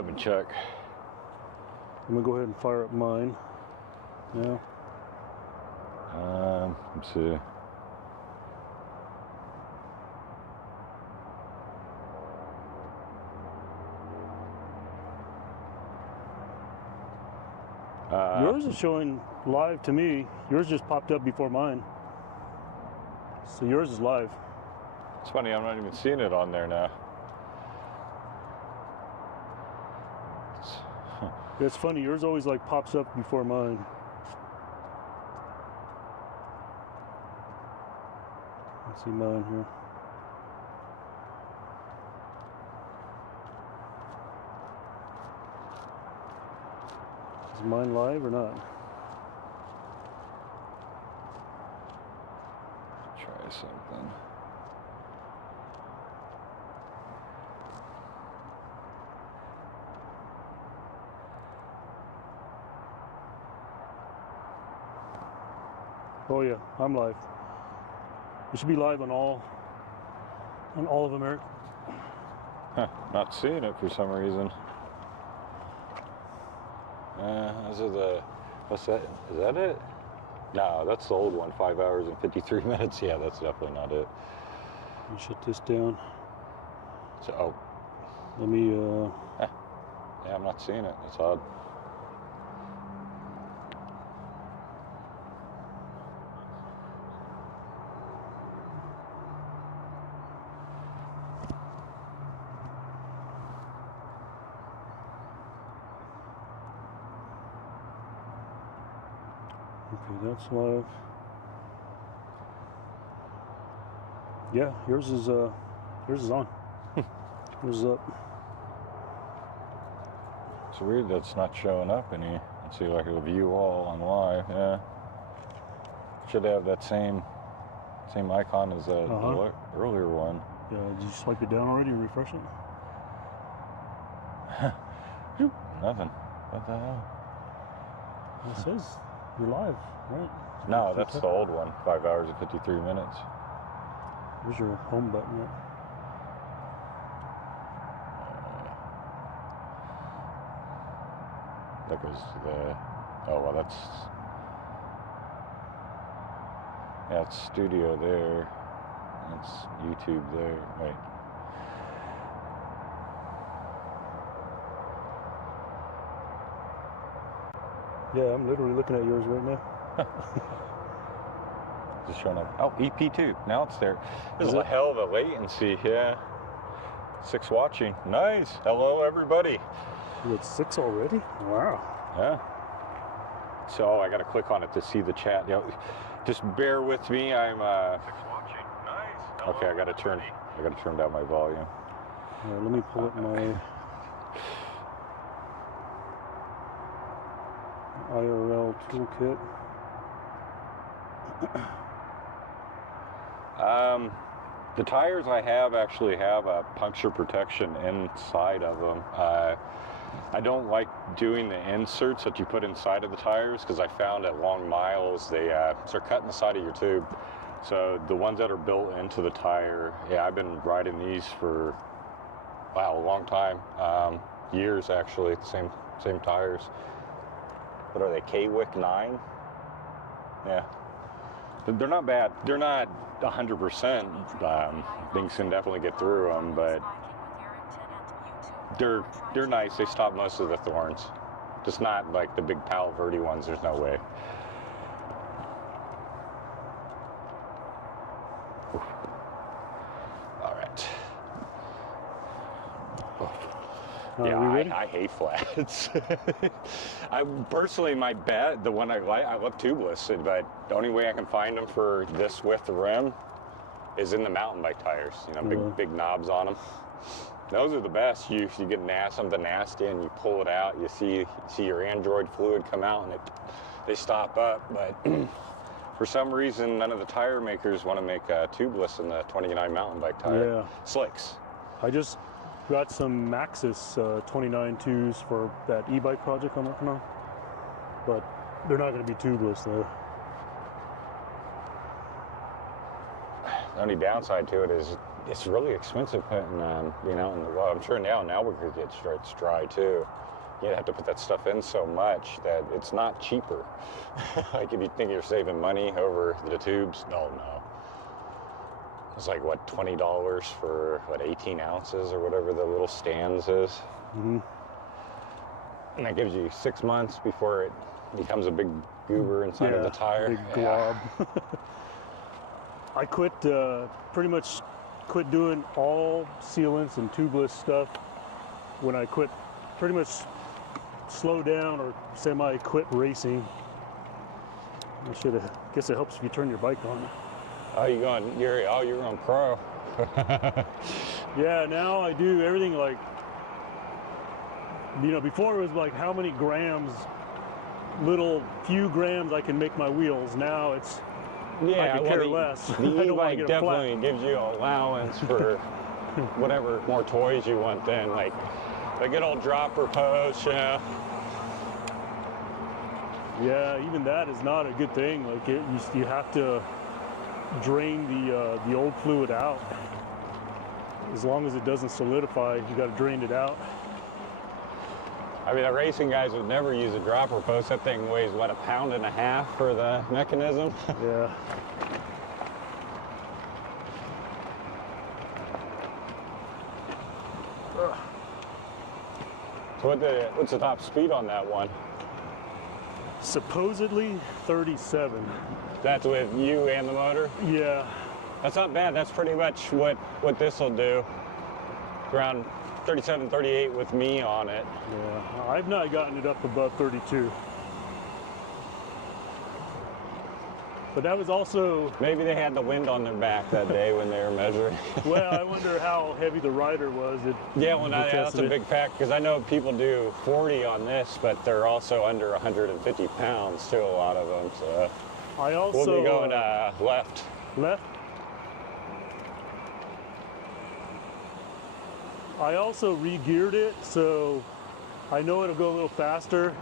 live and check. I'm gonna go ahead and fire up mine now. Let's see. Yours is showing live to me. Yours just popped up before mine. So yours is live. It's funny, I'm not even seeing it on there now. It's funny, yours always like pops up before mine. Let's see mine here. Is mine live or not? Try something. Oh yeah, I'm live. It should be live on all of America. Huh, not seeing it for some reason. Those are the, what's that? Is that it? No, that's the old one, 5 hours and 53 minutes. Yeah, that's definitely not it. Let me shut this down. So, Let me, yeah, I'm not seeing it. That's odd. okay, that's live. Yeah, yours is on. Yours is up. It's weird that's not showing up any. Let's see, like a view all on live. Yeah, should have that same icon as the earlier one. Yeah, did you swipe it down already and refresh it? Nothing. What the hell? It says you're live, right? No, that's the old one. 5 hours and 53 minutes. Where's your home button at? That goes to the. Oh well, that's. Yeah, it's studio there. It's YouTube there. Wait. Yeah, I'm literally looking at yours right now. Just showing up. Oh, EP2. Now it's there. This is a hell of a latency. Yeah. 6 watching. Nice. Hello, everybody. You had 6 already? Wow. Yeah. So I got to click on it to see the chat. You know, just bear with me. I'm. 6 watching. Nice. Hello, Okay, I got to turn down my volume. All right, let me pull up my IRL toolkit. The tires I have actually have a puncture protection inside of them. I don't like doing the inserts that you put inside of the tires because I found at long miles they start cutting the side of your tube. So the ones that are built into the tire, yeah, I've been riding these for a long time, years actually. Same tires. What are they? K-Wick 9? Yeah. They're not bad. They're not 100%. Things can definitely get through them, but they're nice. They stop most of the thorns. Just not like the big Palo Verde ones. There's no way. Oof. All right. Yeah, I hate flats. I personally, my bet, the one I like, I love tubeless, but the only way I can find them for this width of rim is in the mountain bike tires. You know, big knobs on them. Those are the best. You get something nasty and you pull it out. You see your Android fluid come out and they stop up. But for some reason, none of the tire makers want to make tubeless in the 29 mountain bike tire. Yeah. Slicks. I just got some Maxxis 29 twos for that e-bike project I'm working on, but they're not going to be tubeless though. The only downside to it is it's really expensive putting being out in the well. I'm sure now we're gonna get it's dry too. You have to put that stuff in so much that it's not cheaper. Like if you think you're saving money over the tubes, no. It's like what, $20 for what, 18 ounces or whatever the little stands is. Mm-hmm. And that gives you 6 months before it becomes a big goober inside of the tire. Big glob. I quit, pretty much quit doing all sealants and tubeless stuff when I quit, pretty much slow down or semi-quit racing. Guess it helps if you turn your bike on. Oh, you're going pro. Yeah, now I do everything like, before it was like how many grams, little few grams I can make my wheels. Now it's, I could care less. The e-bike definitely gives you allowance for whatever more toys you want then, like a good old dropper post, Yeah, even that is not a good thing. Like you have to drain the old fluid out. As long as it doesn't solidify, you got to drain it out. I mean, the racing guys would never use a dropper post. That thing weighs, what, 1.5 pounds for the mechanism? Yeah. So what's the top speed on that one? Supposedly 37. That's with you and the motor? Yeah. That's not bad. That's pretty much what this will do. Around 37, 38 with me on it. Yeah, I've not gotten it up above 32. But that was also... Maybe they had the wind on their back that day when they were measuring. Well, I wonder how heavy the rider was. That's a big fact, because I know people do 40 on this, but they're also under 150 pounds too, a lot of them. So we'll be going left. Left? I also re-geared it, so I know it'll go a little faster,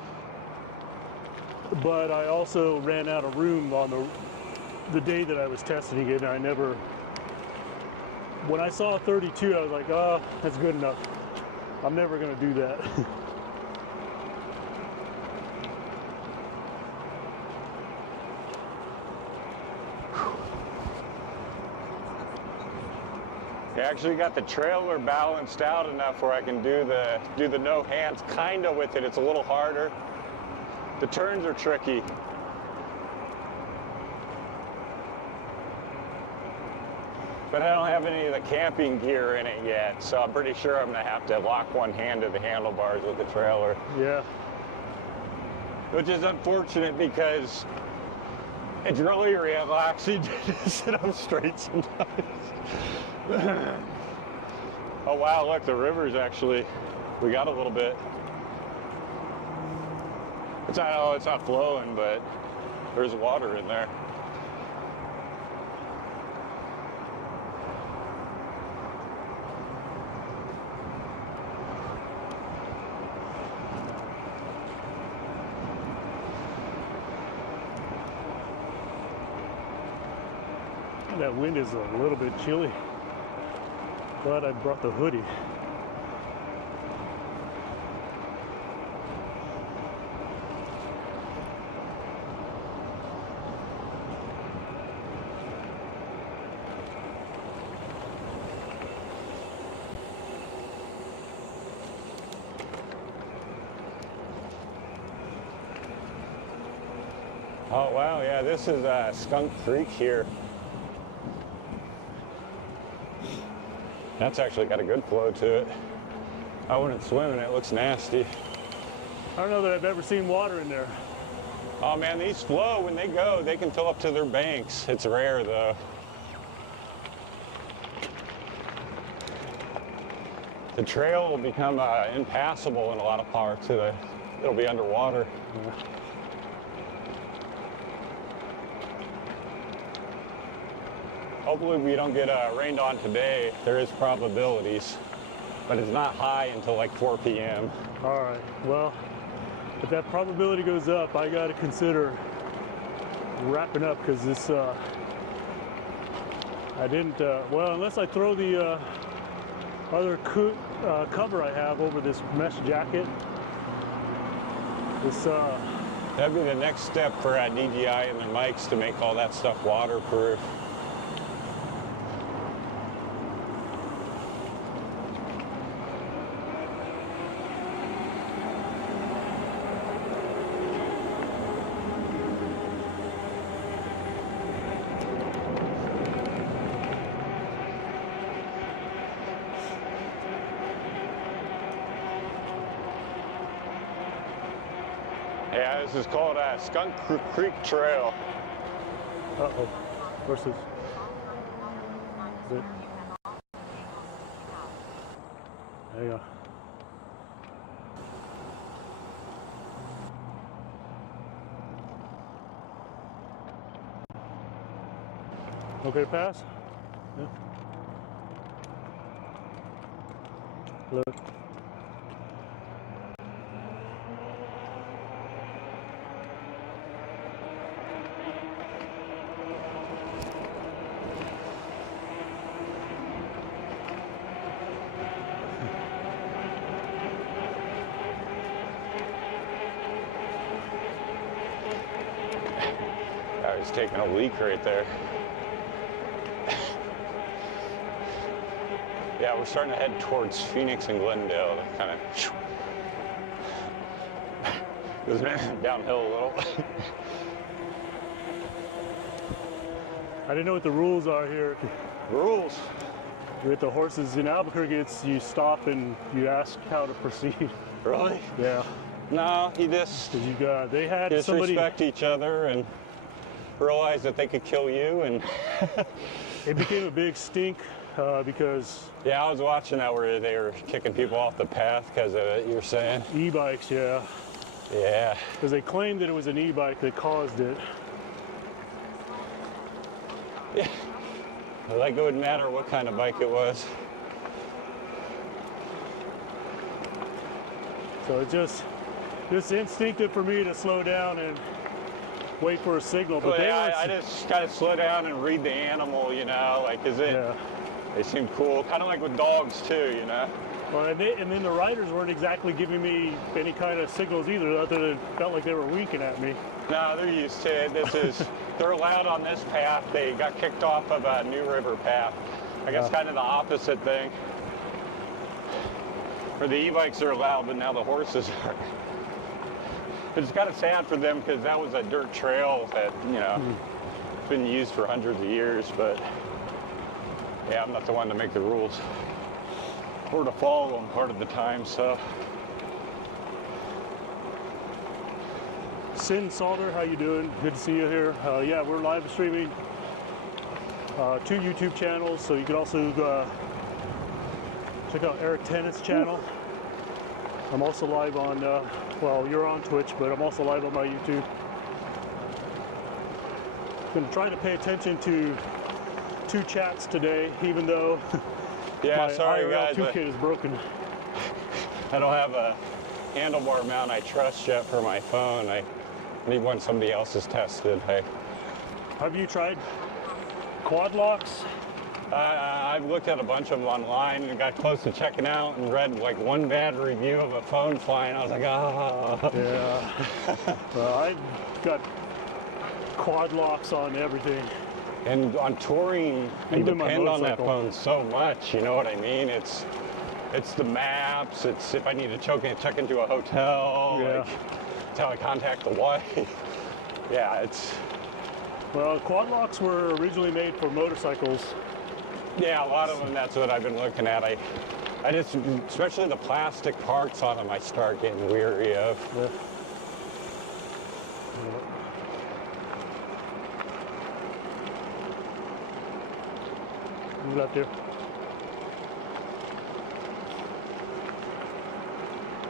but I also ran out of room on the day that I was testing it. And when I saw 32, I was like, oh, that's good enough. I'm never gonna do that. I actually got the trailer balanced out enough where I can do the no hands kind of with it. It's a little harder. The turns are tricky. But I don't have any of the camping gear in it yet, so I'm pretty sure I'm gonna have to lock one hand to the handlebars with the trailer. Yeah. Which is unfortunate because it's really relaxing to sit up straight sometimes. Oh wow, look, the river's actually, we got a little bit. It's not flowing, but there's water in there. That wind is a little bit chilly. Glad I brought the hoodie. Oh wow, yeah, this is Skunk Creek here. That's actually got a good flow to it. I wouldn't swim in it, looks nasty. I don't know that I've ever seen water in there. Oh man, these flow when they go, they can fill up to their banks. It's rare though. The trail will become impassable in a lot of parts. It'll be underwater. Yeah. Hopefully we don't get rained on today. There is probabilities, but it's not high until like 4 p.m. All right, well, if that probability goes up, I got to consider wrapping up because this I didn't, well, unless I throw the other cover I have over this mesh jacket. This, That'd be the next step for DJI and their mics to make all that stuff waterproof. Yeah, this is called Skunk Creek Trail. uh-oh, versus, is it? There you go. Okay to pass? Yeah. Look. I was taking a leak right there. Yeah, we're starting to head towards Phoenix and Glendale. That kind of goes downhill a little. I didn't know what the rules are here. Rules. With the horses in Albuquerque, it's you stop and you ask how to proceed. Really? Yeah. No, you just They had somebody. respect each other and realize that they could kill you. And It became a big stink because yeah, I was watching that where they were kicking people off the path because of it. You're saying? e-bikes, yeah, Yeah. because they claimed that it was an e-bike that caused it. Yeah. Like it wouldn't matter what kind of bike it was. So it's just instinctive for me to slow down and wait for a signal. But But they yeah, were, I just kind of slow down and read the animal, you know, like is it? yeah. They seem cool, kind of like with dogs too, you know. Well, and then the riders weren't exactly giving me any kind of signals either, other than it felt like they were winking at me. No, they're used to it. They're allowed on this path. They got kicked off of a New River path. I guess kind of the opposite thing. Where the e-bikes are allowed, but now the horses are. It's kind of sad for them because that was a dirt trail that, you know, it's been used for hundreds of years, but yeah, I'm not the one to make the rules or to follow them part of the time, so. Sin Salter, how you doing? Good to see you here. Yeah, we're live streaming 2 YouTube channels, so you can also check out Eric Tennant's channel. I'm also live on, well, you're on Twitch, but I'm also live on my YouTube. I'm going to try to pay attention to 2 chats today, even though Yeah, my sorry IRL guys. 2 kit is broken. I don't have a handlebar mount I trust yet for my phone. I need one somebody else has tested. Have you tried quad locks? I've looked at a bunch of them online and got close to checking out and read like one bad review of a phone flying. I was like, ah. Yeah. Well, I got quad locks on everything. And on touring, I Even my depend on that motorcycle. phone so much. You know what I mean? It's the maps. It's if I need to check into a hotel. Yeah. Like, it's how I contact the wife. Yeah, it's. Well, quad locks were originally made for motorcycles. Yeah, a lot of them, that's what I've been looking at. I just, especially the plastic parts on them, I start getting weary of. Yeah. Move left here.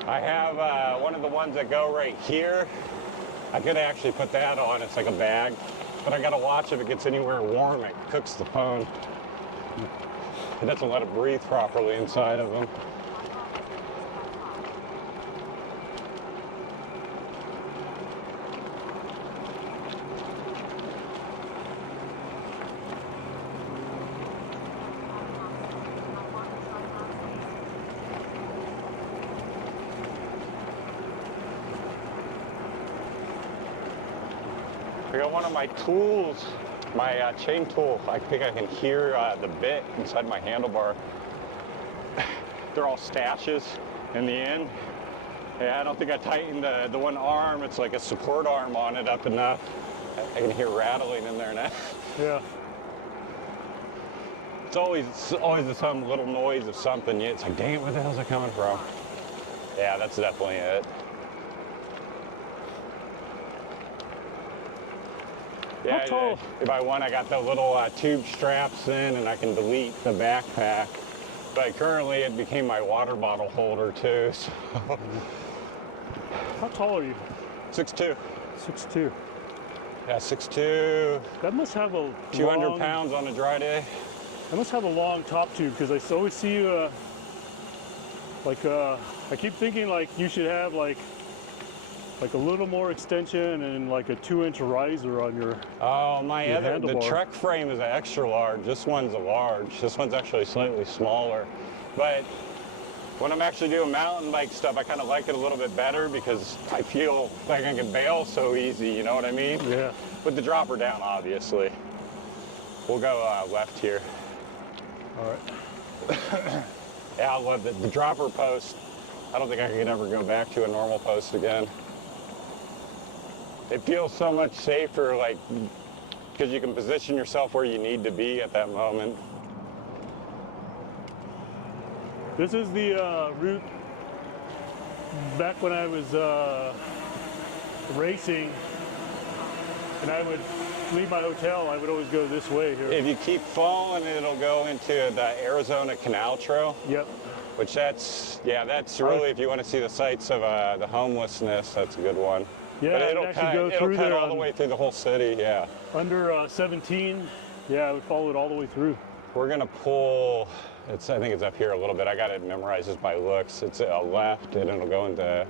I have one of the ones that go right here. I could actually put that on, it's like a bag. But I gotta watch if it gets anywhere warm, it cooks the phone. It doesn't let it breathe properly inside of them. I got one of my tools, my chain tool. I think I can hear the bit inside my handlebar. They're all stashes in the end. Yeah, I don't think I tightened the one arm. It's like a support arm on it up enough. I can hear rattling in there now. Yeah. It's always some little noise of something. It's like, dang it, where the hell's that coming from? Yeah, that's definitely it. Yeah, How tall? if I want, I got the little tube straps in, and I can delete the backpack. But currently, it became my water bottle holder too. So. How tall are you? 6'2". 6'2". Yeah, 6'2". That must have a 200 long, pounds on a dry day. That must have a long top tube, because I always see you. I keep thinking like you should have like a little more extension and like a 2-inch riser on your. Oh, the handlebar. Trek frame is an extra large. This one's a large. This one's actually slightly smaller. But when I'm actually doing mountain bike stuff, I kind of like it a little bit better because I feel like I can bail so easy, you know what I mean? Yeah. With the dropper down, obviously. We'll go left here. All right. Yeah, I love it. The dropper post, I don't think I can ever go back to a normal post again. It feels so much safer, like, because you can position yourself where you need to be at that moment. This is the route back when I was racing, and I would leave my hotel. I would always go this way here. If you keep following, it'll go into the Arizona Canal Trail. Yep. Which that's really, if you want to see the sights of the homelessness, that's a good one. Yeah, but it'll cut all the way through the whole city, yeah. Under 17, yeah, I would follow it all the way through. We're gonna pull, I think it's up here a little bit. I got it memorized just by looks. It's a left, and it'll go into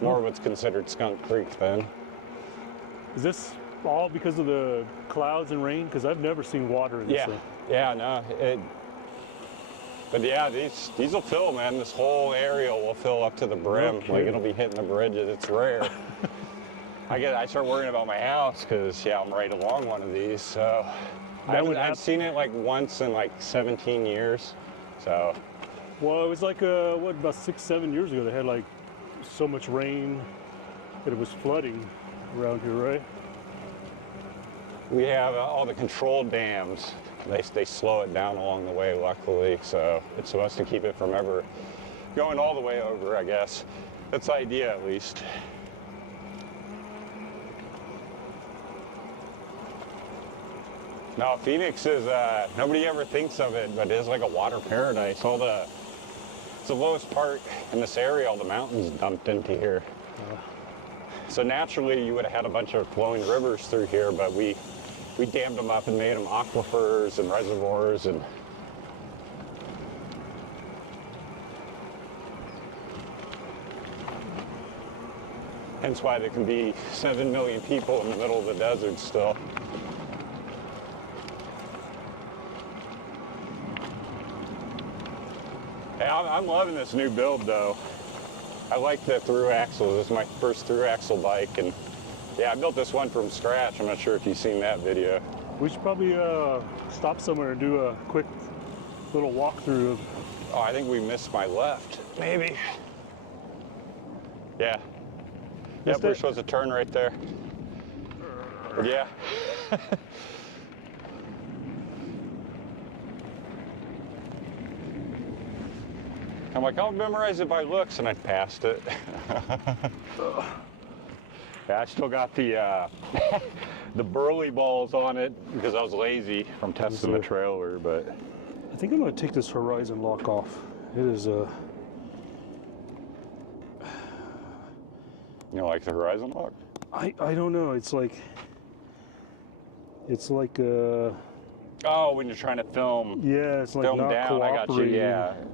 more of what's considered Skunk Creek then. Is this all because of the clouds and rain? Because I've never seen water in this thing. Yeah, no. But yeah, these will fill, man. This whole area will fill up to the brim. Okay. Like it'll be hitting the bridges. It's rare. I start worrying about my house because I'm right along one of these. So I've seen it like once in like 17 years. So. Well, it was like about 6-7 years ago. They had like so much rain that it was flooding around here, right? We have all the controlled dams. They slow it down along the way, luckily. So it's supposed to keep it from ever going all the way over, I guess. That's the idea, at least. No, Phoenix is, nobody ever thinks of it, but it is like a water paradise. It's the lowest part in this area, all the mountains dumped into here. So naturally, you would have had a bunch of flowing rivers through here, but we dammed them up and made them aquifers and reservoirs and hence why there can be 7 million people in the middle of the desert still. Hey, I'm loving this new build though. I like the through axle. This is my first through axle bike, and yeah, I built this one from scratch. I'm not sure if you've seen that video. We should probably stop somewhere and do a quick little walkthrough. Oh, I think we missed my left. Maybe. Yeah. Yep, we're supposed to turn right there. Yeah. I'm like, I'll memorize it by looks, and I passed it. Yeah, I still got the the burly balls on it because I was lazy from testing the trailer, but. I think I'm gonna take this Horizon lock off. It is You know, like the Horizon lock? I don't know. It's like Oh, when you're trying to film. Yeah, it's like film not down. I got you. cooperating.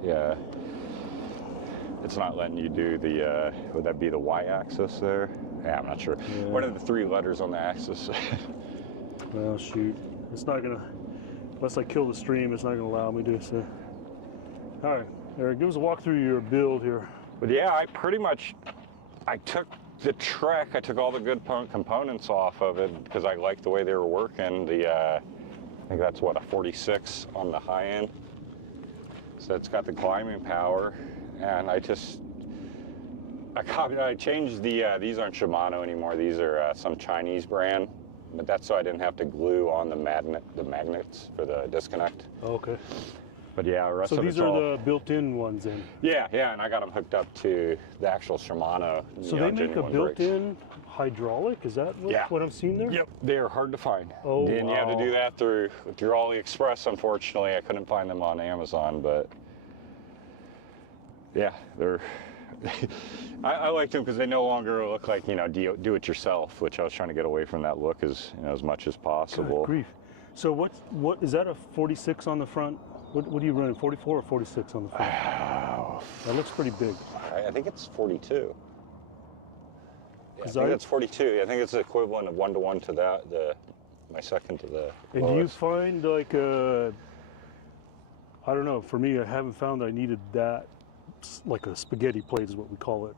Yeah. It's not letting you do the. Would that be the Y-axis there? Yeah, I'm not sure. Yeah. What are the 3 letters on the axis? Well, shoot. It's not gonna, unless I kill the stream, it's not gonna allow me to. So, all right, Eric, give us a walk through your build here. But yeah, I took The Trek, I took all the good components off of it because I liked the way they were working. I think that's what, a 46 on the high end. So it's got the climbing power, and I changed these aren't Shimano anymore. These are some Chinese brand, but that's so I didn't have to glue on the magnets for the disconnect. Okay. But yeah, the rest So of these it's are all, the built-in ones then? yeah, and I got them hooked up to the actual Shimano. So they make a built-in hydraulic? Is that what I'm seeing there? Yep, they're hard to find. Oh, and you have to do that through AliExpress. Unfortunately, I couldn't find them on Amazon, but yeah, they're. I like them because they no longer look like do it yourself, which I was trying to get away from that look as much as possible. Good grief. So what is that, a 46 on the front? What are you running, 44 or 46 on the front? That looks pretty big. I think it's 42. Yeah, I 'Cause think it's 42. I think it's the equivalent of 1-to-1 to that. My second to the. And lowest. do you find like I don't know, for me, I haven't found I needed that, like a spaghetti plate is what we call it.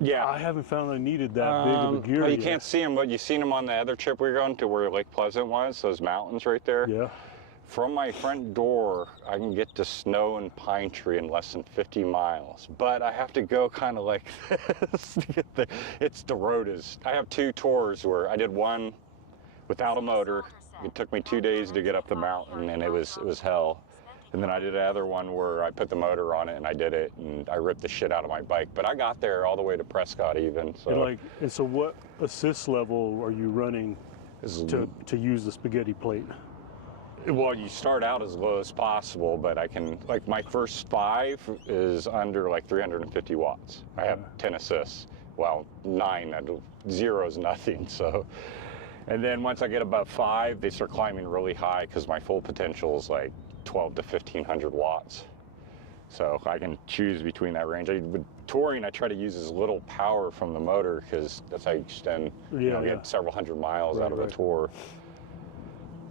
Yeah. I haven't found I needed that big of a gear well, you yet. can't see them, but you've seen them on the other trip we were going to where Lake Pleasant was, those mountains right there. Yeah. From my front door, I can get to Snow and Pine Tree in less than 50 miles, but I have to go kind of like this to get there. The road is, I have 2 tours where I did one without a motor. It took me 2 days to get up the mountain, and it was hell. And then I did another one where I put the motor on it and I did it, and I ripped the shit out of my bike. But I got there all the way to Prescott even. So. And so what assist level are you running to use the spaghetti plate? Well, you start out as low as possible, but I can, like my first 5 is under like 350 watts. I have 10 assists. Well, 9, 0 is nothing, so. And then once I get above 5, they start climbing really high because my full potential is like 12 to 1500 watts. So I can choose between that range. With touring, I try to use as little power from the motor because that's how you extend, get several hundred miles out of the tour.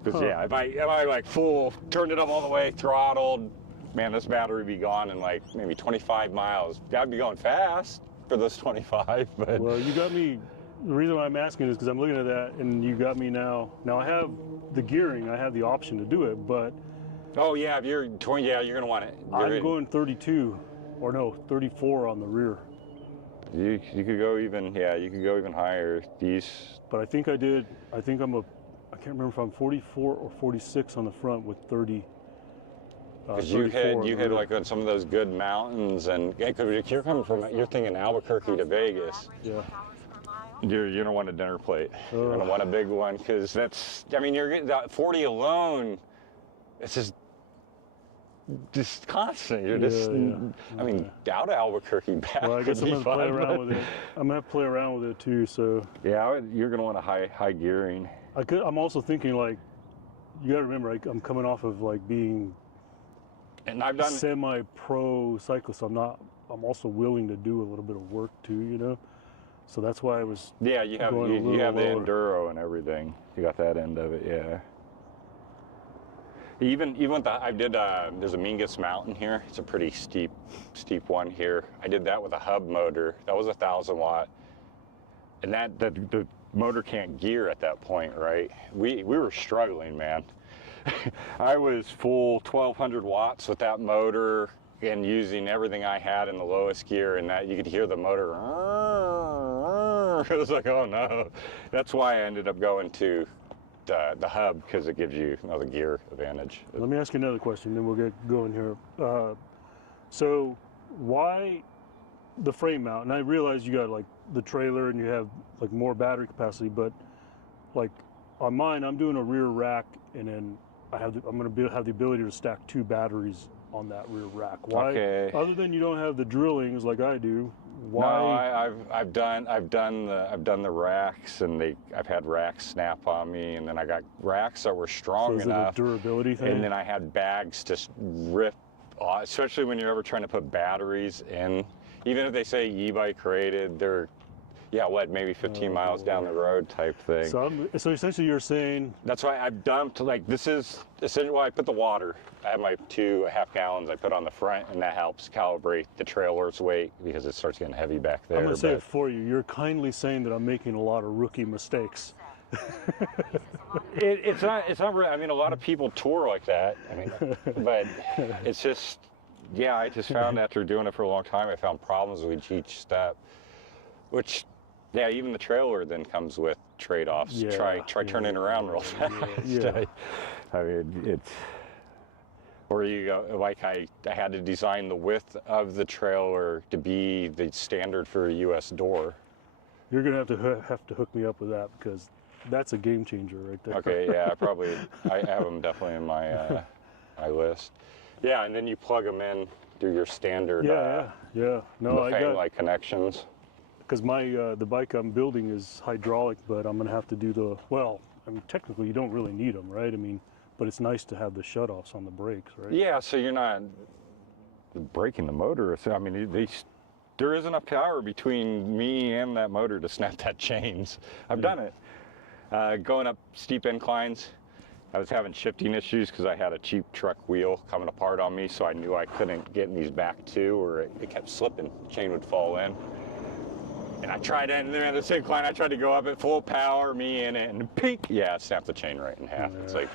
Because if I like full, turned it up all the way, throttled, man, this battery would be gone in like maybe 25 miles. I'd be going fast for those 25, but. Well, you got me, the reason why I'm asking is because I'm looking at that and you got me now. Now I have the gearing, I have the option to do it, but. Oh yeah, if you're 20, yeah, you're gonna want it. I'm going 32, or no, 34 on the rear. You could go even, you could go even higher. But I think I can't remember if I'm 44 or 46 on the front with 30. Because you hit like on some of those good mountains, and because you're coming from, you're thinking Albuquerque to Vegas. Yeah. You're gonna want a dinner plate. You're gonna want a big one because you're getting that 40 alone. It's just constant. You're out of Albuquerque back. Well, I guess I'm gonna play around with it. I'm gonna play around with it too. So. Yeah, you're gonna want a high gearing. I'm also thinking like, you gotta remember, I'm coming off of like being. And I've done semi-pro cyclist. I'm also willing to do a little bit of work too, So that's why I was. Yeah, you have the enduro and everything. You got that end of it, yeah. Even there's a Mingus Mountain here. It's a pretty steep one here. I did that with a hub motor. That was 1,000 watt, and the motor can't gear at that point, right? We were struggling, man. I was full 1,200 watts with that motor and using everything I had in the lowest gear, and that you could hear the motor. It was like, oh no. That's why I ended up going to the hub, because it gives you the gear advantage. Let me ask you another question, then we'll get going here. So why the frame mount? And I realize you got like the trailer and you have like more battery capacity, but like on mine, I'm doing a rear rack, and then I'm going to have the ability to stack 2 batteries on that rear rack. Why? Okay. Other than you don't have the drillings like I do, why? No, I've done the racks, and I've had racks snap on me, and then I got racks that were strong enough. So is it a durability thing? And then I had bags just rip, especially when you're ever trying to put batteries in. Even if they say e-bike rated, Yeah, what, maybe 15 miles down the road type thing. So essentially you're saying... That's why I've dumped, like, this is essentially why I put the water. I have my 2.5 gallons I put on the front, and that helps calibrate the trailer's weight because it starts getting heavy back there. I'm going to say it for you. You're kindly saying that I'm making a lot of rookie mistakes. It's not really, I mean, a lot of people tour like that. I mean, but it's just, yeah, I just found after doing it for a long time, I found problems with each step, which... Yeah, even the trailer then comes with trade-offs. Yeah, Try turning around real fast. Yeah. I mean, it's, or you go, like I had to design the width of the trailer to be the standard for a U.S. door. You're going to have to hook me up with that because that's a game changer right there. Okay, yeah, I have them definitely in my my list. Yeah, and then you plug them in through your standard yeah. No, I got like connections. because my the bike I'm building is hydraulic, but I'm gonna have to do the I mean, technically you don't really need them, right? I mean, but it's nice to have the shutoffs on the brakes, right? Yeah, so you're not breaking the motor. So, I mean, there is enough power between me and that motor to snap that chains. I've done it. Going up steep inclines, I was having shifting issues because I had a cheap truck wheel coming apart on me, so I knew I couldn't get in these back two, or it kept slipping. Chain would fall in. And I tried it, and then at this incline, I tried to go up at full power, me in it, and peak, yeah, it snapped the chain right in half. Yeah. It's like,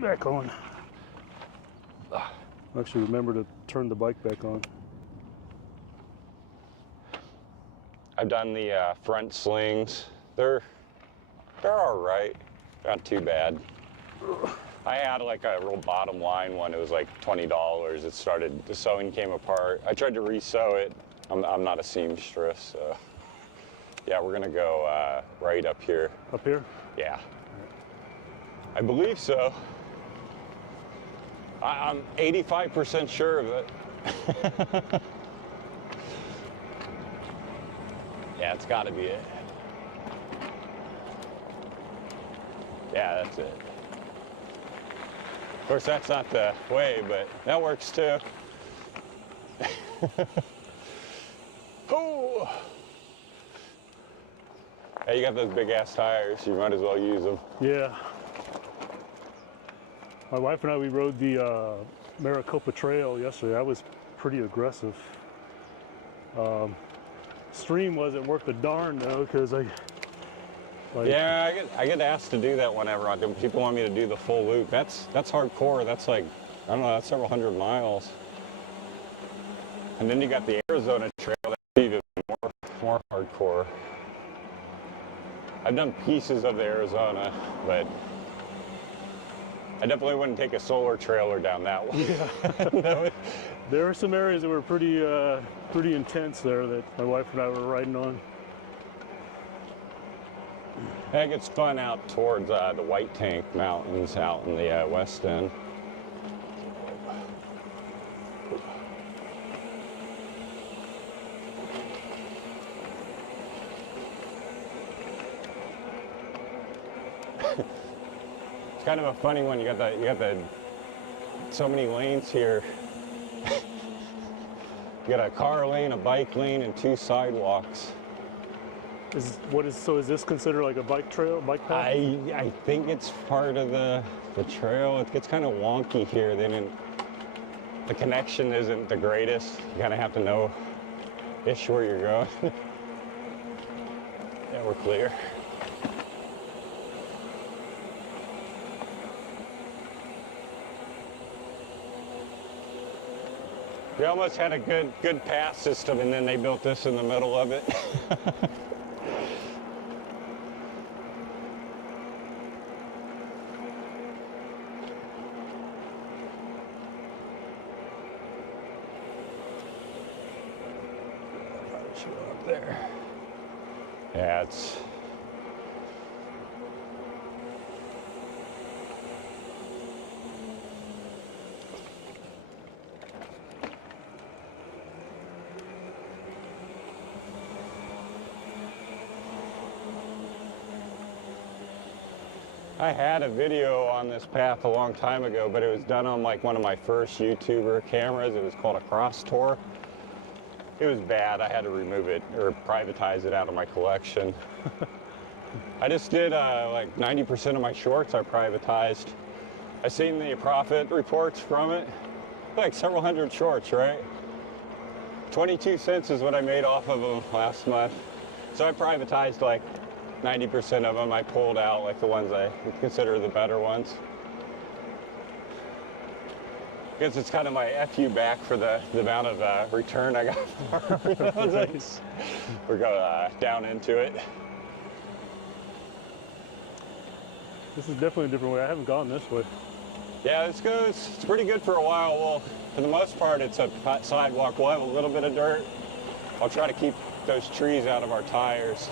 back on. Actually, remember to turn the bike back on. I've done the front slings. They're all right, not too bad. I had like a real bottom line one. It was like $20. It started, the sewing came apart. I tried to re-sew it. I'm not a seamstress, so. Yeah, we're gonna go right up here. Up here? Yeah. I believe so. I'm 85% sure of it. Yeah, it's gotta be it. Yeah, that's it. Of course, that's not the way, but that works too. Oh! Hey, you got those big ass tires, you might as well use them. Yeah. My wife and I, we rode the Maricopa Trail yesterday. That was pretty aggressive. Stream wasn't worth the darn though, because yeah, I get asked to do that whenever people want me to do the full loop. That's hardcore. That's like, I don't know, that's several hundred miles. And then you got the Arizona Trail, that's even more hardcore. I've done pieces of the Arizona, but I definitely wouldn't take a solar trailer down that one. Yeah. There were some areas that were pretty intense there that my wife and I were riding on. I think it's fun out towards the White Tank Mountains out in the west end. It's kind of a funny one. You got the so many lanes here. You got a car lane, a bike lane, and 2 sidewalks. So is this considered like a bike trail, bike path? I think it's part of the trail. It gets kind of wonky here. The connection isn't the greatest. You kind of have to know-ish where you're going. Yeah, we're clear. We almost had a good pass system, and then they built this in the middle of it. Up there. Yeah, it's. I had a video on this path a long time ago, but it was done on like one of my first YouTuber cameras. It was called a cross tour. It was bad. I had to remove it or privatize it out of my collection. I just did like 90% of my shorts I privatized. I seen the profit reports from it. Like several hundred shorts, right? 22 cents is what I made off of them last month. So I privatized like 90% of them. I pulled out like the ones I consider the better ones. Because it's kind of my FU back for the amount of return I got for it. Nice. We're going down into it. This is definitely a different way. I haven't gone this way. Yeah, this goes, it's pretty good for a while. Well, for the most part, it's a sidewalk. We'll have a little bit of dirt. I'll try to keep those trees out of our tires.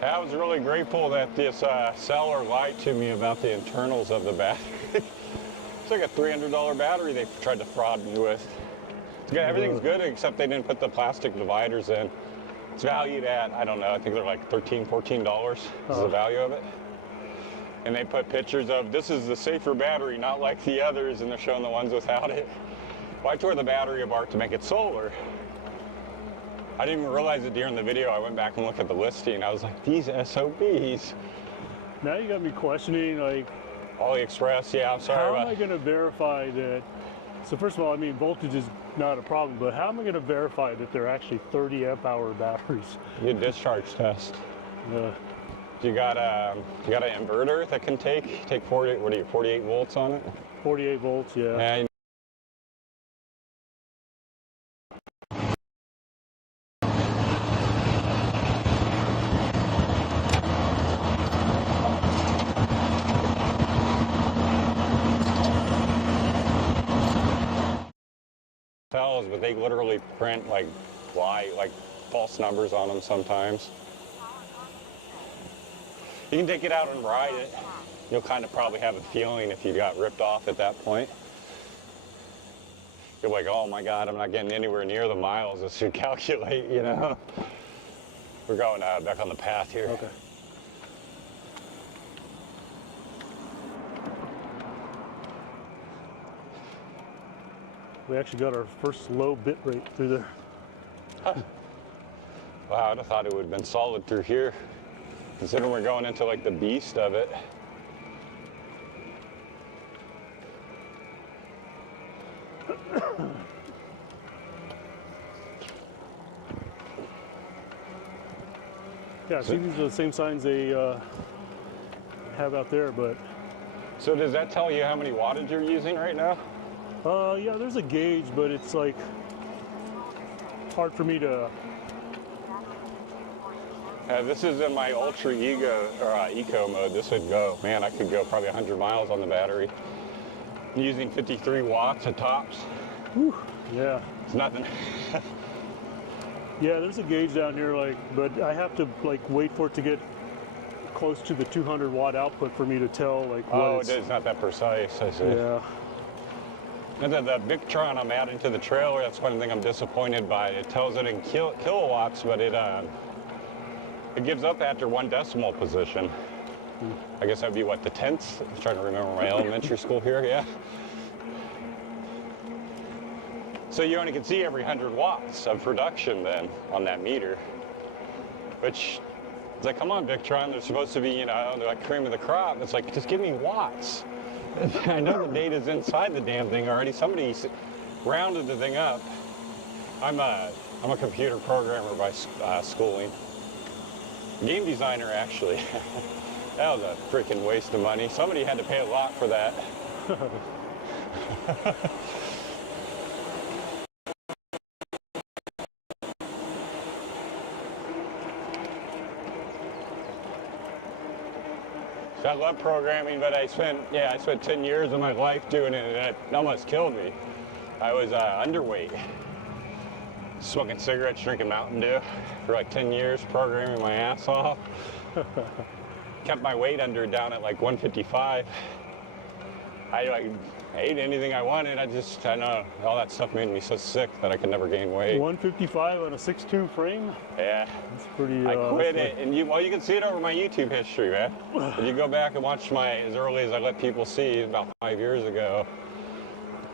I was really grateful that this seller lied to me about the internals of the battery. It's like a $300 battery they tried to fraud me with. It's good. Everything's good except they didn't put the plastic dividers in. It's valued at, I don't know, I think they're like $13, $14 is the value of it. And they put pictures of, this is the safer battery, not like the others, and they're showing the ones without it. Well, I tore the battery apart to make it solar. I didn't even realize it during the video. I went back and looked at the listing. I was like, these SOBs. Now you got me questioning, like, AliExpress, yeah, I'm sorry how about am I going to verify that? So first of all, I mean, voltage is not a problem, but how am I going to verify that they're actually 30 amp hour batteries? You discharge test. You got an inverter that can take 48 volts on it? 48 volts, yeah. And tells, but they literally print like false numbers on them sometimes. You can take it out and ride it. You'll kind of probably have a feeling if you got ripped off at that point. You're like, oh my God, I'm not getting anywhere near the miles this should calculate, you know? We're going back on the path here. Okay. We actually got our first low bit rate through there. Huh. Wow, I'd have thought it would have been solid through here, considering we're going into like the beast of it. Yeah, see, these are the same signs they have out there, but... So does that tell you how many wattage you're using right now? Yeah, there's a gauge, but it's like hard for me to... This is in my ultra eco mode. This would go, man, I could go probably 100 miles on the battery. I'm using 53 watts at tops. Whew, yeah. It's nothing. Yeah, there's a gauge down here, like, but I have to like wait for it to get close to the 200 watt output for me to tell like what Oh, it's... it's not that precise, I see. Yeah. And then the Victron I'm adding to the trailer, that's one thing I'm disappointed by. It tells it in kilowatts, but it gives up after 1 decimal position. I guess that'd be what, the tenths? I'm trying to remember my elementary school here, yeah. So you only can see every 100 watts of production then on that meter, which it's like, come on, Victron, they're supposed to be, you know, they're like cream of the crop. It's like, just give me watts. I know the data's inside the damn thing already. Somebody rounded the thing up. I'm a computer programmer by schooling. Game designer, actually. That was a freaking waste of money. Somebody had to pay a lot for that. So I love programming, but I spent 10 years of my life doing it, and it almost killed me. I was underweight, smoking cigarettes, drinking Mountain Dew for like 10 years, programming my ass off. Kept my weight down at like 155. I ate anything I wanted. I know all that stuff made me so sick that I could never gain weight. 155 on a 6'2" frame? Yeah. That's pretty... I quit it, and you can see it over my YouTube history, man. If you go back and watch as early as I let people see, about 5 years ago,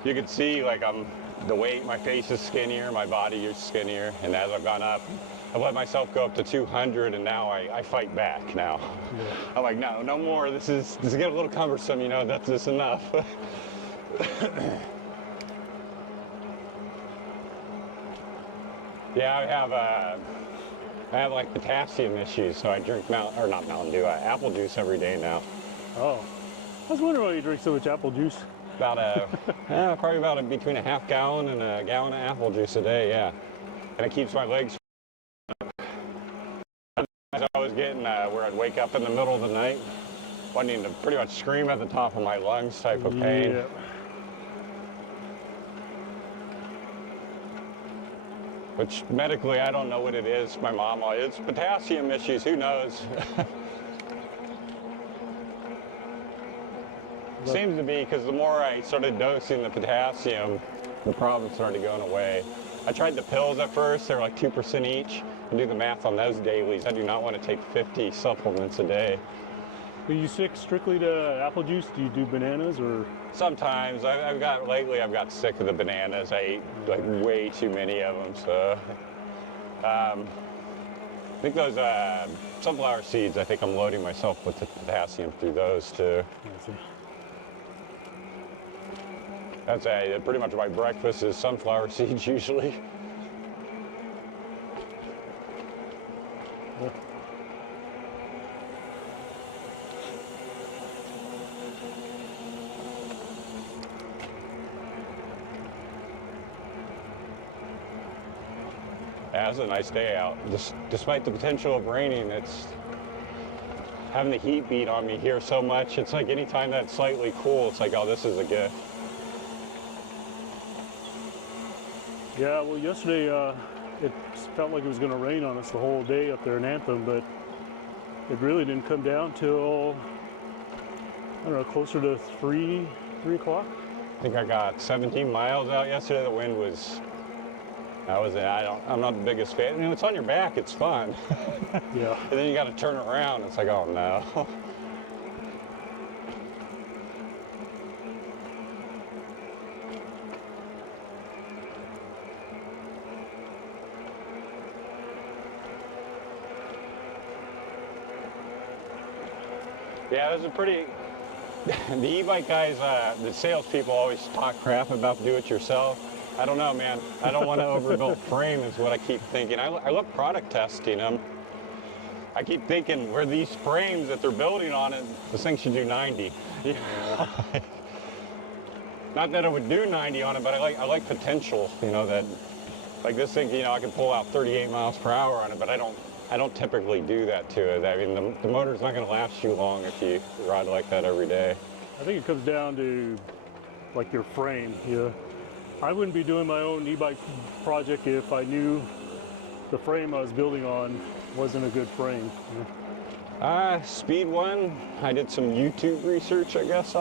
you can see like the weight, my face is skinnier, my body is skinnier, and as I've gone up, I've let myself go up to 200, and now I fight back now. Yeah. I'm like, no more. This is getting a little cumbersome, that's just enough. Yeah, I have like potassium issues, so I drink apple juice every day now. Oh, I was wondering why you drink so much apple juice. Probably between a half gallon and a gallon of apple juice a day, yeah. And it keeps my legs. I was getting where I'd wake up in the middle of the night, wanting to pretty much scream at the top of my lungs type of pain. Yeah. Which medically, I don't know what it is. My mom, it's potassium issues, who knows? Seems to be, because the more I started dosing the potassium, the problem started going away. I tried the pills at first, they were like 2% each. And do the math on those dailies. I do not want to take 50 supplements a day. Are you sick strictly to apple juice? Do you do bananas or? Sometimes. Lately I've got sick of the bananas. I ate like way too many of them. So I think those sunflower seeds, I think I'm loading myself with the potassium through those too. That's pretty much my breakfast is sunflower seeds usually. Yeah, it's a nice day out. Despite the potential of raining, it's having the heat beat on me here so much. It's like anytime that's slightly cool, it's like, oh, this is a gift. Yeah, well, yesterday it felt like it was going to rain on us the whole day up there in Anthem, but it really didn't come down till, I don't know, closer to 3 o'clock. I think I got 17 miles out yesterday. The wind was, I'm not the biggest fan. It's on your back, it's fun. Yeah. And then you got to turn around. It's like, oh no. Yeah, there's a pretty, the e-bike guys, the salespeople always talk crap about do-it-yourself. I don't know, man. I don't want to overbuild frame is what I keep thinking. I love product testing them. I keep thinking where these frames that they're building on it, this thing should do 90. Yeah. Not that it would do 90 on it, but I like potential, that, like this thing, I can pull out 38 miles per hour on it, but I don't typically do that to it. I mean, the motor's not going to last you long if you ride like that every day. I think it comes down to, like, your frame. Yeah. I wouldn't be doing my own e-bike project if I knew the frame I was building on wasn't a good frame. Speed one, I did some YouTube research, I guess.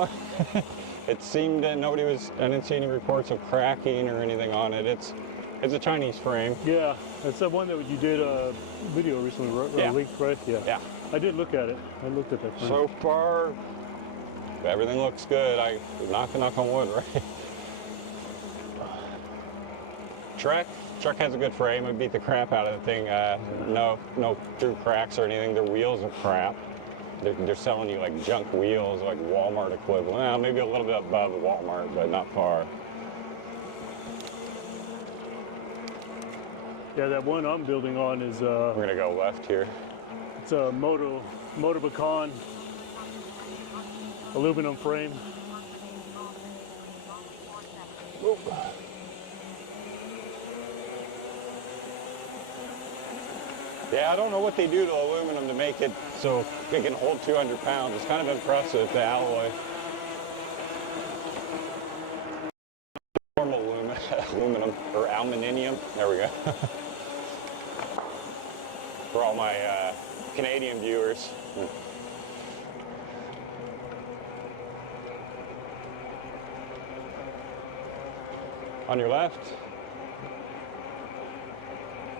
It seemed that I didn't see any reports of cracking or anything on it. It's a Chinese frame. Yeah, it's the one that you did a video recently, Yeah. Linked, right? Yeah. Yeah. I did look at it. I looked at that frame. So far, everything looks good. I knock on wood, right? Truck has a good frame. It beat the crap out of the thing. No through cracks or anything. Their wheels are crap. They're selling you like junk wheels, like Walmart equivalent. Well, maybe a little bit above Walmart, but not far. Yeah, that one I'm building on is We're gonna go left here. it's a Motobacan aluminum frame. Oop. Yeah, I don't know what they do to aluminum to make it so it can hold 200 pounds. It's kind of impressive, the alloy. Normal aluminum, or aluminium. There we go. For all my Canadian viewers. On your left.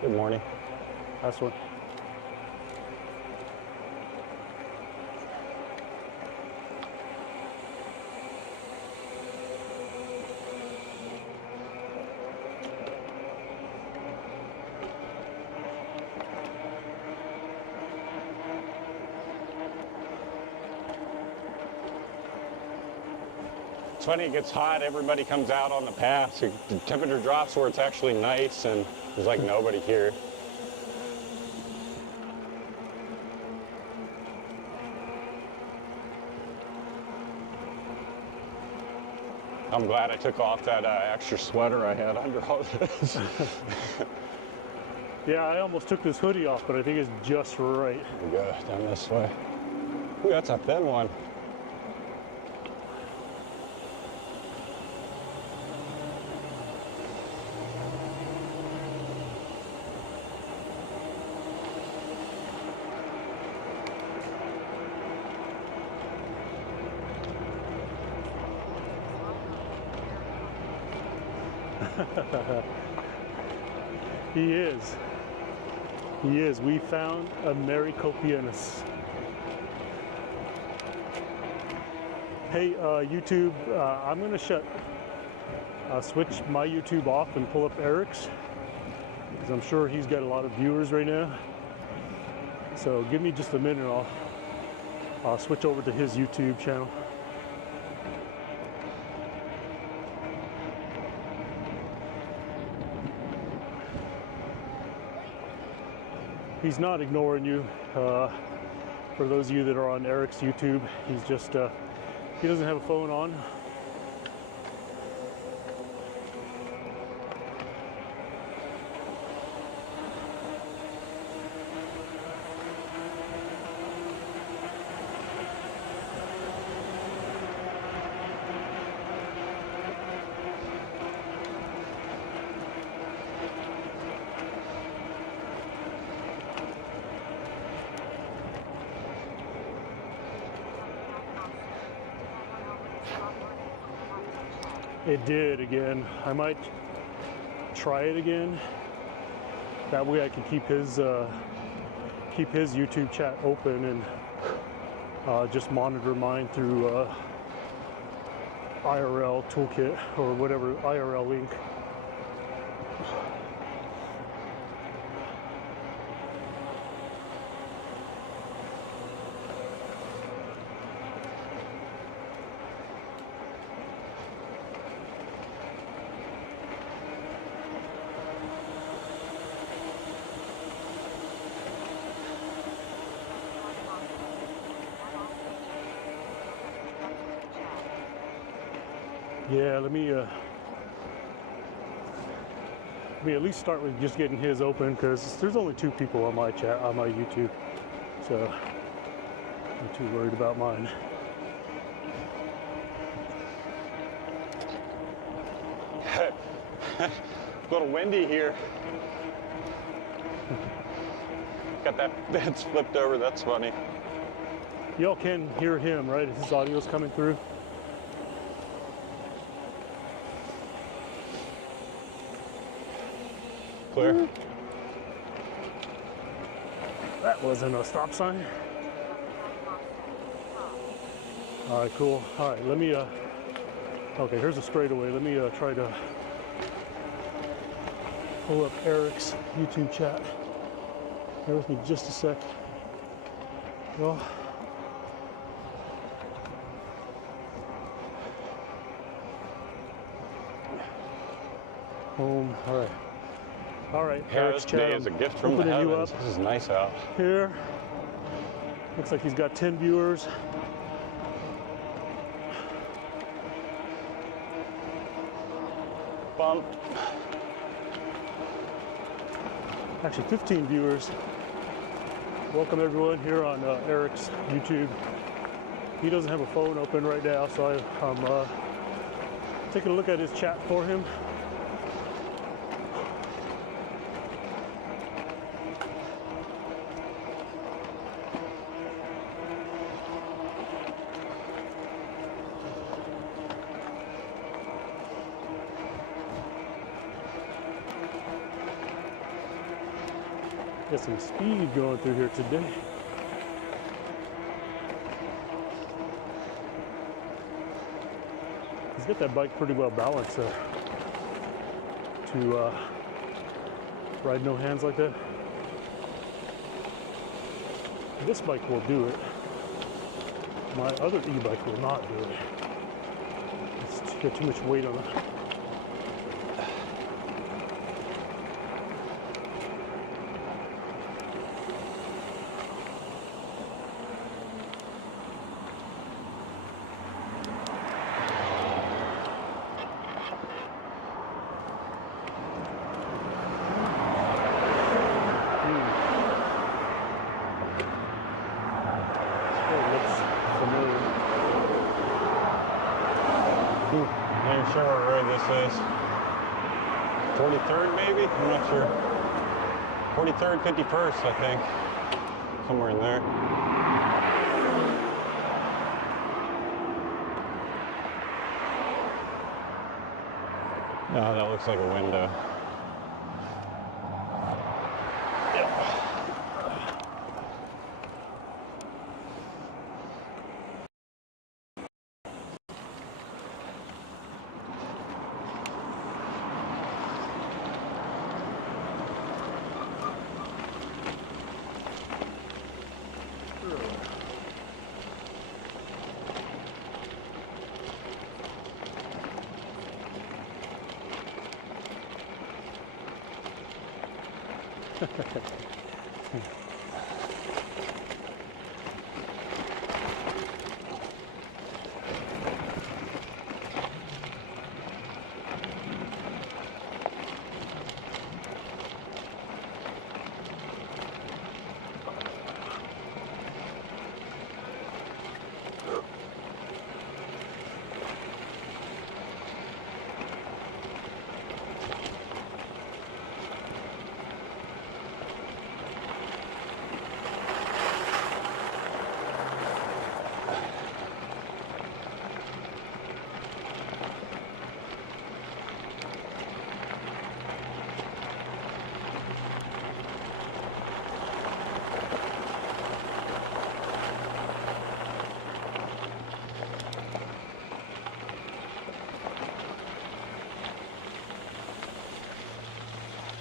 Good morning. That's one. It's funny, it gets hot, everybody comes out on the path. So the temperature drops where it's actually nice and there's like nobody here. I'm glad I took off that extra sweater I had under all this. Yeah, I almost took this hoodie off, but I think it's just right. We go down this way. Ooh, that's a thin one. He is. He is. We found a Maricopianus. Hey, YouTube, I'm going to switch my YouTube off and pull up Eric's, because I'm sure he's got a lot of viewers right now. So give me just a minute, I'll switch over to his YouTube channel. He's not ignoring you. For those of you that are on Eric's YouTube, he's just, he doesn't have a phone on. It did again. I might try it again. That way I can keep his YouTube chat open and just monitor mine through IRL toolkit or whatever, IRL link. Yeah, let me at least start with just getting his open, because there's only 2 people on my chat, on my YouTube, so I'm not too worried about mine. A little windy here. Got that bed's flipped over, that's funny. Y'all can hear him, right? His audio's coming through. Clear. That wasn't a stop sign. All right, cool. All right, let me, okay, here's a straightaway. Let me try to pull up Eric's YouTube chat. Bear with me just a sec. Well, home, all right. All right, Yeah, Eric's this day chat. is a gift from the Opening you heavens. up This is nice out. here. Looks like he's got 10 viewers. Bump. Actually 15 viewers. Welcome everyone here on Eric's YouTube. He doesn't have a phone open right now, so I'm taking a look at his chat for him. Got some speed going through here today. He's got that bike pretty well balanced to ride no hands like that. This bike will do it. My other e-bike will not do it. It's got too much weight on it. Not even sure what road this is. 43rd maybe? I'm not sure. 43rd, 51st, I think. Somewhere in there. Oh, that looks like a window.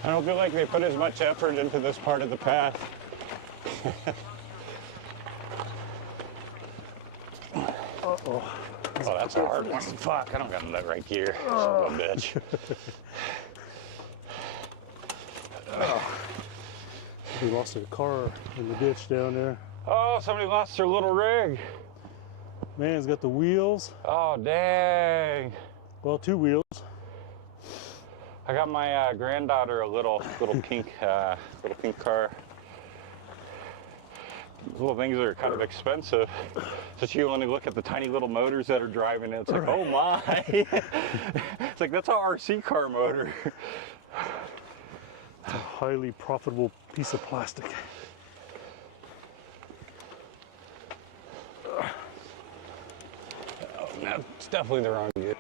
I don't feel like they put as much effort into this part of the path. Uh-oh. Oh, that's a hard one. Fuck, I don't got that right gear. Son of a bitch. We lost a car in the ditch down there. Oh, somebody lost their little rig. Man, it's got the wheels. Oh, dang. Well, two wheels. I got my granddaughter a little pink car. Little things are kind of expensive, so you only look at the tiny little motors that are driving it. It's like, oh my! It's like that's an RC car motor. It's a highly profitable piece of plastic. Oh, no, it's definitely the wrong gear.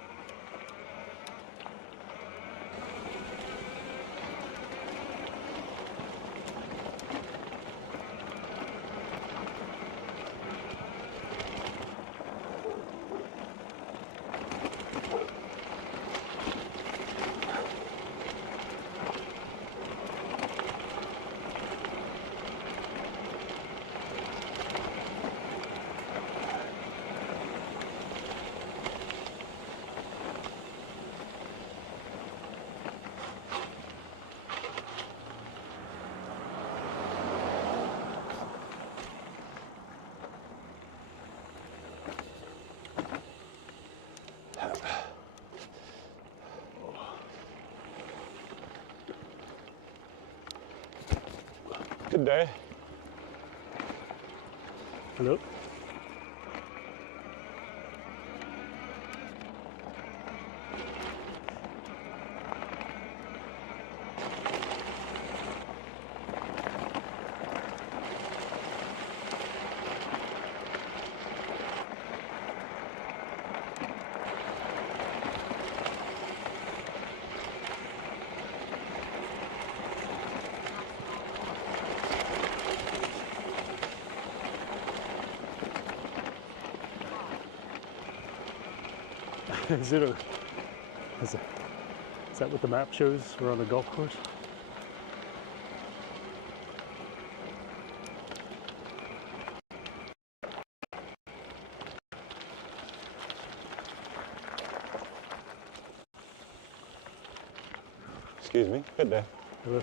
Good day. Hello? Is that what the map shows? We're on the golf course. Excuse me. Good day. Hello.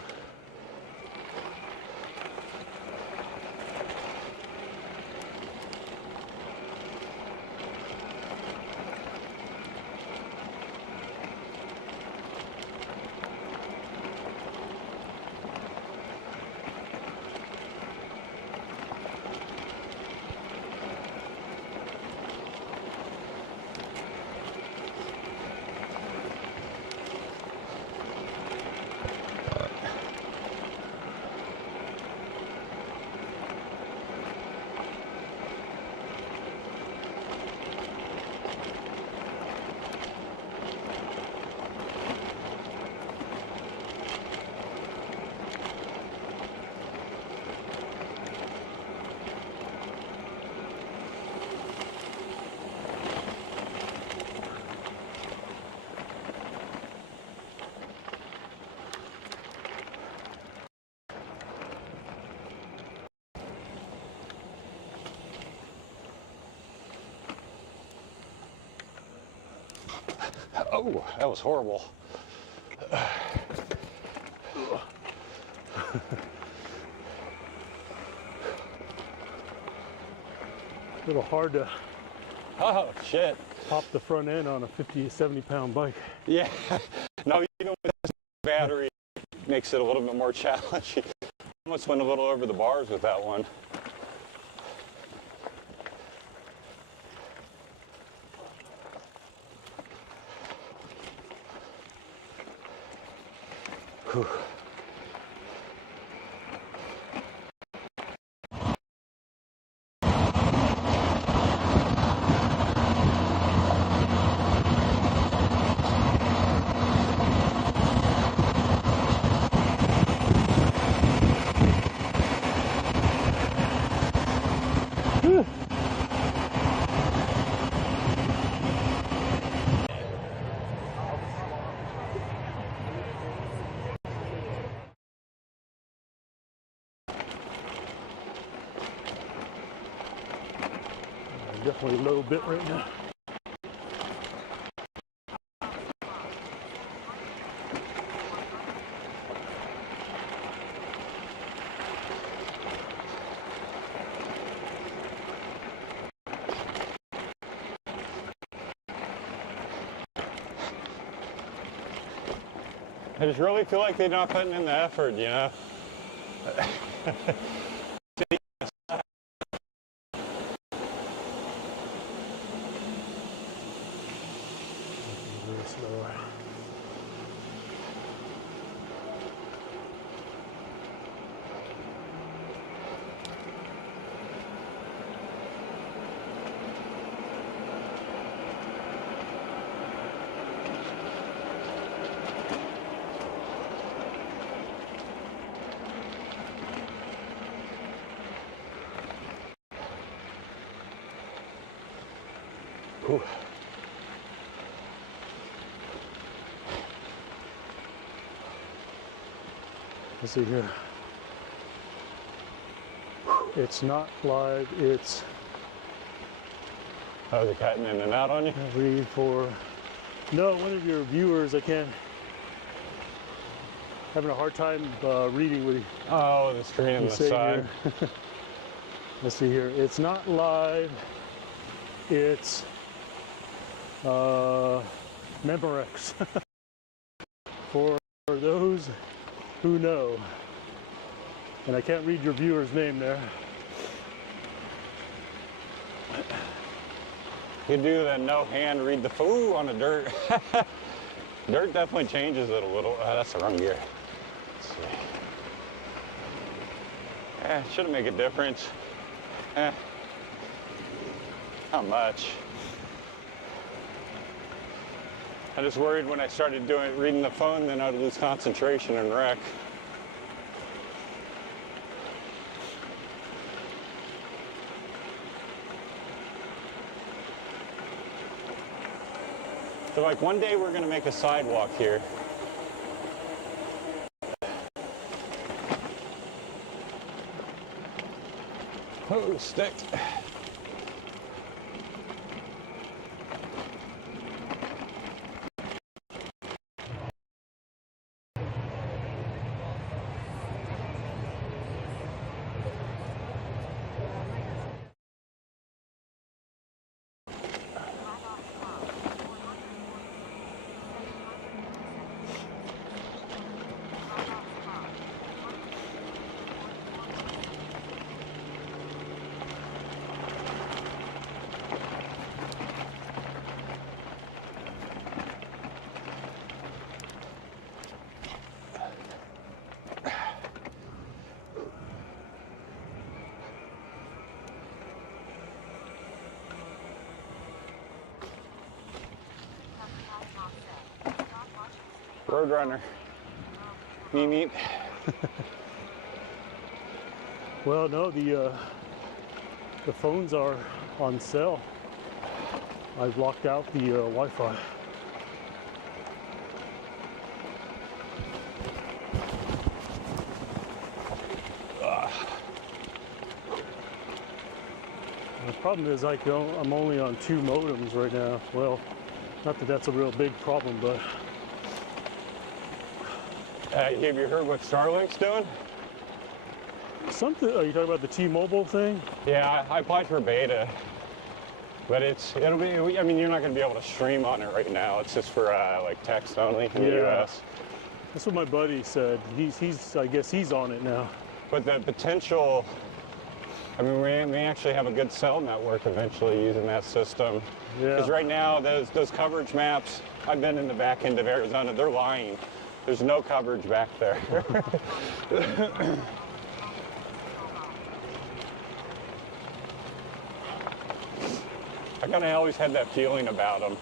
Oh, that was horrible. A little hard to Oh, shit. pop the front end on a 50, 70-pound bike. Yeah. No, even with this battery, it makes it a little bit more challenging. Almost went a little over the bars with that one. Whew. Definitely low bit right now. I just really feel like they're not putting in the effort, you know? Really slow. Whew. Let's see here. It's not live, it's Oh, they're cutting in and out on you? read for, no, one of your viewers, I can't, having a hard time reading what he Oh, the screen on the saying side. here. Let's see here. It's not live. It's Memorex. For those who know. And I can't read your viewer's name there. You do the no hand read the foo on the dirt. Dirt definitely changes it a little. That's the wrong gear. Let's see. Shouldn't make a difference. Not much. I just worried when I started reading the phone, then I'd lose concentration and wreck. So like one day we're gonna make a sidewalk here. Oh, stick. Roadrunner. Meet. Well, no, the phones are on sale. I've locked out the Wi-Fi. The problem is I'm only on 2 modems right now. Well, not that that's a real big problem, but Have you heard what Starlink's doing? something. Are you talking about the T-Mobile thing? Yeah, I applied for beta, but it'll be. I mean, you're not going to be able to stream on it right now. It's just for like text only in the U.S. That's what my buddy said. I guess he's on it now. But the potential. I mean, we may actually have a good cell network eventually using that system. Yeah. Because right now, those coverage maps. I've been in the back end of Arizona. They're lying. There's no coverage back there. I kind of always had that feeling about them.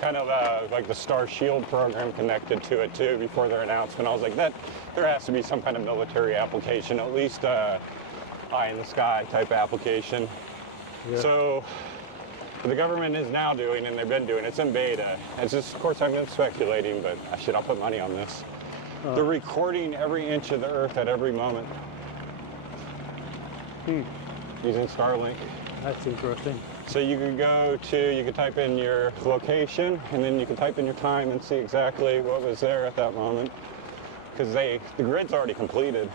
Kind of like the Star Shield program connected to it too before their announcement. I was like, there has to be some kind of military application, at least eye in the sky type application. Yeah. So what the government is now doing, and they've been doing, it's in beta. It's just, of course, I'm speculating, but I'll put money on this. They're recording every inch of the Earth at every moment using Starlink. That's interesting. So you could type in your location, and then you can type in your time and see exactly what was there at that moment. Because the grid's already completed.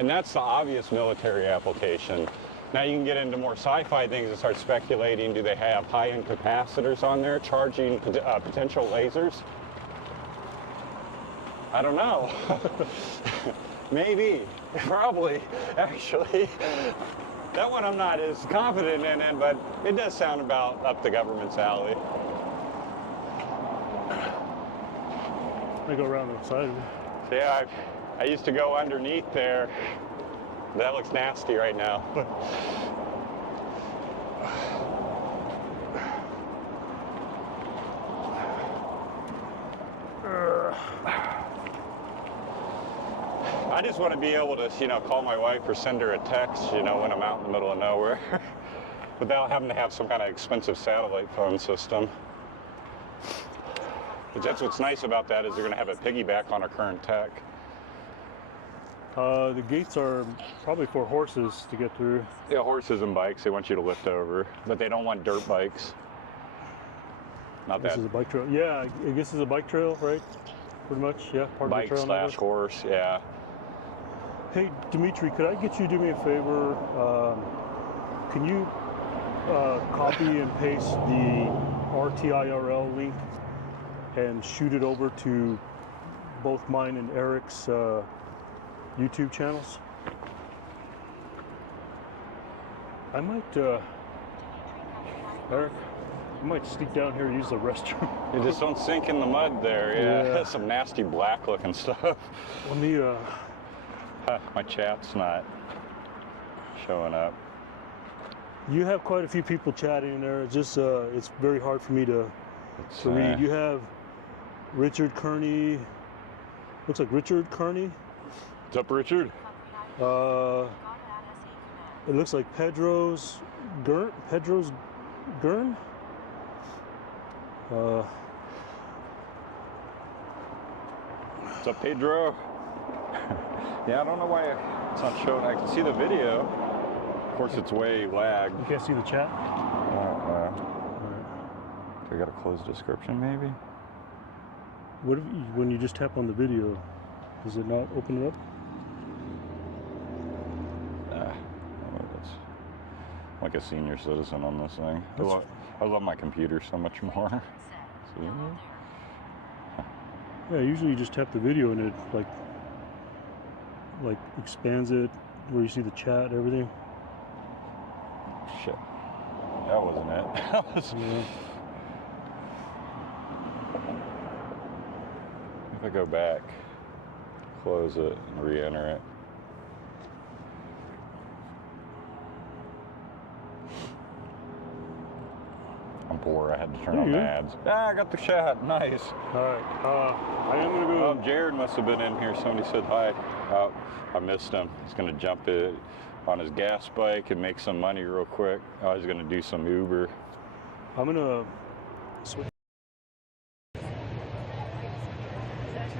And that's the obvious military application. Now you can get into more sci-fi things and start speculating, do they have high-end capacitors on there charging potential lasers? I don't know. Maybe, probably, actually. That one I'm not as confident in it, but it does sound about up the government's alley. I go around the side. So yeah, I used to go underneath there. That looks nasty right now. I just want to be able to, call my wife or send her a text, when I'm out in the middle of nowhere, without having to have some kind of expensive satellite phone system. But that's what's nice about that, is they're going to have a piggyback on our current tech. The gates are probably for horses to get through. Yeah, horses and bikes, they want you to lift over, but they don't want dirt bikes. Not This that. is a bike trail. Yeah, I guess it's a bike trail, right? Pretty much, yeah. Part Bike of the trail. / horse, yeah. Hey, Dimitri, could I get you to do me a favor? Can you copy and paste the RTIRL link and shoot it over to both mine and Eric's YouTube channels? I might, Eric, I might sneak down here and use the restroom. You just don't sink in the mud there. Yeah, Yeah. some nasty black looking stuff. Let me, My chat's not showing up. you have quite a few people chatting in there. It's just, it's very hard for me to read. You have Richard Kearney. Looks like Richard Kearney. What's up, Richard? It looks like Pedro's Gurn. What's up, Pedro? Yeah, I don't know why it's not showing. I can see the video. Of course, it's way lagged. You can't see the chat? I got a closed description, maybe? What if when you just tap on the video, does it not open it up? I'm like a senior citizen on this thing. I love my computer so much more. See? Yeah, usually you just tap the video and it like expands it where you see the chat, everything. Shit. That wasn't it. Yeah. If I go back, close it, and re-enter it. I'm poor, I had to turn on the ads. Ah, I got the chat, nice. Alright, I am gonna go. Jared must have been in here, somebody said hi. Oh, I missed him. He's gonna jump it on his gas bike and make some money real quick. Oh, he's gonna do some Uber. I'm gonna switch.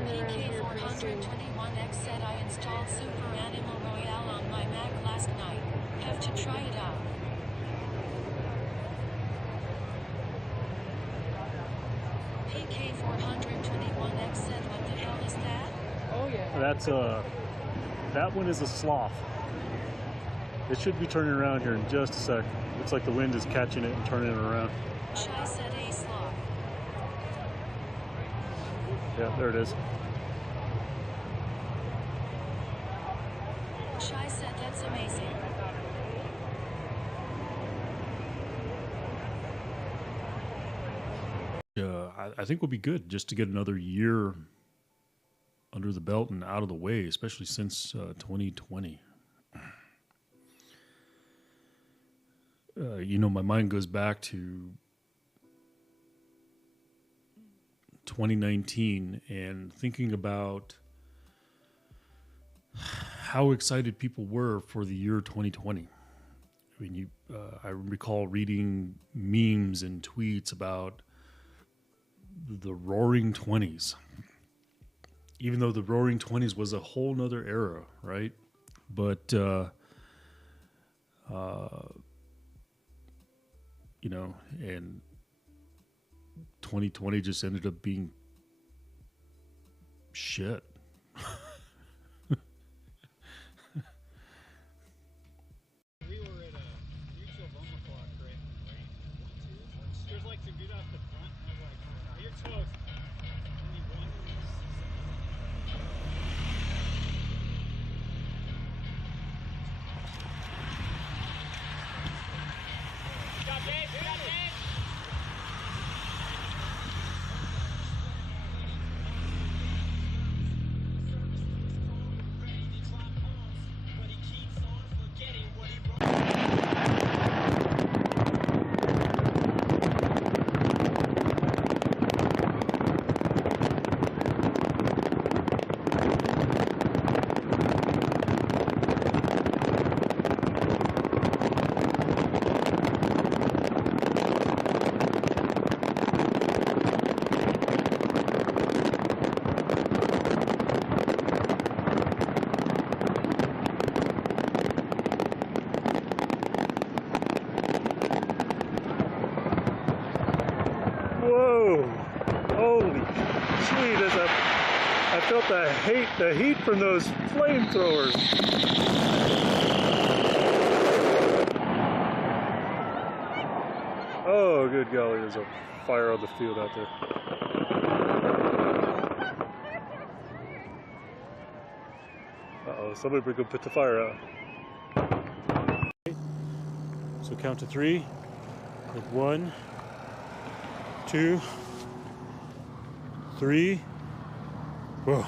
PK421X said I installed Super Animal Royale on my Mac last night. Have to try it out. PK421X said what the hell is that? Oh yeah. That's that one is a sloth. It should be turning around here in just a sec. Looks like the wind is catching it and turning it around. Shai said a sloth. Yeah, there it is. Shai said that's amazing. I think we'll be good just to get another year under the belt and out of the way, especially since 2020. You know, my mind goes back to 2019 and thinking about how excited people were for the year 2020. I mean, I recall reading memes and tweets about the Roaring 20s, even though the Roaring 20s was a whole nother era, right? But you know, and 2020 just ended up being shit. We were at a mutual bumper clock, right? There's like some dude off the front, and I was like, oh, you're toast. Only one. Got Dave, got Dave. Whoa! Holy sweet! I felt the heat from those flamethrowers. Oh, good golly! There's a fire on the field out there. Uh-oh! Somebody go put the fire out. So count to 3. Like 1, 2, 3. Whoa.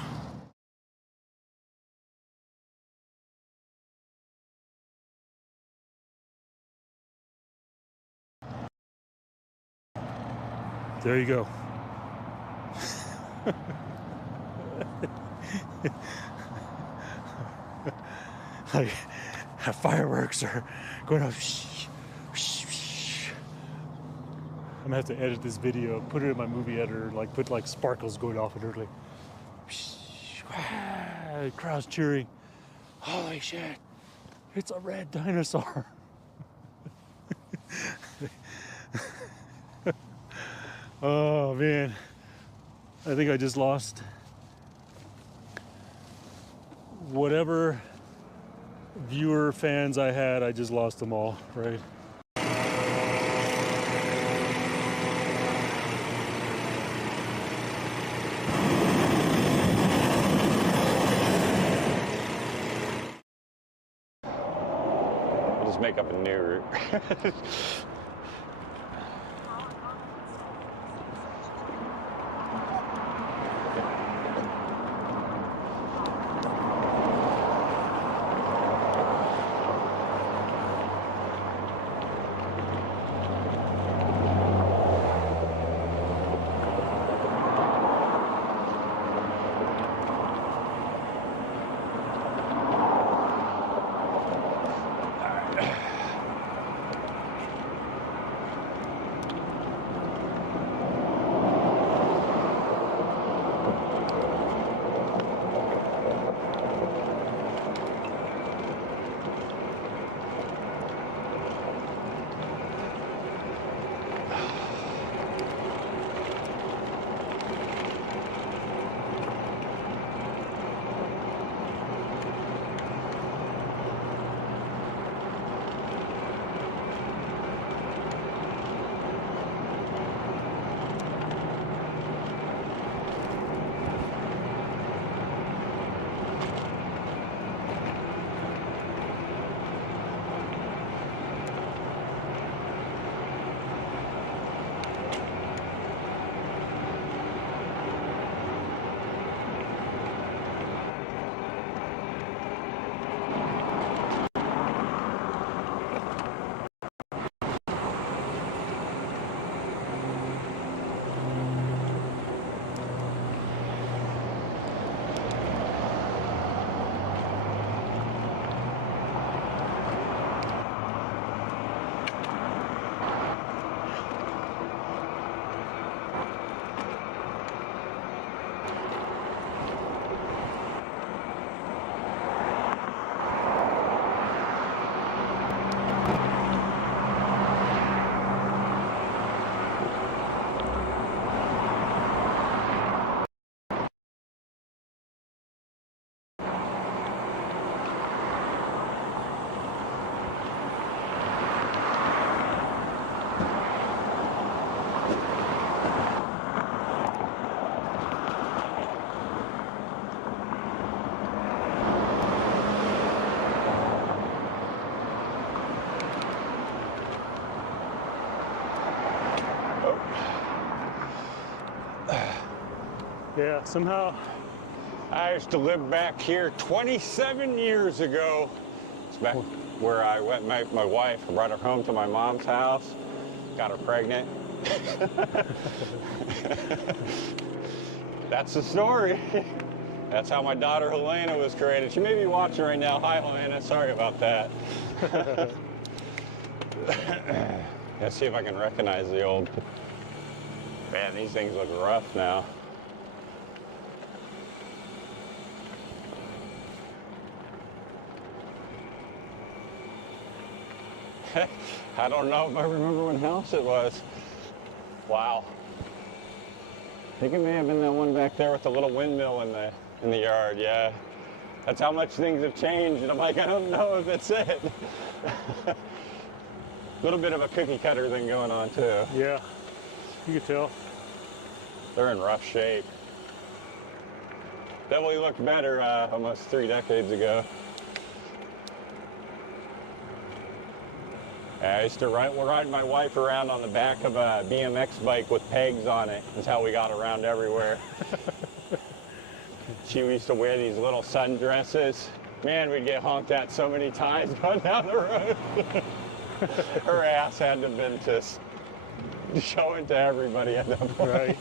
There you go. Like fireworks are going off. I'm gonna have to edit this video, put it in my movie editor, like put like sparkles going off and everything. Crowd's cheering. Holy shit! It's a red dinosaur. Oh man, I think I just lost whatever viewer fans I had. I just lost them all, right? I'll just make up a new route. Yeah, somehow. I used to live back here 27 years ago. It's back where I went, my wife, brought her home to my mom's house, got her pregnant. That's the story. That's how my daughter Helena was created. She may be watching right now. Hi, Helena. Sorry about that. Let's see if I can recognize the old. Man, these things look rough now. I don't know if I remember what house it was. Wow. I think it may have been that one back there with the little windmill in the yard, yeah. That's how much things have changed, and I'm like, I don't know if it's it. A little bit of a cookie cutter thing going on too. Yeah, you can tell. They're in rough shape. Definitely looked better almost 3 decades ago. I used to ride my wife around on the back of a BMX bike with pegs on it. That's how we got around everywhere. She used to wear these little sundresses. Man, we'd get honked at so many times going down the road. Her ass had to have been just showing to everybody at that point. Right.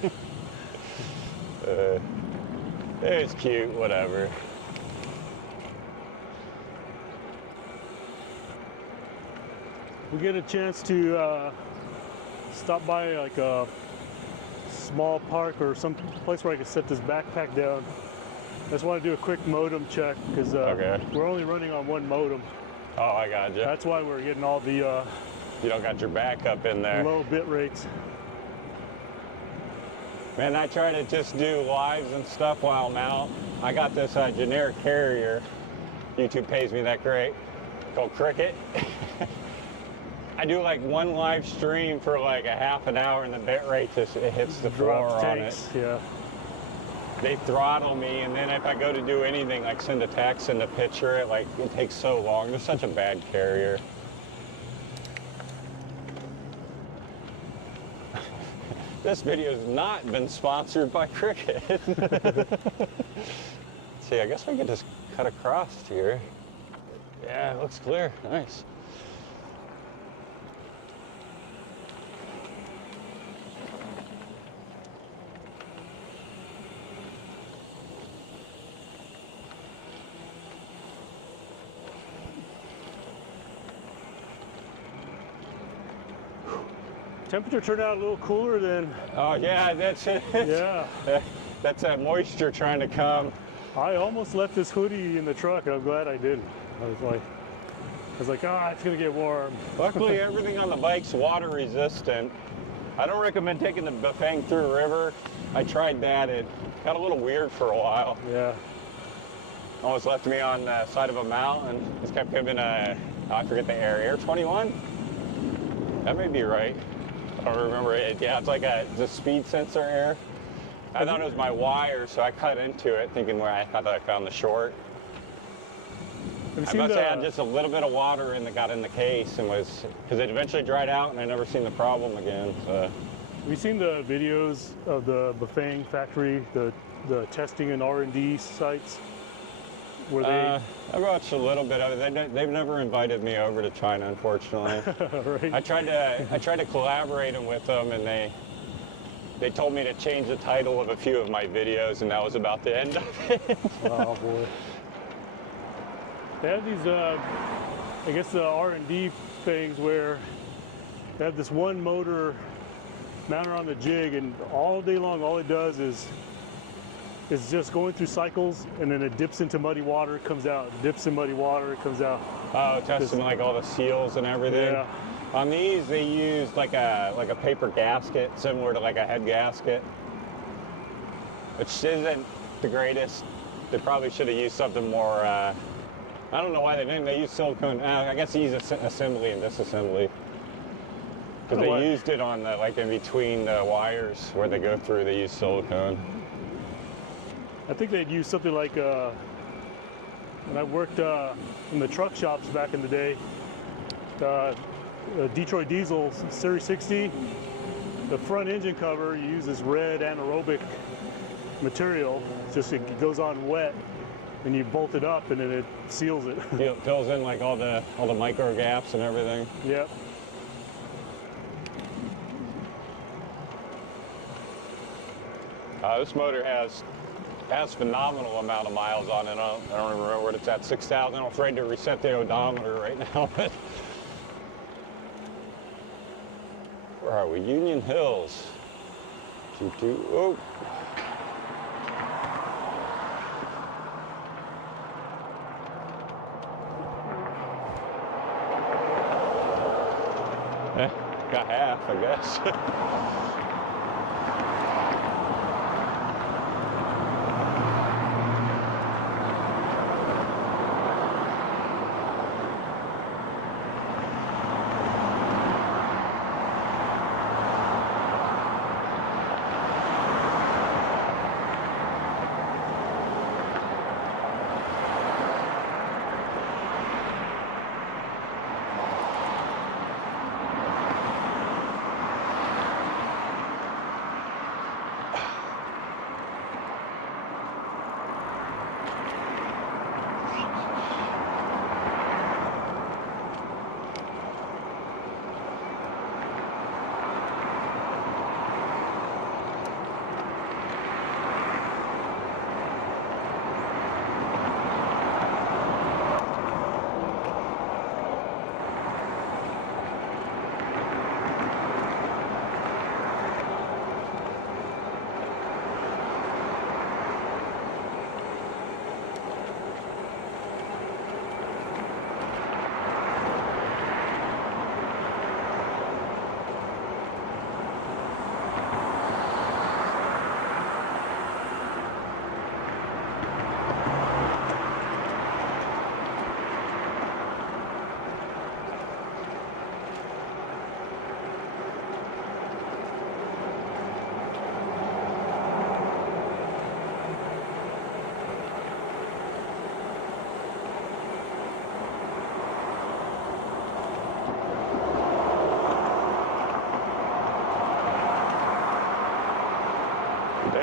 It was cute, whatever. We get a chance to stop by like a small park or some place where I can set this backpack down. I just want to do a quick modem check because Okay. we're only running on one modem. Oh, I got you. That's why we're getting all the You don't got your backup in there. low bit rates. Man, I try to just do lives and stuff while I'm out. I got this generic carrier. YouTube pays me that great. Called Cricket. I do like one live stream for like a half an hour and the bit rate just it hits the floor Drop on it. tanks, yeah. They throttle me, and then if I go to do anything like send a text, send a picture, it takes so long. They're such a bad carrier. This video has not been sponsored by Cricket. See, I guess we could just cut across here. Yeah, it looks clear. Nice. Temperature turned out a little cooler than, Oh yeah, that's it. yeah. That's that moisture trying to come. I almost left this hoodie in the truck and I'm glad I didn't. I was like, ah, it's gonna get warm. Luckily, everything on the bike's water resistant. I don't recommend taking the Bafang through a river. I tried that. It got a little weird for a while. Yeah. Almost left me on the side of a mountain. Just kept giving I forget the Air 21? That may be right. I don't remember it. Yeah, it's like the speed sensor air. I thought it was my wire, so I cut into it thinking where I thought I found the short. Have you I seen must the, have had just a little bit of water in that got in the case and was, because it eventually dried out and I never seen the problem again. So. have you seen the videos of the Bafang factory, the testing and R&D sites? Where they, I watched a little bit of it. They've never invited me over to China, unfortunately. right? I tried to collaborate with them, and they told me to change the title of a few of my videos, and that was about the end of it. Oh boy. They have these, I guess the R&D things where they have this one motor mounted on the jig, and all day long, all it does is just going through cycles, and then it dips into muddy water, comes out, dips in muddy water, it comes out. Oh, testing like all the seals and everything. Yeah. On these, they use like a paper gasket, similar to like a head gasket, which isn't the greatest. They probably should have used something more. I don't know why they didn't. They used silicone. I guess they use assembly and disassembly. Because they used it on the like in between the wires where they go through. They use silicone. I think they'd use something like, when I worked in the truck shops back in the day, Detroit Diesel Series 60, the front engine cover, you use this red anaerobic material. It goes on wet, and you bolt it up, and then it seals it. It fills in like all the micro gaps and everything. Yep. This motor has phenomenal amount of miles on it. I don't remember what it's at, 6,000. I'm afraid to reset the odometer right now. But where are we? Union Hills. Oh. Got half, I guess.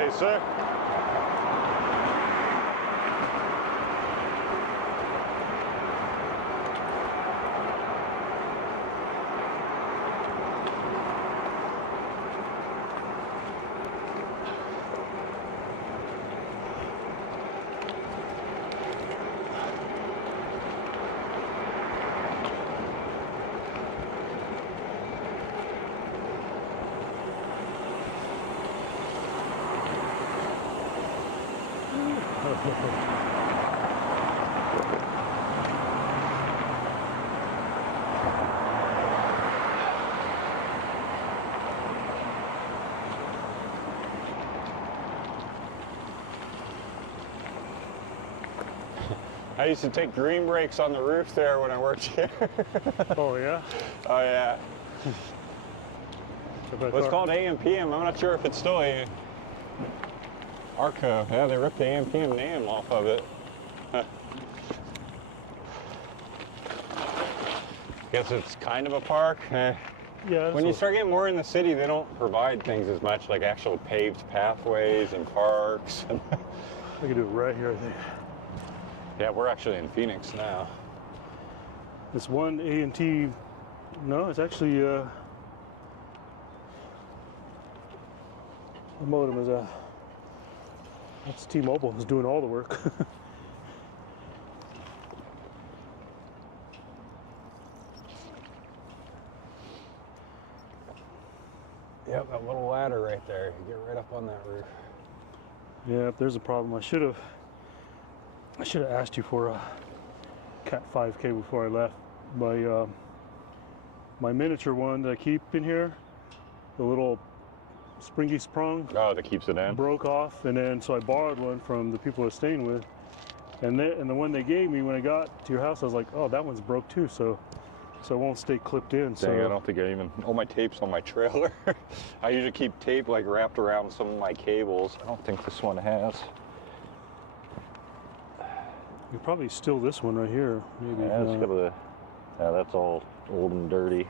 day, sir. I used to take green brakes on the roof there when I worked here. Oh yeah. Oh yeah. So that Well, it's car- called AM/PM. I'm not sure if it's still a Arco. Yeah, they ripped the AM/PM name off of it. Guess it's kind of a park. Yeah. When you start getting more in the city, they don't provide things as much, like actual paved pathways and parks. I can do it right here, I think. Yeah, we're actually in Phoenix now. It's one A&T. No, it's actually what modem is that? That's T-Mobile is doing all the work. Yep, that little ladder right there. You get right up on that roof. Yeah, if there's a problem, I should have asked you for a Cat 5K before I left. My miniature one that I keep in here, the little springy sprung, Oh, that keeps it in? broke off, and then so I borrowed one from the people I was staying with, and the one they gave me when I got to your house, I was like, oh, that one's broke too, so it won't stay clipped in. So Dang, I don't think I even, all my tape's on my trailer. I usually keep tape like wrapped around some of my cables. I don't think this one has. you probably steal this one right here, maybe. Yeah, it's got a, yeah, that's all old and dirty.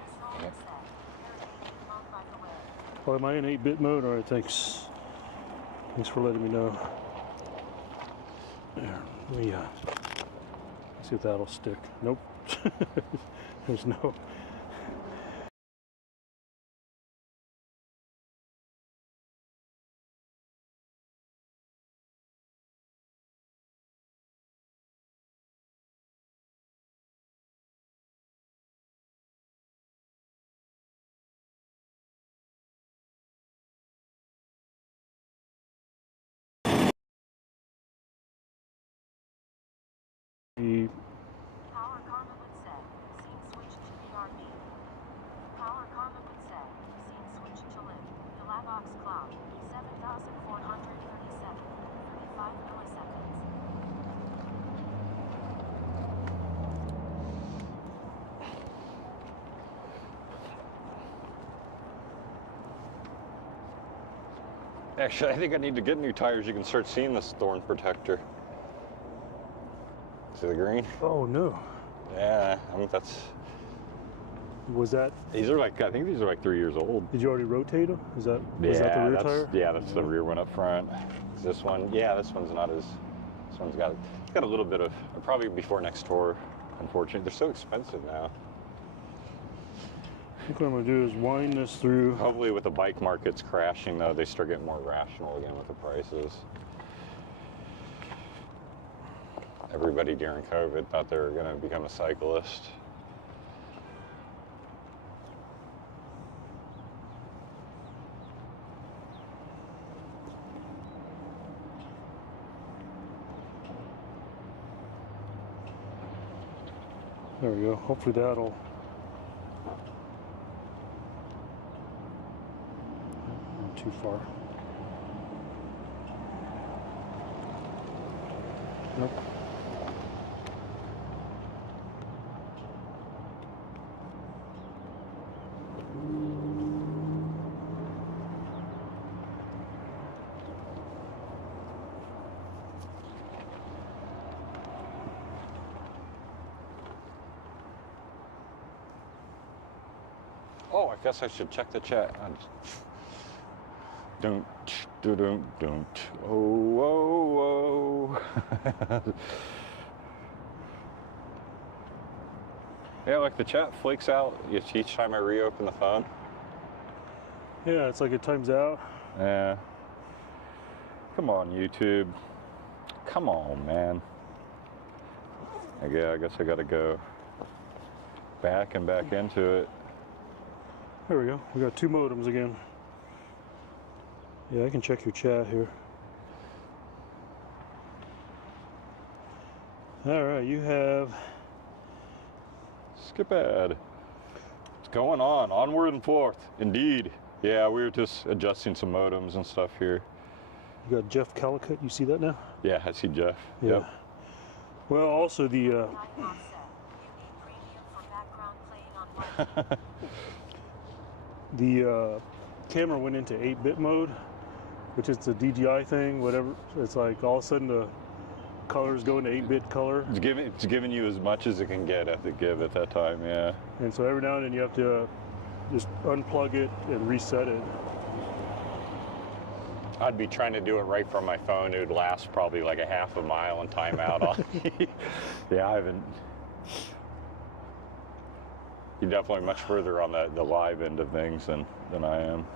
Oh, am I in 8-bit mode? All right, thanks. Thanks for letting me know. There, let me see if that'll stick. Nope. There's no. The Power Karma would say, scene switch to BRB. Power Karma would say, scene switch to live. Galavox clock, 7,437, 35 milliseconds. Actually, I think I need to get new tires. You can start seeing this thorn protector. See the green? oh no, Yeah, I mean, that's, was that? these are like, I think these are like 3 years old. Did you already rotate them? Was that the rear tire? Yeah, that's the rear one up front. This one, yeah, this one's not as, this one's got, it's got a little bit of, probably before next tour, unfortunately. They're so expensive now. I think what I'm gonna do is wind this through. Hopefully with the bike markets crashing though, they start getting more rational again with the prices. Everybody during COVID thought they were gonna become a cyclist. There we go. Hopefully that'll. Not too far. Nope. Oh, I guess I should check the chat. Don't doo-doo-doo. Oh, whoa, whoa. Yeah, like the chat flakes out each time I reopen the phone. Yeah, it's like it times out. Yeah. Come on, YouTube. Come on, man. Yeah, I guess I gotta go back and back into it. There we go. We got 2 modems again. Yeah, I can check your chat here. All right, you have. Skip ad. What's going on? Onward and forth. Indeed. Yeah, we were just adjusting some modems and stuff here. You got Jeff Calicut. You see that now? Yeah, I see Jeff. Yeah. Yep. Well, also the Offset. You need premium for background playing on Wi-Fi. the camera went into 8-bit mode, which is the DJI thing. Whatever. It's like all of a sudden the colors go into 8-bit color, It's giving you as much as it can get at that time, yeah. and so every now and then you have to just unplug it and reset it. I'd be trying to do it right from my phone. It would last probably like a half a mile and time out. Yeah, I haven't. You're definitely much further on the live end of things than I am.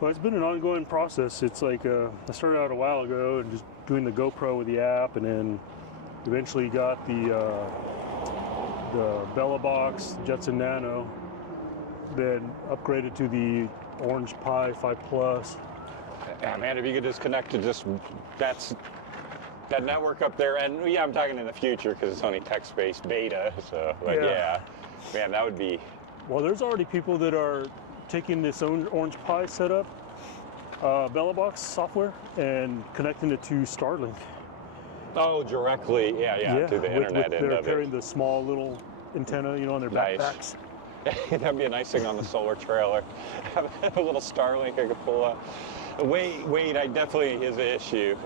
Well, it's been an ongoing process. It's like I started out a while ago and just doing the GoPro with the app, and then eventually got the Bella Box Jetson Nano, then upgraded to the Orange Pi 5 Plus. Yeah, man, if you could just connect to that network up there, and yeah, I'm talking in the future because it's only text-based beta, so, but yeah, man, that would be. Well, there's already people that are taking this Orange Pi setup, Bella Box software, and connecting it to Starlink. Oh, directly, yeah, to the internet end they're of carrying it. the small little antenna, on their Nice. backpacks. That'd be a nice thing on the solar trailer. Have a little Starlink I could pull up. Weight, I definitely is an issue.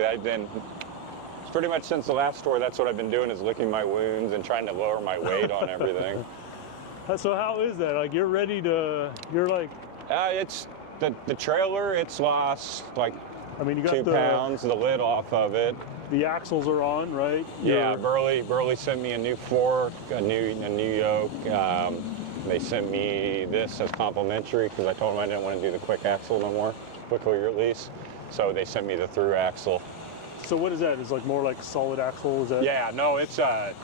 Pretty much since the last tour, that's what I've been doing, is licking my wounds and trying to lower my weight on everything. So how is that? Like, you're like, It's the trailer. It's lost like I mean, you got 2 pounds. The lid off of it. the axles are on, right? Yeah, Burley sent me a new fork, a new yoke. They sent me this as complimentary because I told them I didn't want to do the quick axle no more, quickly release. So they sent me the through axle. So what is that? Is like more like solid axle? Is that? Yeah, no, it's a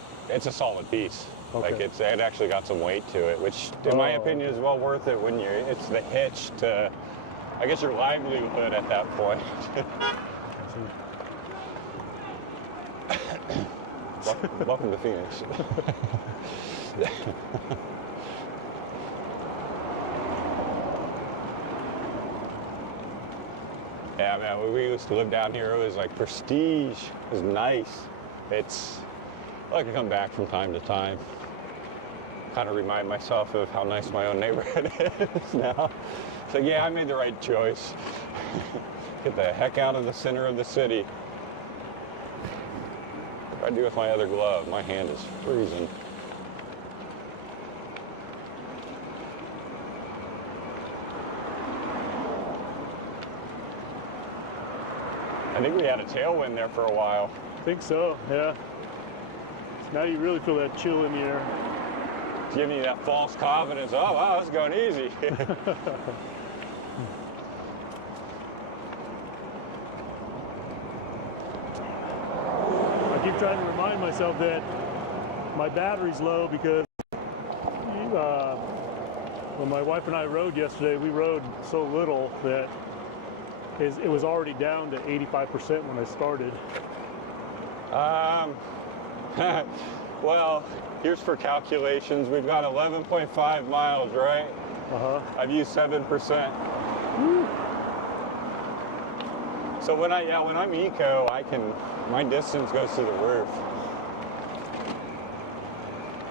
solid piece. Okay. Like it actually got some weight to it, which in my opinion is well worth it when it's the hitch to, I guess, your livelihood at that point. Welcome to Phoenix. Yeah, man, when we used to live down here, it was like prestige. It was nice. I like to come back from time to time. Kind of remind myself of how nice my own neighborhood is now. So yeah, I made the right choice. Get the heck out of the center of the city. What do I do with my other glove? My hand is freezing. I think we had a tailwind there for a while. I think so, yeah. Now you really feel that chill in the air. It's giving you that false confidence. Oh, wow, it's going easy. I keep trying to remind myself that my battery's low because when my wife and I rode yesterday, we rode so little that it was already down to 85% when I started. Well, here's for calculations. We've got 11.5 miles, right? Uh-huh. I've used 7%. Woo. So when I'm eco, my distance goes through the roof.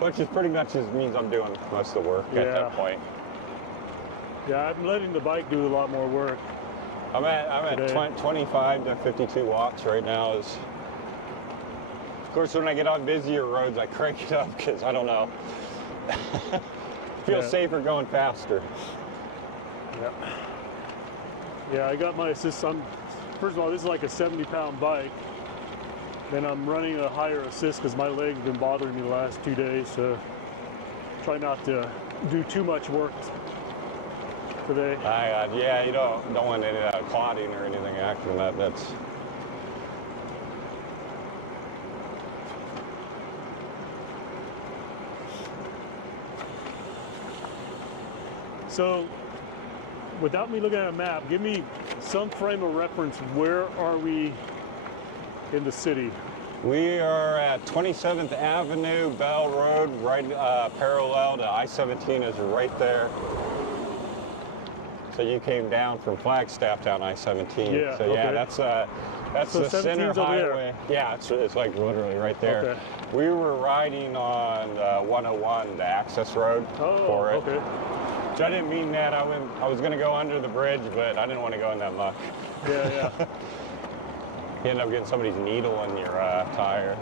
Which is pretty much just means I'm doing most of the work at that point. Yeah, I'm letting the bike do a lot more work. I'm at 25 to 52 watts right now. Of course, when I get on busier roads, I crank it up because I don't know. Feels safer going faster. Yep. Yeah, I got my assist. First of all, this is like a 70-pound bike. Then I'm running a higher assist because my leg's been bothering me the last 2 days. So try not to do too much work today. Yeah, you don't want any clotting or anything after that. That's. So, without me looking at a map, give me some frame of reference. Where are we in the city? We are at 27th Avenue, Bell Road, right parallel to I-17 is right there. So you came down from Flagstaff down I-17. Yeah, so yeah, okay. that's So the center 17's over highway. there. Yeah, it's like literally right there. Okay. We were riding on 101, the access road for it. Okay. Which I didn't mean that. I was going to go under the bridge, but I didn't want to go in that much. Yeah. You end up getting somebody's needle in your tire.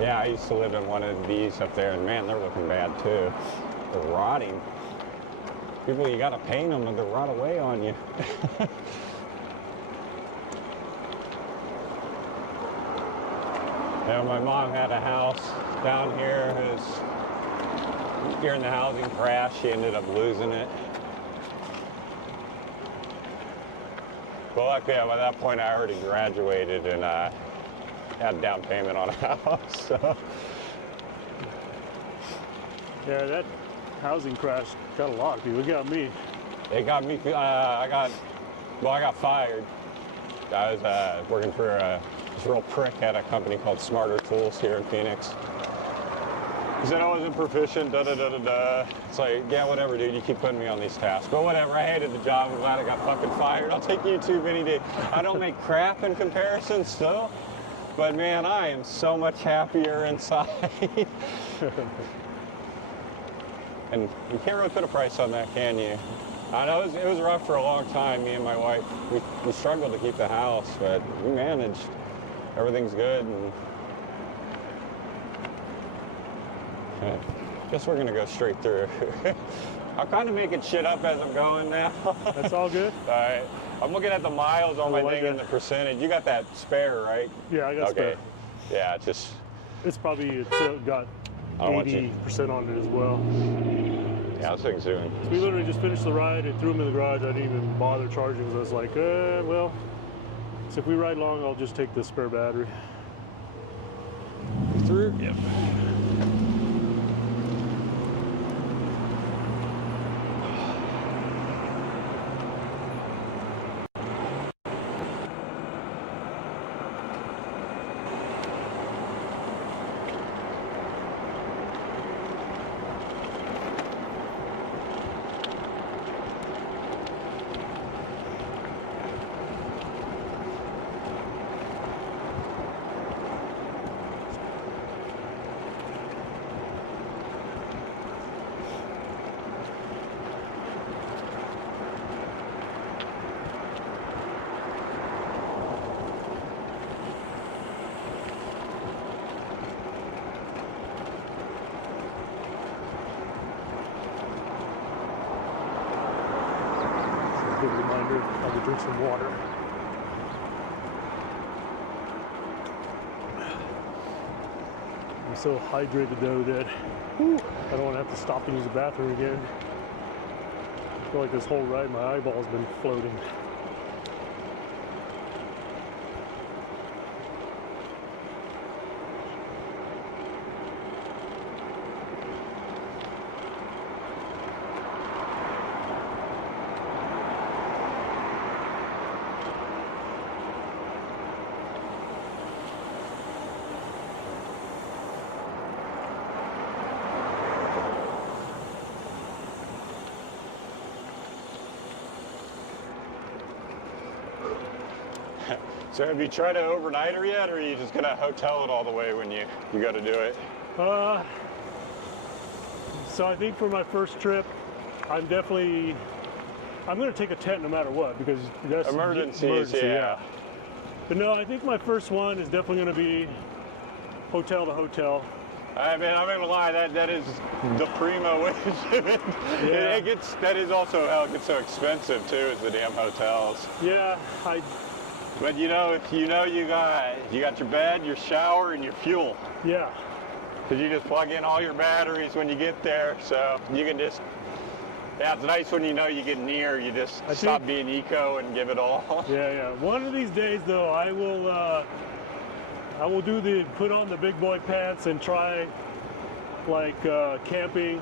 Yeah, I used to live in one of these up there, and man, they're looking bad too. They're rotting. People, you gotta paint them and they'll rot away on you. Yeah, my mom had a house down here. During the housing crash, she ended up losing it. Well, luckily, by that point, I already graduated and had a down payment on a house. So. Yeah, that housing crash got a lot of people. It got me. It got me. I got fired. I was working for this real prick at a company called Smarter Tools here in Phoenix. He said I wasn't proficient, da-da-da-da-da. It's like, yeah, whatever, dude. You keep putting me on these tasks. But whatever, I hated the job. I'm glad I got fucking fired. I'll take YouTube any day. I don't make crap in comparison still. But man, I am so much happier inside. And you can't really put a price on that, can you? I know it was rough for a long time. Me and my wife, we struggled to keep the house, but we managed. Everything's good. And I guess we're gonna go straight through. I'm kind of making shit up as I'm going now. That's all good? All right. I'm looking at the miles on my thing and the percentage. You got that spare, right? Yeah, I got spare. Yeah, It's probably got I don't want you- 80% on it as well. Yeah, this thing's doing. So we literally just finished the ride and threw them in the garage. I didn't even bother charging because I was like, well, so if we ride long, I'll just take the spare battery. Through? Yep. Good reminder, I'll be drink some water. I'm so hydrated though that I don't want to have to stop and use the bathroom again. I feel like this whole ride my eyeball's been floating. So have you tried to overnight her yet, or are you just gonna hotel it all the way when you go to do it? So I think for my first trip, I'm going to take a tent no matter what because that's Emergencies, yeah. But no, I think my first one is definitely going to be hotel to hotel. I mean, I'm not gonna lie, that is the primo way to do it. Yeah. That is also how it gets so expensive too, is the damn hotels. Yeah, But you know, if you got your bed, your shower, and your fuel. yeah. Because you just plug in all your batteries when you get there, so you can just. Yeah, it's nice when you know you get near. You just stop being eco and give it all. Yeah. One of these days, though, I will put on the big boy pants and try like camping.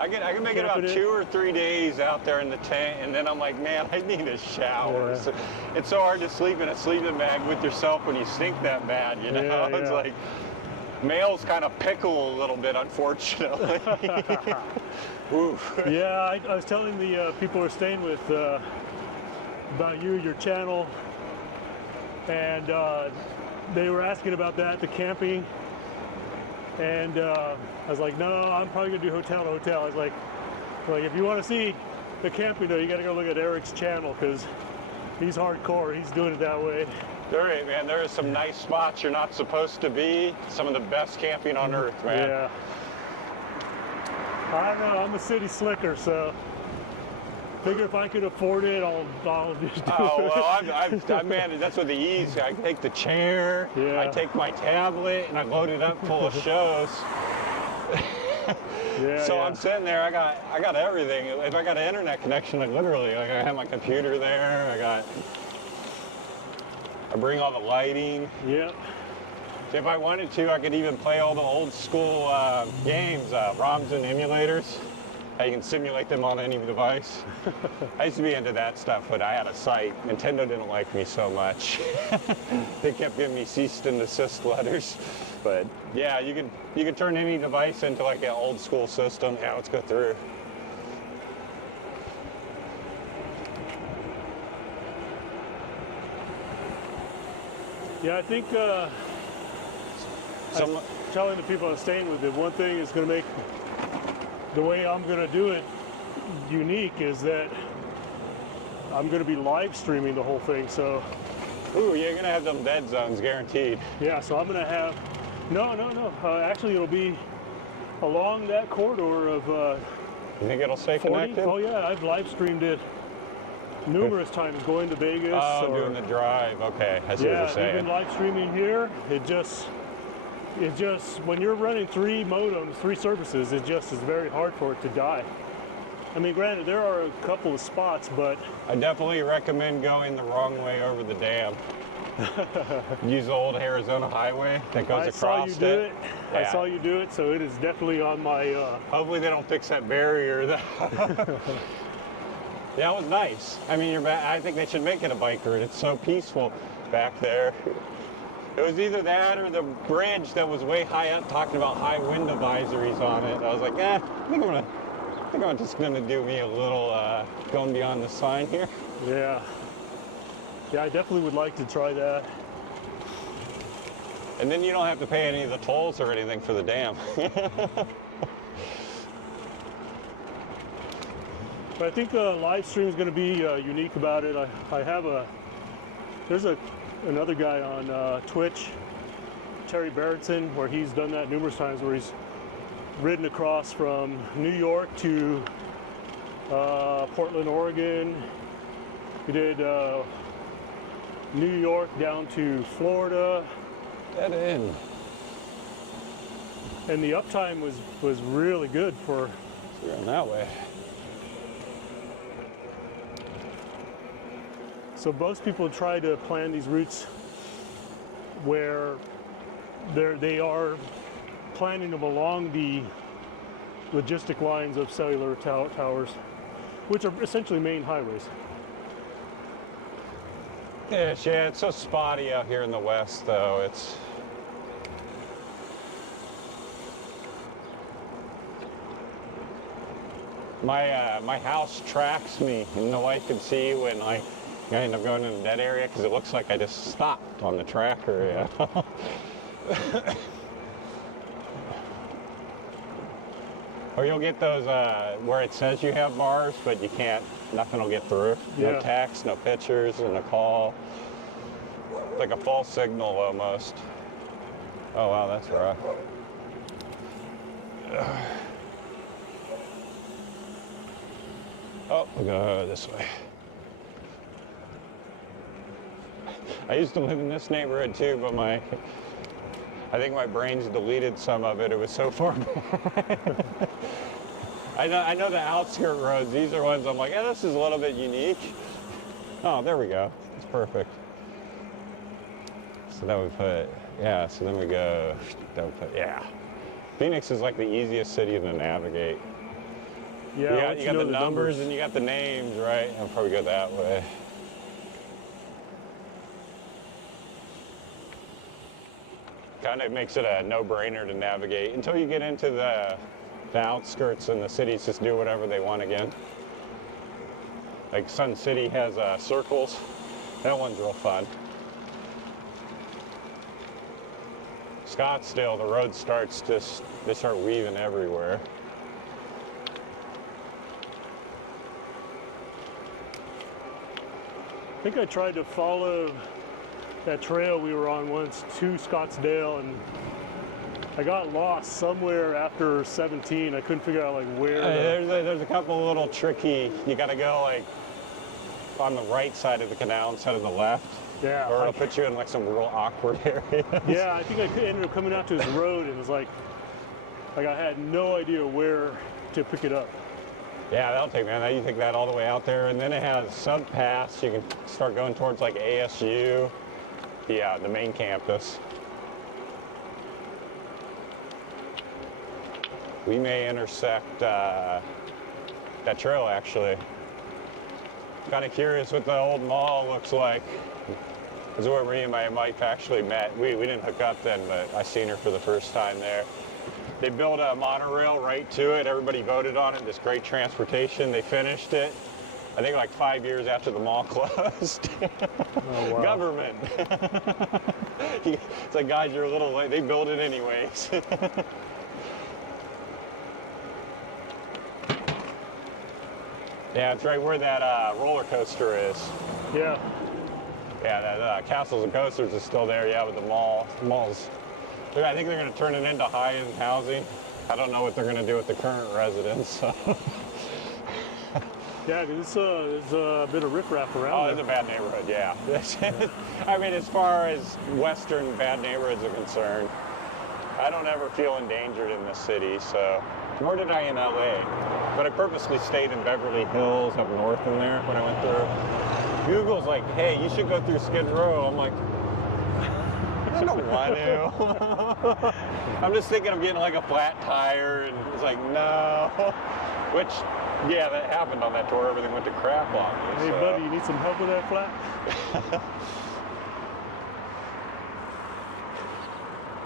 I can make it about 2 or 3 days out there in the tent, and then I'm like, man, I need a shower. Yeah. It's so hard to sleep in a sleeping bag with yourself when you stink that bad, you know? Yeah, It's yeah. like males kind of pickle a little bit, unfortunately. Oof. Yeah, I was telling the people we're staying with about your channel, and they were asking about that, the camping, and I was like, no, I'm probably gonna do hotel to hotel. I was like if you want to see the camping, though, you got to go look at Eric's channel because he's hardcore. He's doing it that way. There is, man. There are some nice spots you're not supposed to be. Some of the best camping on earth, man. Yeah. I don't know. I'm a city slicker, so figure if I could afford it, I'll just do Oh, it. well, I've managed. That's with the ease. I take the chair, Yeah. I take my tablet, and I load it up full of shows. Yeah, So yeah. I'm sitting there. I got everything. If I got an internet connection, like literally, like I have my computer there. I bring all the lighting. Yeah. If I wanted to, I could even play all the old school games, ROMs and emulators. You can simulate them on any device. I used to be into that stuff, but I had a site. Nintendo didn't like me so much. They kept giving me cease and desist letters. But yeah, you can turn any device into like an old school system. Yeah, let's go through. Yeah, I think I was telling the people I'm staying with that one thing is going to make the way I'm going to do it unique is that I'm going to be live streaming the whole thing. So Ooh, you're gonna have them dead zones guaranteed. yeah, so I'm going to have no. Actually, it'll be along that corridor of You think it'll stay 40. connected? Oh yeah, I've live streamed it numerous times going to Vegas. Oh, or, doing the drive. Okay, I see what yeah, you're saying. even live streaming here, it just when you're running 3 modems, 3 services, it just is very hard for it to die. I mean, granted, there are a couple of spots, but I definitely recommend going the wrong way over the dam. Use the old Arizona highway that goes I across saw you do it. I Yeah. saw you do it, so it is definitely on my. Hopefully they don't fix that barrier. Yeah, it was nice. I mean, I think they should make it a bike route. It's so peaceful back there. It was either that or the bridge that was way high up talking about high wind advisories on it. I was like, I think I'm just gonna do me a little going beyond the sign here. Yeah. Yeah, I definitely would like to try that. And then you don't have to pay any of the tolls or anything for the dam. But I think live stream is going to be unique about it. There's another guy on Twitch, Terry Barrettson, where he's done that numerous times, where he's ridden across from New York to Portland, Oregon. He did New York down to Florida. Dead end. And the uptime was really good for. So you're going that way. So most people try to plan these routes where they are planning them along the logistic lines of cellular towers, which are essentially main highways. Yeah, it's so spotty out here in the west, though. It's my house tracks me, and the wife can see when I end up going in that area because it looks like I just stopped on the tracker. Yeah. Or you'll get those where it says you have bars, but you can't. Nothing will get through. Yeah. No text, no pictures, and a call. It's like a false signal almost. Oh wow, that's rough. Oh, we'll go this way. I used to live in this neighborhood too, but I think my brain's deleted some of it. It was so far back. I know the outskirt roads. These are ones I'm like, yeah, this is a little bit unique. Oh, there we go. It's perfect. So then we put, yeah, so then we go, then we put, yeah. Phoenix is like the easiest city to navigate. Yeah, You got the numbers and you got the names, right? I'll probably go that way. Kind of makes it a no-brainer to navigate until you get into the outskirts and the cities just do whatever they want again. Like Sun City has circles. That one's real fun. Scottsdale, the road starts they start weaving everywhere. I think I tried to follow that trail we were on once to Scottsdale, and I got lost somewhere after 17. I couldn't figure out like where. There's a couple little tricky. You got to go like on the right side of the canal instead of the left. Yeah. Or it'll put you in like some real awkward areas. Yeah, I think I ended up coming out to this road, and it was like I had no idea where to pick it up. Yeah, that'll take, man. You take that all the way out there, and then it has sub-pass. You can start going towards like ASU, the main campus. We may intersect that trail, actually. Kind of curious what the old mall looks like. This is where me and my wife actually met. We didn't hook up then, but I seen her for the first time there. They built a monorail right to it. Everybody voted on it. This great transportation. They finished it, I think like 5 years after the mall closed. Oh, wow. Government. It's like, guys, you're a little late. They built it anyways. Yeah, it's right where that roller coaster is. Yeah. Yeah, that Castles and Coasters is still there, yeah, with the mall. The malls. I think they're going to turn it into high-end housing. I don't know what they're going to do with the current residents. So. Yeah, because there's a bit of riffraff around. Oh, it's a bad neighborhood, yeah. I mean, as far as Western bad neighborhoods are concerned, I don't ever feel endangered in this city, so. Nor did I in LA. But I purposely stayed in Beverly Hills up north in there when I went through. Google's like, hey, you should go through Skid Row. I'm like, I don't want to. I'm just thinking of getting like a flat tire, and it's like, no. Which, yeah, that happened on that tour. Everything went to crap on me. Hey, so. buddy, you need some help with that flat?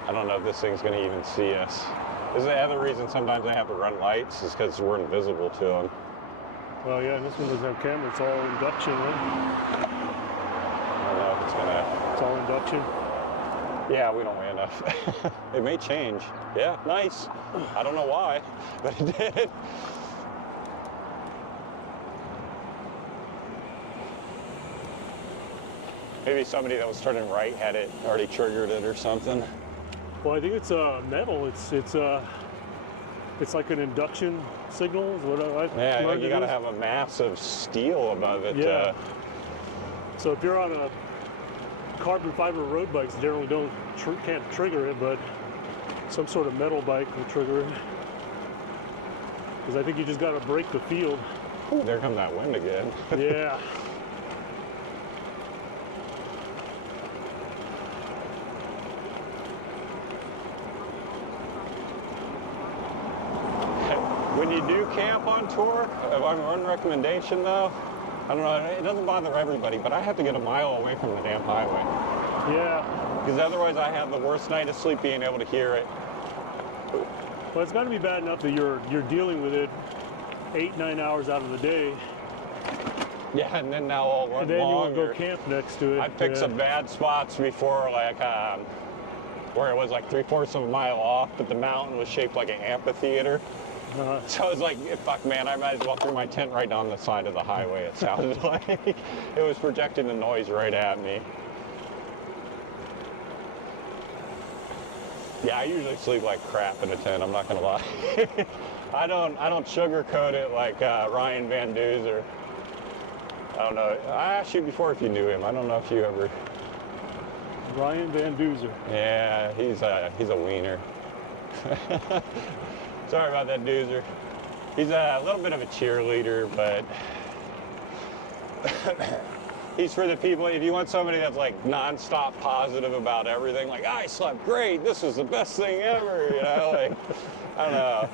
I don't know if this thing's going to even see us. This is the other reason sometimes I have to run lights, is because we're invisible to them. Well, yeah, this one doesn't have camera. It's all induction, right? I don't know if it's going to... It's all induction. Yeah, we don't weigh enough. It may change. Yeah, nice. I don't know why, but it did. Maybe somebody that was turning right had it already triggered it or something. Well, I think it's metal. It's like an induction signal. Is what Yeah, I think you got to have a massive steel above it. Yeah. So if you're on a carbon fiber road bikes, generally can't trigger it, but some sort of metal bike will trigger it. Because I think you just got to break the field. Ooh, there comes that wind again. Yeah. When you do camp on tour, one recommendation though, I don't know, it doesn't bother everybody, but I have to get a mile away from the damn highway. Yeah. Because otherwise I have the worst night of sleep being able to hear it. Well, it's got to be bad enough that you're dealing with it 8-9 hours out of the day. Yeah, and then now all run And then longer. you will go camp next to it. I picked some bad spots before, like where it was like 3/4 of a mile off, but the mountain was shaped like an amphitheater. So I was like, fuck man, I might as well throw my tent right down the side of the highway, it sounded like. It was projecting the noise right at me. Yeah, I usually sleep like crap in a tent. I'm not gonna lie. I don't sugarcoat it like Ryan Van Duzer. I don't know. I asked you before if you knew him. I don't know if you ever. Ryan Van Duzer. Yeah, he's a wiener. Sorry about that, Doozer. He's a little bit of a cheerleader, but he's for the people. If you want somebody that's like nonstop positive about everything, like I slept great, this is the best thing ever, you know, like I don't know.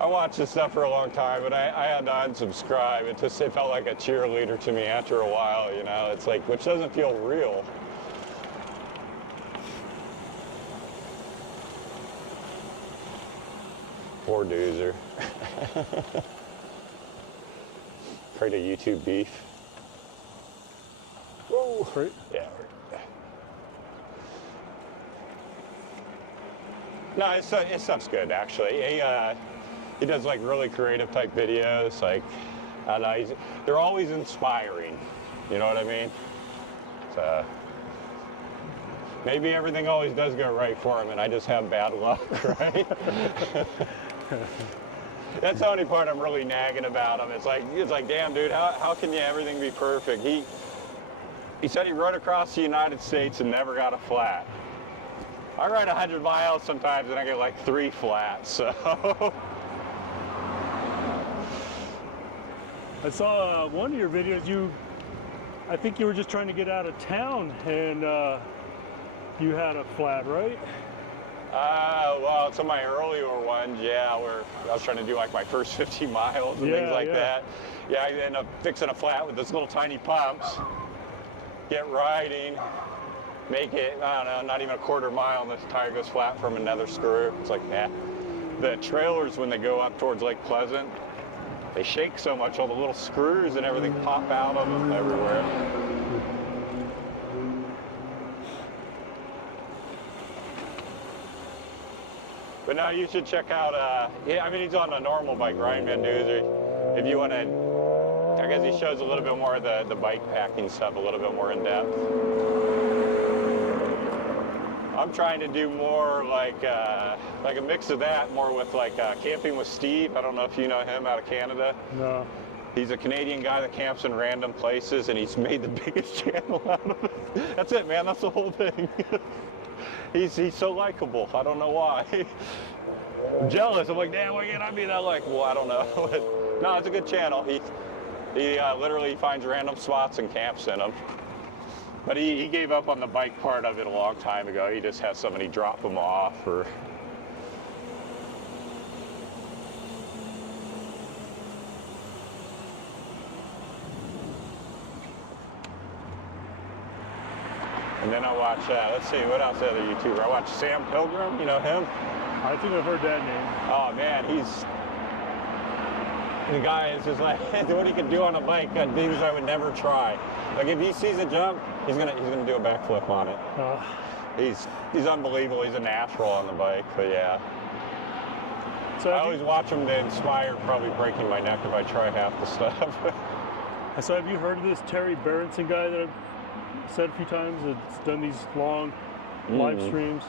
I watched this stuff for a long time, but I had to unsubscribe. It felt like a cheerleader to me after a while, you know. It's like, which doesn't feel real. Poor Doozer. Afraid of YouTube beef. Whoa. Right? Yeah. No, his stuff's good, actually. He does like really creative type videos. Like, I don't know, they're always inspiring. You know what I mean? So maybe everything always does go right for him, and I just have bad luck, right? That's the only part I'm really nagging about him. It's like, damn, dude, how can everything be perfect? He said he rode across the United States and never got a flat. I ride 100 miles sometimes and I get like 3 flats, so. I saw one of your videos, I think you were just trying to get out of town and you had a flat, right? Well, some of my earlier ones, yeah, where I was trying to do like my first 50 miles and things like that. Yeah, I ended up fixing a flat with this little tiny pumps, get riding, make it, I don't know, not even a quarter mile, and the tire goes flat from another screw. It's like, yeah. The trailers, when they go up towards Lake Pleasant, they shake so much, all the little screws and everything pop out of them everywhere. But now you should check out, yeah, I mean, he's on a normal bike, Ryan Van Duzer. If you want to, I guess he shows a little bit more of the bike packing stuff, a little bit more in depth. I'm trying to do more like a mix of that, more with like Camping with Steve. I don't know if you know him out of Canada. No. He's a Canadian guy that camps in random places, and he's made the biggest channel out of it. That's it, man. That's the whole thing. He's so likable. I don't know why. I'm jealous. I'm like, damn, why can't I be that likable? I don't know. No, it's a good channel. He literally finds random spots and camps in them. But he gave up on the bike part of it a long time ago. He just has somebody drop him off or. And then I watch, let's see, what else other YouTuber? I watch Sam Pilgrim, you know him? I think I've heard that name. Oh man, the guy is just like, what he can do on a bike, things I would never try. Like if he sees a jump, he's gonna do a backflip on it. He's unbelievable. He's a natural on the bike, but yeah. So I always watch him to inspire, probably breaking my neck if I try half the stuff. So have you heard of this Terry Berenson guy that I've said a few times? That's done these long live streams.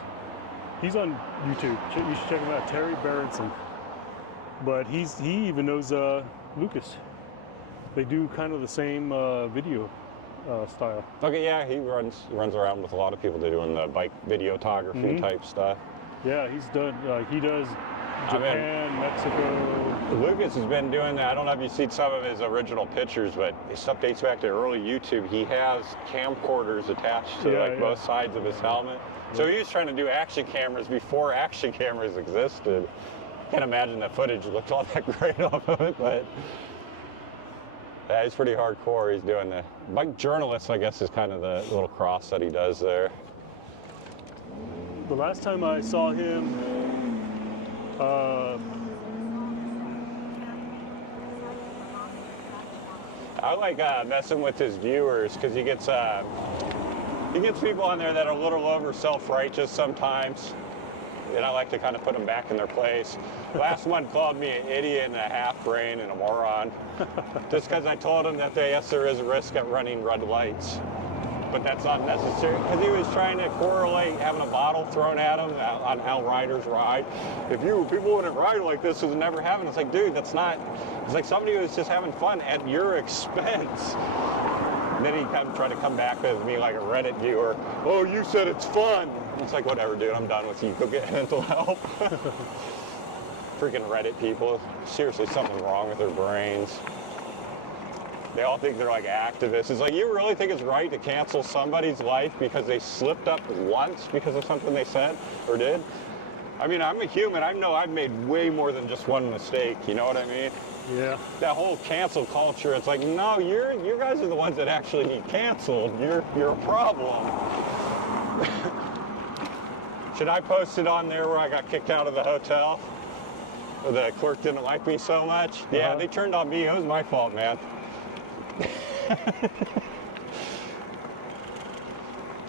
He's on YouTube. You should check him out, Terry Berenson. But he even knows Lucas. They do kind of the same video style. Okay, yeah, he runs around with a lot of people. They're doing the bike videography type stuff. Yeah, he's done. He does Japan, Mexico. Lucas has been doing that. I don't know if you've seen some of his original pictures, but his stuff dates back to early YouTube. He has camcorders attached to both sides of his helmet. So he was trying to do action cameras before action cameras existed. Can't imagine the footage looked all that great off of it, but yeah, he's pretty hardcore. He's doing the bike journalist, I guess, is kind of the little cross that he does there. The last time I saw him, I like messing with his viewers because he gets people on there that are a little over self-righteous sometimes. And I like to kind of put them back in their place. Last one called me an idiot and a half-brain and a moron. Just because I told him that yes, there is a risk at running red lights. but that's not necessary because he was trying to correlate having a bottle thrown at him on how riders ride. If people wouldn't ride like this, it would never happen. It's like, dude, that's not. It's like somebody was just having fun at your expense. And then he tried to come back with me like a Reddit viewer. Oh, you said it's fun. It's like, whatever, dude. I'm done with you. Go get mental help. Freaking Reddit people. Seriously, something wrong with their brains. They all think they're like activists. It's like, you really think it's right to cancel somebody's life because they slipped up once because of something they said or did? I mean, I'm a human. I know I've made way more than just one mistake. You know what I mean? Yeah. That whole cancel culture, it's like, no, you guys are the ones that actually need canceled. You're a problem. Should I post it on there where I got kicked out of the hotel? Or the clerk didn't like me so much? Yeah, they turned on me. It was my fault, man.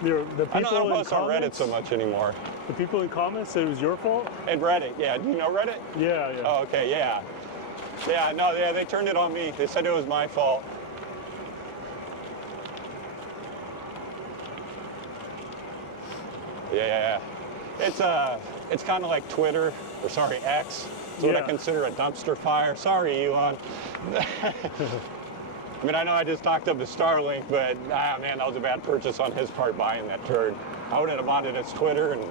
The I don't people in post on Reddit comments, so much anymore. the people in comments said it was your fault? And Reddit, yeah. Do you know Reddit? Yeah, yeah. Oh, okay, yeah. Yeah, no, yeah, they turned it on me. They said it was my fault. Yeah. It's kind of like Twitter, or sorry, X. It's what I consider a dumpster fire. Sorry, Elon. I mean, I know I just knocked up the Starlink, but man, that was a bad purchase on his part buying that turd. I wouldn't have bought it as Twitter, and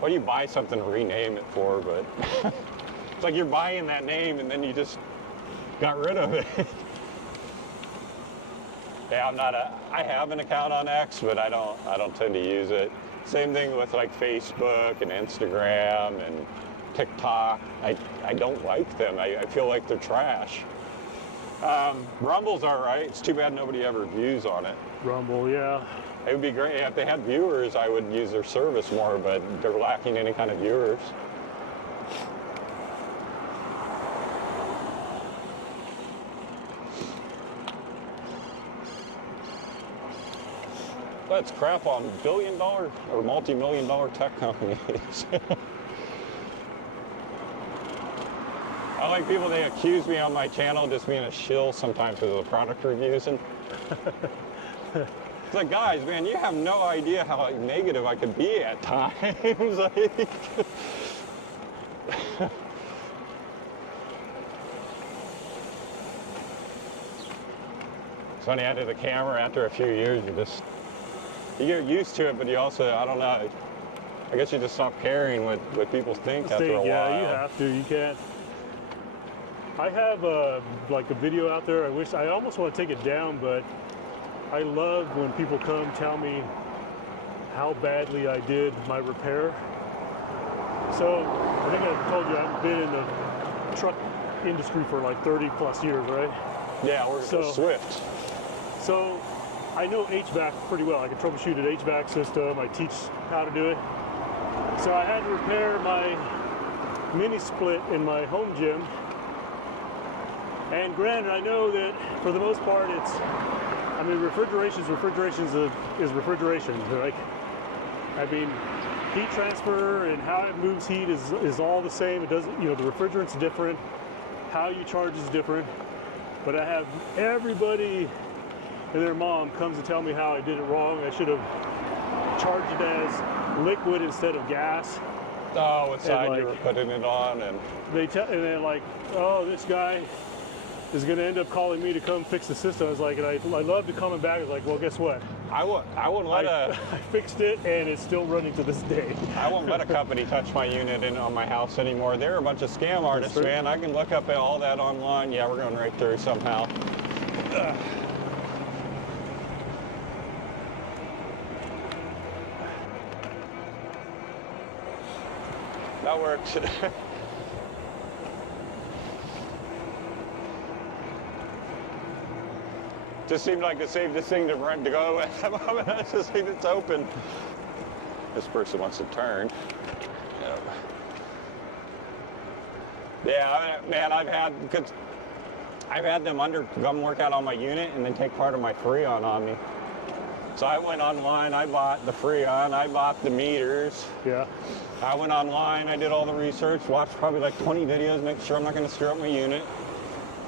well, you buy something to rename it for, but it's like you're buying that name and then you just got rid of it. Yeah, I have an account on X, but I don't tend to use it. Same thing with like Facebook and Instagram and TikTok. I don't like them. I feel like they're trash. Rumble's all right. It's too bad nobody ever views on it. Rumble, yeah. It would be great if they had viewers. I would use their service more, but they're lacking any kind of viewers. Let's crap on billion-dollar or multi-million-dollar tech companies. I like people, they accuse me on my channel just being a shill sometimes because of the product reviews. And it's like, guys, man, you have no idea how negative I could be at times. Like, it's funny, after the camera, after a few years, you get used to it, but you also, I don't know, I guess you just stop caring what people think after a while. Yeah, you have to. You can't. I have like a video out there. I almost want to take it down, but I love when people come tell me how badly I did my repair. So I think I told you I've been in the truck industry for like 30 plus years, right? Yeah, we're Swift. So I know HVAC pretty well. I can troubleshoot an HVAC system. I teach how to do it. So I had to repair my mini split in my home gym. And granted, I know that for the most part, I mean, refrigeration is refrigeration. Like, I mean, heat transfer and how it moves heat is all the same. It doesn't, the refrigerant's different. How you charge is different. But I have everybody and their mom comes to tell me how I did it wrong. I should have charged it as liquid instead of gas. Oh, what side you were putting it on, and and they're like, oh, this guy is going to end up calling me to come fix the system. I was like, and I love to comment back. I was like, well, guess what? I wouldn't let I fixed it, and it's still running to this day. I won't let a company touch my unit on my house anymore. They're a bunch of scam artists, man. I can look up all that online. Yeah, we're going right through somehow. That works. Just seemed like the safest thing to go at the moment. I just think it's open. This person wants to turn. Yeah, man, I've had them come work out on my unit and then take part of my Freon on me. So I went online, I bought the Freon, I bought the meters. Yeah. I went online, I did all the research, watched probably like 20 videos, making sure I'm not going to screw up my unit.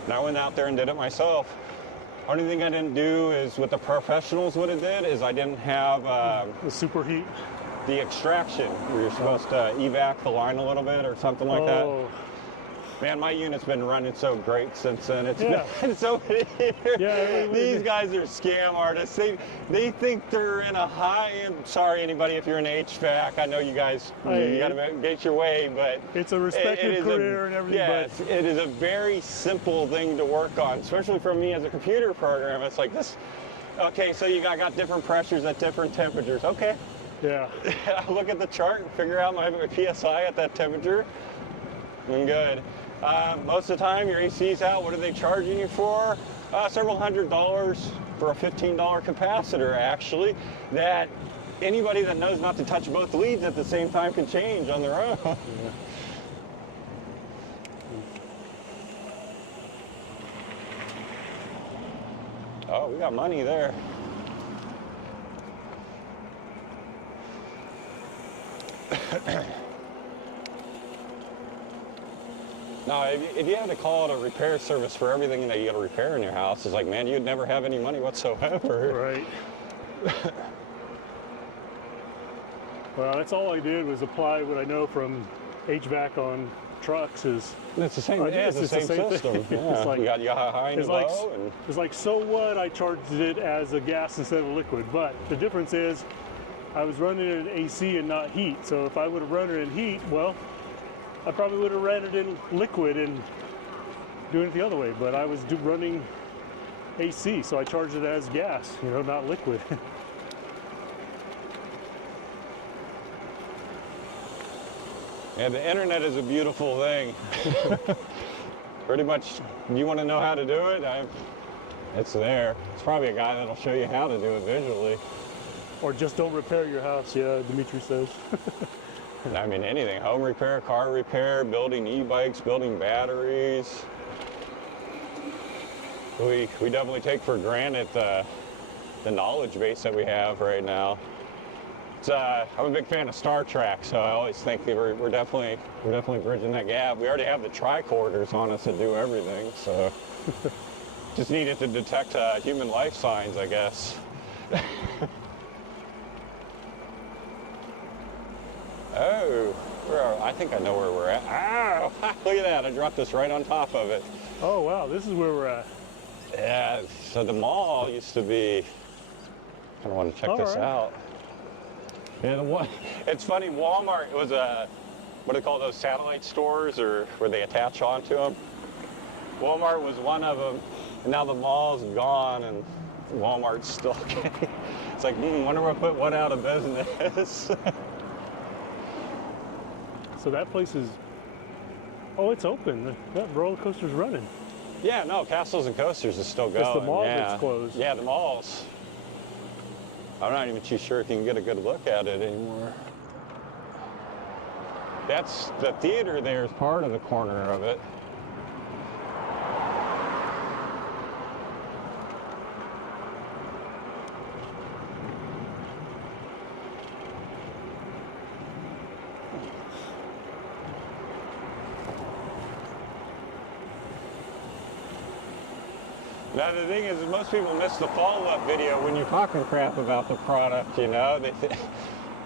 And I went out there and did it myself. Only thing I didn't do is with the professionals, what it did is I didn't have The superheat. the extraction where you're supposed to evac the line a little bit or something like that. Oh, Man, my unit's been running so great since then. It's Yeah. been so Yeah, These guys are scam artists. They think they're in a high-end. Sorry, anybody, if you're in HVAC, I know you guys you got to make your way, but it's a respected career and everything. yes, it is a very simple thing to work on, especially for me as a computer programmer. It's like this. Okay, so you got different pressures at different temperatures. Okay, But yeah. I look at the chart and figure out my PSI at that temperature. I'm good. Most of the time, your AC's out. What are they charging you for? Several $100s for a $15 capacitor, actually, that anybody that knows not to touch both leads at the same time can change on their own. Yeah. Oh, we got money there. Now, if you had to call it a repair service for everything that you got to repair in your house, it's like, man, you'd never have any money whatsoever. Right. Well, that's all I did was apply what I know from HVAC on trucks is. It's the same. Oh, Yeah, it's the same thing. system. Yeah. It's like- you got high and It's like, low, and it's like, so what? I charged it as a gas instead of a liquid. But the difference is I was running it in AC and not heat. So if I would have run it in heat, well, I probably would have ran it in liquid and doing it the other way. But I was running AC, so I charged it as gas, not liquid. yeah, the internet is a beautiful thing. Pretty much, you want to know how to do it? It's there. It's probably a guy that'll show you how to do it visually. Or just don't repair your house, yeah, Dimitri says. I mean, anything, home repair, car repair, building e-bikes, building batteries. We definitely take for granted the knowledge base that we have right now. I'm a big fan of Star Trek, so I always think that we're definitely bridging that gap. We already have the tricorders on us that do everything, so just needed to detect human life signs, I guess. Oh, I think I know where we're at. Ah, look at that! I dropped this right on top of it. Oh wow, this is where we're at. Yeah, so the mall used to be. I kind of want to check this out. Yeah, it's funny. Walmart was what do they call those satellite stores, or where they attach onto them? Walmart was one of them, and now the mall's gone, and Walmart's still. It's like, wonder what put what out of business. So that place is, oh, it's open. That roller coaster's running. Yeah, no, Castles and Coasters is still going. It's the mall yeah. that's closed. Yeah, the malls. I'm not even too sure if you can get a good look at it anymore. That's the theater there is part of the corner of it. Now the thing is, most people miss the follow-up video when you're talking crap about the product,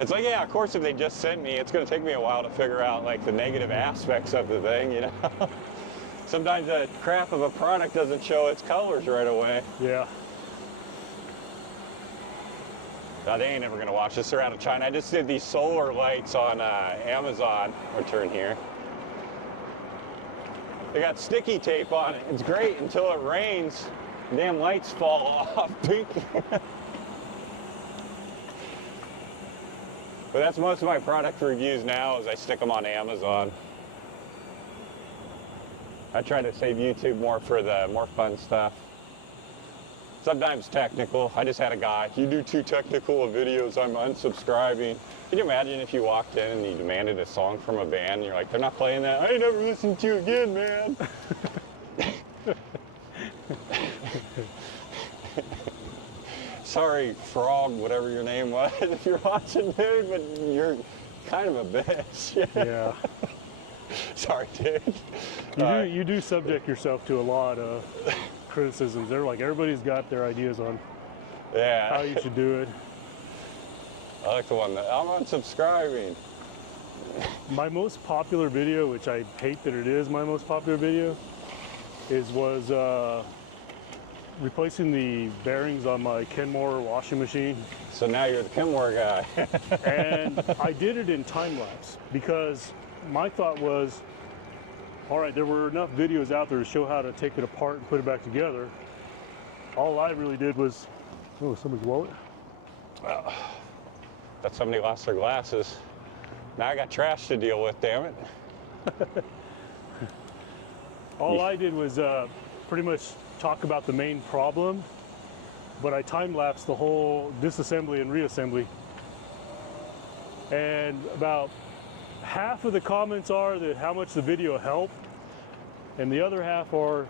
It's like, yeah, of course if they just sent me, it's going to take me a while to figure out like the negative aspects of the thing, Sometimes the crap of a product doesn't show its colors right away. Yeah. Now, they ain't ever going to watch this. They're out of China. I just did these solar lights on Amazon. I'll turn here. They got sticky tape on it. It's great until it rains. The damn lights fall off. But that's most of my product reviews now is I stick them on Amazon. I try to save YouTube more for the more fun stuff. Sometimes technical. I just had a guy, you do too technical of videos, I'm unsubscribing. Can you imagine if you walked in and you demanded a song from a band and you're like, they're not playing that? I ain't never listened to you again, man. Sorry, Frog, whatever your name was, if you're watching, dude, but you're kind of a bitch. Yeah. Sorry, dude. You do subject yourself to a lot of criticisms. They're like, everybody's got their ideas on how Yeah. you should do it. I like the one that I'm unsubscribing. My most popular video, which I hate that it is my most popular video, was replacing the bearings on my Kenmore washing machine. So now you're the Kenmore guy. And I did it in time lapse because my thought was, all right, there were enough videos out there to show how to take it apart and put it back together. All I really did was, oh, somebody's wallet. But somebody lost their glasses. Now I got trash to deal with, damn it. All I did was pretty much talk about the main problem, but I time-lapsed the whole disassembly and reassembly. And about half of the comments are that how much the video helped, and the other half are,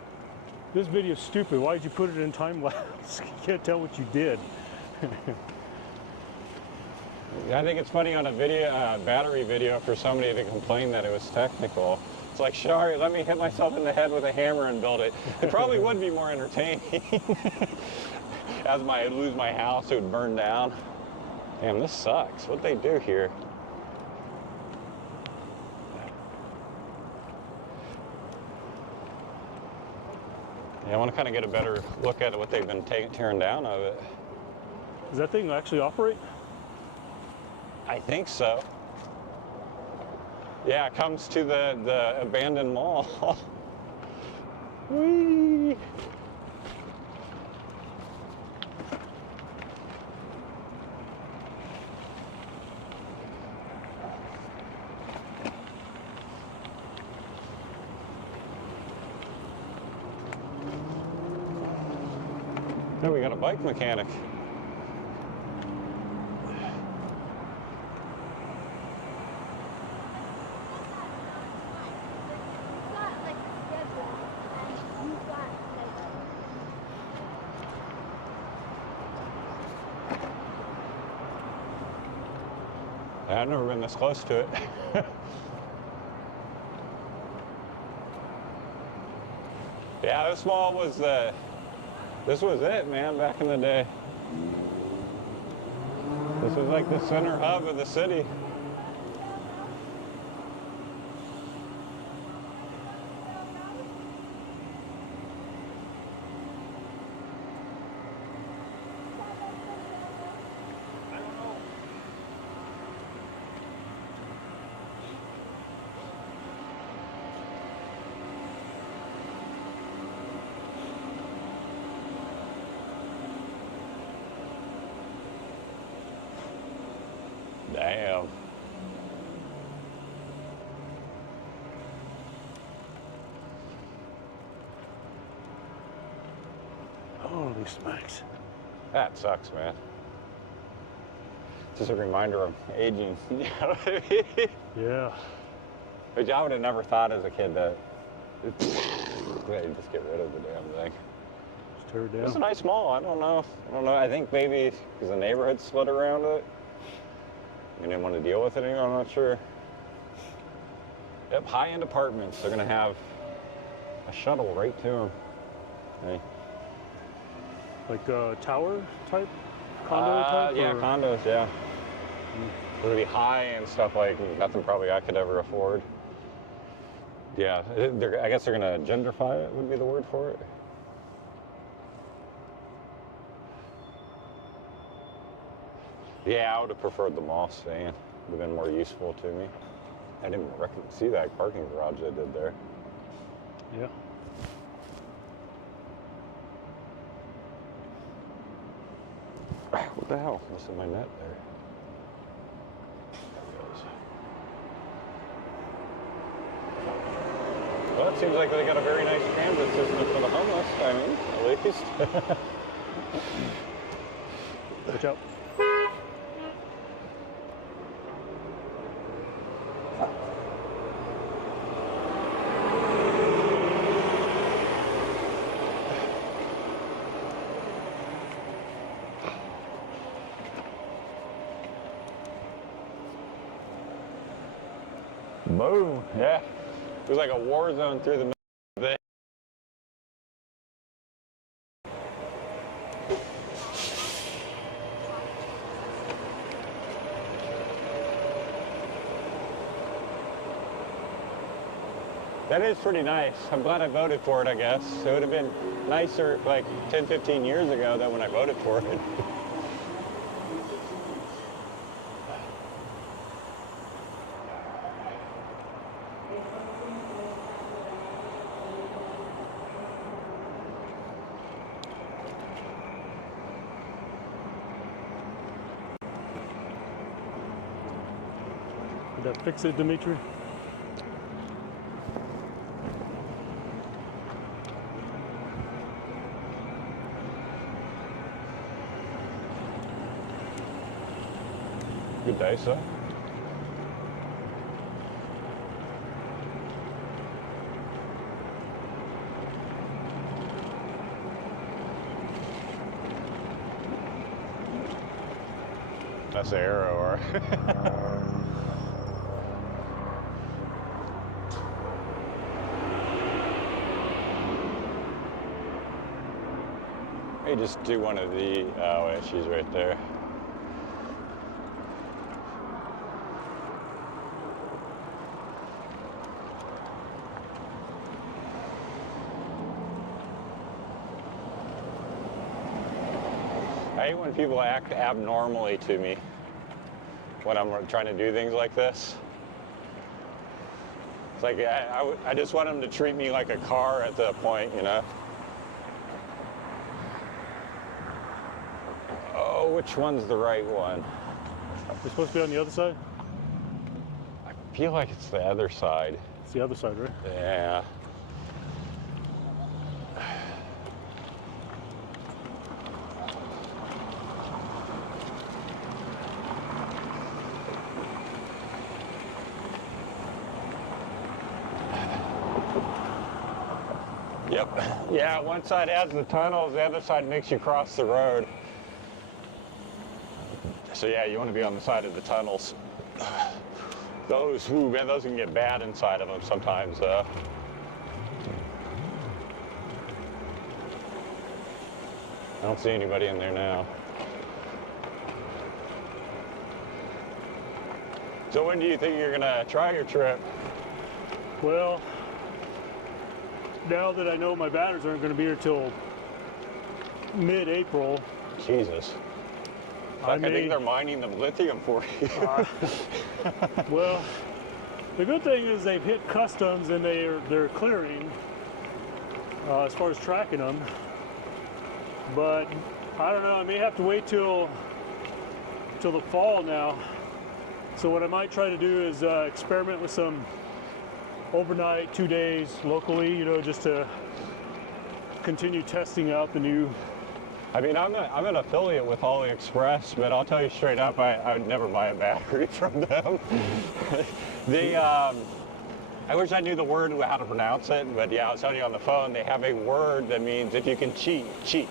this video's stupid, why'd you put it in time-lapse? You can't tell what you did. I think it's funny on a video, battery video, for somebody to complain that it was technical. It's like, sorry, let me hit myself in the head with a hammer and build it. It probably would be more entertaining. As I'd lose my house, it would burn down. Damn, this sucks. What'd they do here? Yeah, I want to kind of get a better look at what they've been tearing down of it. Does that thing actually operate? I think so. Yeah, it comes to the abandoned mall. Whee! Now we got a bike mechanic. I've never been this close to it. Yeah, this mall was this was it, man, back in the day. This was like the center hub of the city. Damn. Holy smokes. That sucks, man. Just a reminder of aging. You know what I mean? Yeah. Which I would have never thought as a kid that they'd just get rid of the damn thing. Just tear it down. It's a nice mall. I don't know. I think maybe because the neighborhood split around it. We didn't want to deal with it anymore. I'm not sure. Yep, high-end apartments. They're going to have a shuttle right to them. Hey. Like tower type? Condo type? Yeah, or? condos, yeah. It's going to be high and stuff like nothing probably I could ever afford. Yeah, I guess they're going to gentrify it, would be the word for it. Yeah, I would have preferred the mall staying. Would have been more useful to me. I didn't see that parking garage they did there. Yeah. What the hell? Missing my net there. Well, it seems like they got a very nice transit system for the homeless, I mean, at least. Watch out. Boom. Yeah. It was like a war zone through the That is pretty nice. I'm glad I voted for it, I guess. It would have been nicer like 10, 15 years ago than when I voted for it. Did that fix it, Dimitri? Good day, sir. That's the arrow, or hey, just do one of the. Oh, wait, she's right there. I hate when people act abnormally to me when I'm trying to do things like this. It's like I just want them to treat me like a car at that point, you know? Oh, which one's the right one? You're supposed to be on the other side? I feel like it's the other side. It's the other side, right? Yeah. Yep. Yeah, one side has the tunnels, the other side makes you cross the road. So yeah, you want to be on the side of the tunnels. Those, ooh, man, those can get bad inside of them sometimes. I don't see anybody in there now. So when do you think you're gonna try your trip? Well, now that I know my batteries aren't going to be here till mid-April, Jesus. I think they're mining the lithium for you. Well, the good thing is they've hit customs and they're clearing as far as tracking them. But I don't know. I may have to wait till the fall now. So what I might try to do is experiment with some overnight, 2 days locally, you know, just to continue testing out the new. I mean, I'm an affiliate with AliExpress, but I'll tell you straight up, I would never buy a battery from them. I wish I knew the word, how to pronounce it, but yeah, I was telling you on the phone, they have a word that means if you can cheat, cheat.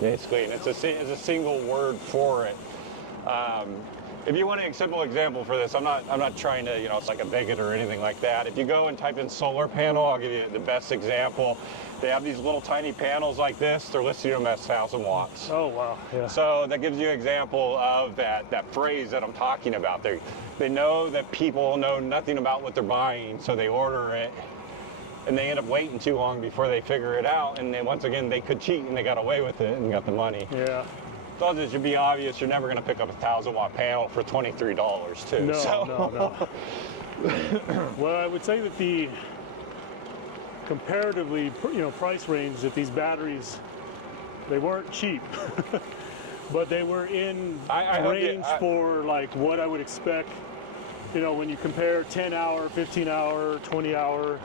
Basically, and it's a single word for it. If you want a simple example for this, I'm not trying to, you know, it's like a bigot or anything like that. If you go and type in solar panel, I'll give you the best example. They have these little tiny panels like this. They're listed them as 1,000 watts. Oh, wow. Yeah. So that gives you an example of that phrase that I'm talking about. They know that people know nothing about what they're buying, so they order it, and they end up waiting too long before they figure it out. And then once again, they could cheat, and they got away with it and got the money. Yeah. Thought it should be obvious. You're never going to pick up a 1,000-watt panel for $23 too. No, so. no. Well, I would say that the comparatively, you know, price range that these batteries, they weren't cheap, but they were in range for like what I would expect. You know, when you compare 10-hour, 15-hour, 20-hour.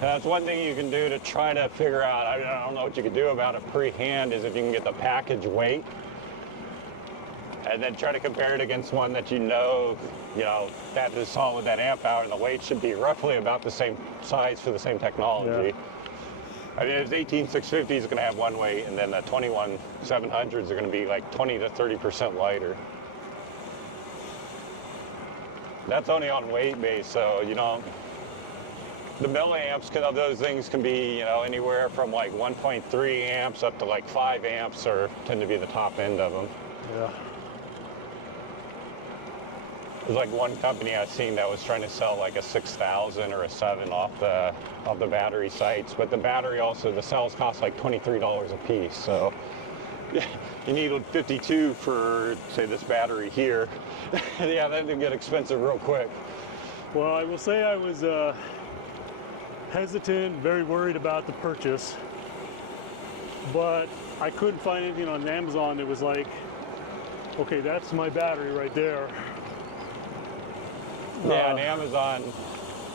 That's one thing you can do to try to figure out, I don't know what you could do about it pre-hand, is if you can get the package weight and then try to compare it against one that you know that is solid, that amp hour, and the weight should be roughly about the same size for the same technology. Yeah. I mean, if the 18650 is going to have one weight, and then the 21700s are going to be like 20 to 30% lighter. That's only on weight base, so you know. The milliamps of those things can be, you know, anywhere from like 1.3 amps up to like 5 amps, or tend to be the top end of them. Yeah. There's like one company I've seen that was trying to sell like a 6,000 or a 7 off the battery sites, but the battery also, the cells cost like $23 a piece. So you need 52 for, say, this battery here. Yeah, that can get expensive real quick. Well, I will say I was hesitant, very worried about the purchase, but I couldn't find anything on Amazon that was like, okay, that's my battery right there. Yeah, and Amazon,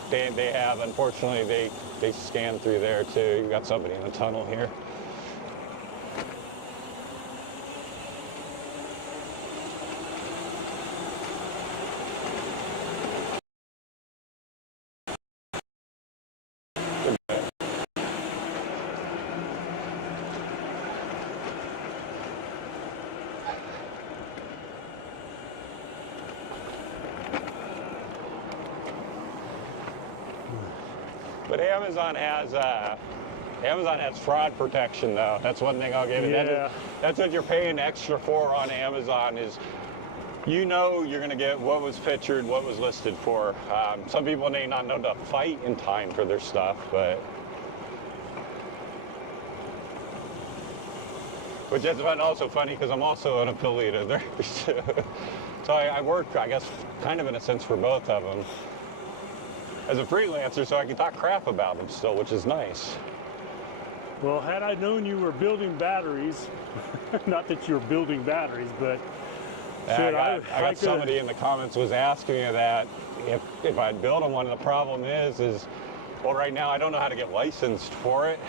they have, unfortunately, they scan through there too. You got somebody in the tunnel here. But Amazon has fraud protection, though. That's one thing I'll give you. Yeah. That's what you're paying extra for on Amazon is, you know, you're going to get what was pictured, what was listed for. Some people may not know to fight in time for their stuff, but which is also funny because I'm also an affiliate of theirs. So I work, I guess, kind of in a sense for both of them as a freelancer, so I can talk crap about them still, which is nice. Well, had I known you were building batteries, not that you're building batteries, but I got somebody in the comments was asking me that if I'd build them one. The problem is well, right now I don't know how to get licensed for it,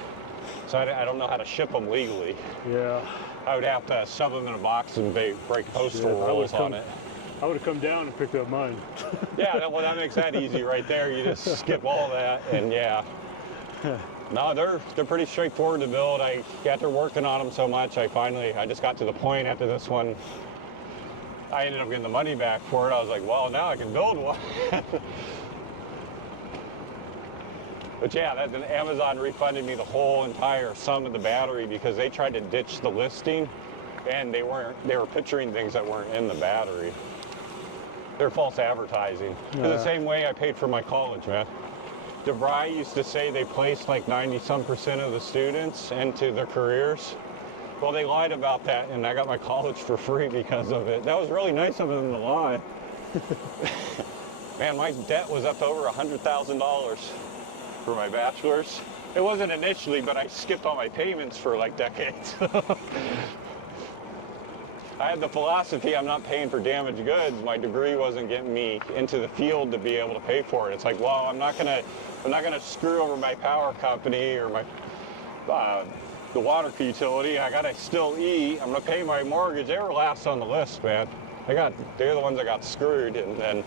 so I don't know how to ship them legally. Yeah. I would have to shove them in a box and break postal rules on it. I would have come down and picked up mine. Yeah, well, that makes that easy right there. You just skip all that, and yeah. No, they're pretty straightforward to build. After working on them so much, I just got to the point after this one, I ended up getting the money back for it. I was like, well, now I can build one. But yeah, Amazon refunded me the whole entire sum of the battery because they tried to ditch the listing, and they were picturing things that weren't in the battery. They're false advertising. Yeah. The same way I paid for my college, man. DeVry used to say they placed like 90-some% of the students into their careers. Well, they lied about that, and I got my college for free because of it. That was really nice of them to lie. Man, my debt was up to over $100,000 for my bachelor's. It wasn't initially, but I skipped all my payments for like decades. I had the philosophy I'm not paying for damaged goods. My degree wasn't getting me into the field to be able to pay for it. It's like, well, I'm not gonna screw over my power company or my the water utility. I gotta still eat. I'm gonna pay my mortgage. They were last on the list, man. They're the ones that got screwed, and then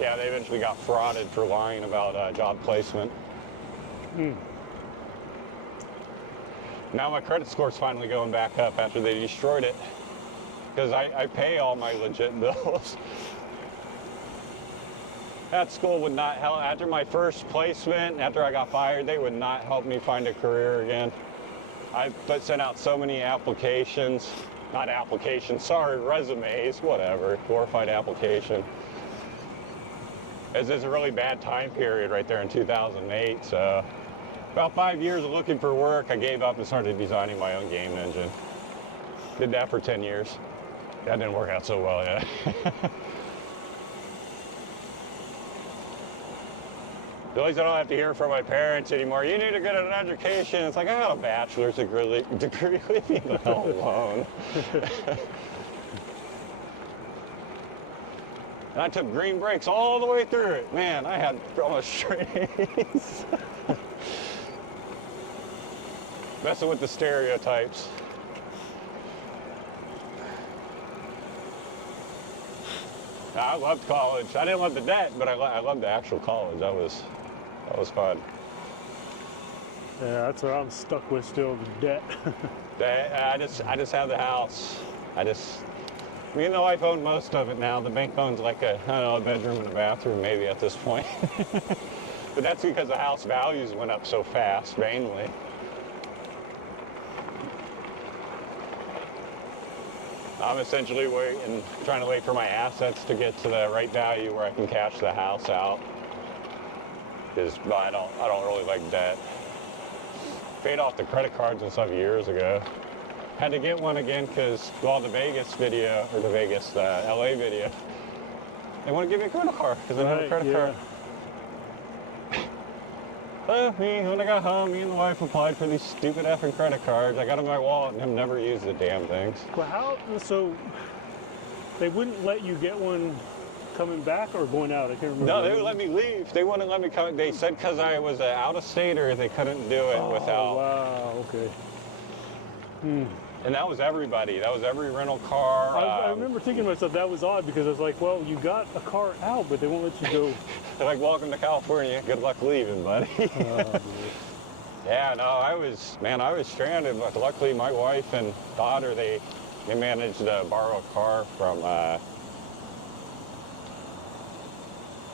yeah, they eventually got frauded for lying about job placement. Now my credit score's finally going back up after they destroyed it. Because I pay all my legit bills. That school would not help. After my first placement, after I got fired, they would not help me find a career again. I sent out so many applications, not applications, sorry, resumes, whatever, glorified application. It's a really bad time period right there in 2008, so about 5 years of looking for work, I gave up and started designing my own game engine. Did that for 10 years. That didn't work out so well yet. At least I don't have to hear from my parents anymore. You need to get an education. It's like, I got a bachelor's degree. Leave me the hell alone. And I took green brakes all the way through it. Man, I had almost straights. Messing with the stereotypes. I loved college. I didn't love the debt, but I loved the actual college. That was fun. Yeah, that's what I'm stuck with still, the debt. I just have the house. Me and the wife own most of it now. The bank owns like a bedroom and a bathroom maybe at this point. But that's because the house values went up so fast, mainly. I'm essentially trying to wait for my assets to get to the right value where I can cash the house out. Because I don't really like debt. Paid off the credit cards and stuff years ago. Had to get one again because, well, the Vegas video, or the LA video, they want to give me a credit card because they have a credit card. So when I got home, me and the wife applied for these stupid effing credit cards. I got them in my wallet and have never used the damn things. Well, so they wouldn't let you get one coming back or going out? I can't remember. No, they would let me leave. They wouldn't let me come. They said because I was out of state or they couldn't do it without. Oh, wow, okay. And that was everybody. That was every rental car. I remember thinking to myself, that was odd because I was like, well, you got a car out, but they won't let you go. They're like, welcome to California. Good luck leaving, buddy. Yeah, no, I was stranded, but luckily my wife and daughter, they managed to borrow a car from,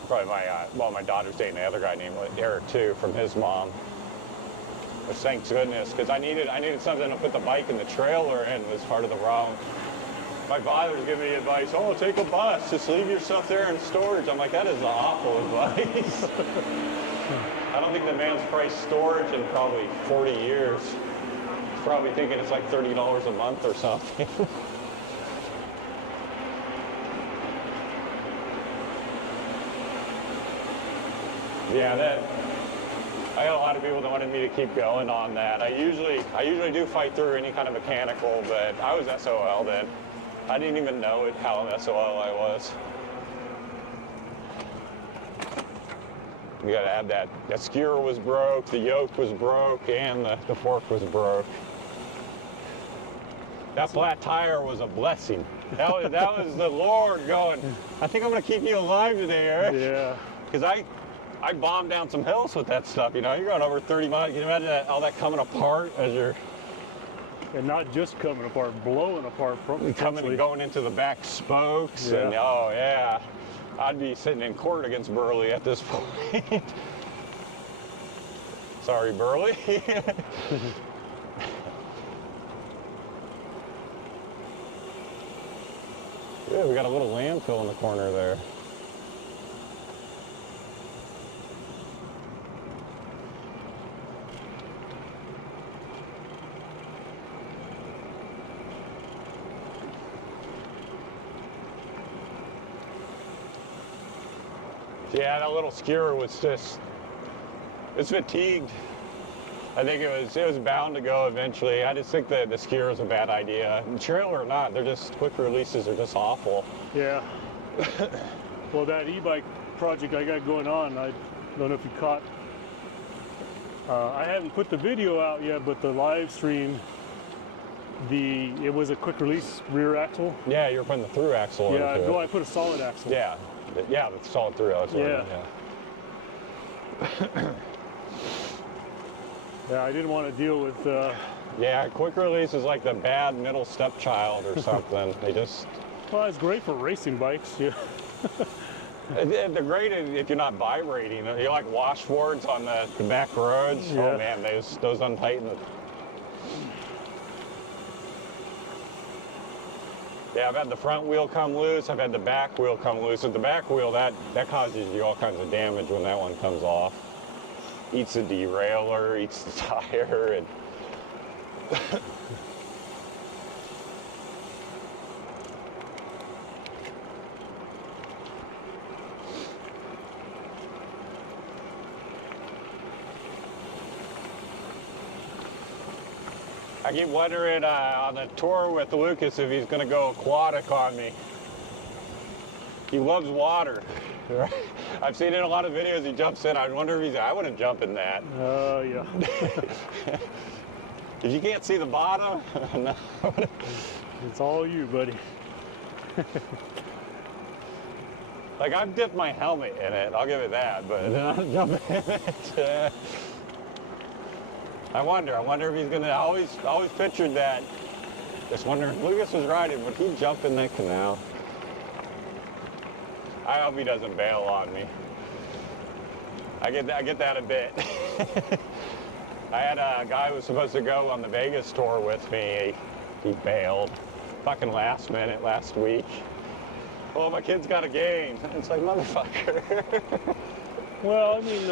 probably my daughter's dating the other guy named Eric too, from his mom. Which thank goodness, because I needed something to put the bike in the trailer in was part of the problem. My father's giving me advice, oh, take a bus, just leave your stuff there in storage. I'm like, that is awful advice. I don't think the man's priced storage in probably 40 years. He's probably thinking it's like $30 a month or something. Yeah, I got a lot of people that wanted me to keep going on that. I usually do fight through any kind of mechanical, but I was SOL then. I didn't even know how SOL I was. You gotta add that skewer was broke, the yoke was broke, and the fork was broke. That flat tire was a blessing. That was the Lord going, I think I'm gonna keep you alive today, Eric. Yeah. Because I bombed down some hills with that stuff, you know. You're going over 30 miles. Can you imagine all that coming apart as you're... And not just coming apart, blowing apart. Coming and going into the back spokes. Yeah. And, oh, yeah. I'd be sitting in court against Burley at this point. Sorry, Burley. Yeah, we got a little landfill in the corner there. Yeah, that little skewer was it's fatigued. I think it was bound to go eventually. I just think that the skewer is a bad idea. And trailer or not, they're just, quick releases are just awful. Yeah. Well, that e-bike project I got going on, I don't know if you caught. I haven't put the video out yet, but the live stream, it was a quick release rear axle. Yeah, you're putting the through axle into it. Yeah, I put a solid axle. Yeah. Yeah, the solid through axle. Yeah. Yeah, I didn't want to deal with... Yeah, quick release is like the bad middle stepchild or something. They just... Well, it's great for racing bikes. Yeah. They're great if you're not vibrating. You like washboards on the back roads. Yeah. Oh man, those untighten the... Yeah, I've had the front wheel come loose. I've had the back wheel come loose. With the back wheel, that causes you all kinds of damage when that one comes off. Eats the derailleur, eats the tire, and I keep wondering on the tour with Lucas if he's going to go aquatic on me. He loves water. I've seen in a lot of videos he jumps in. I wonder if I want to jump in that. Oh, yeah. If you can't see the bottom, no. It's all you, buddy. Like, I've dipped my helmet in it, I'll give it that, but I'm jumping in it. I wonder if he's gonna, always pictured that. Just wondering, if Lucas was riding, would he jump in that canal? I hope he doesn't bail on me. I get that a bit. I had a guy who was supposed to go on the Vegas tour with me. He bailed. fucking last minute last week. Oh, my kid's got a game. It's like, motherfucker. Well, I mean,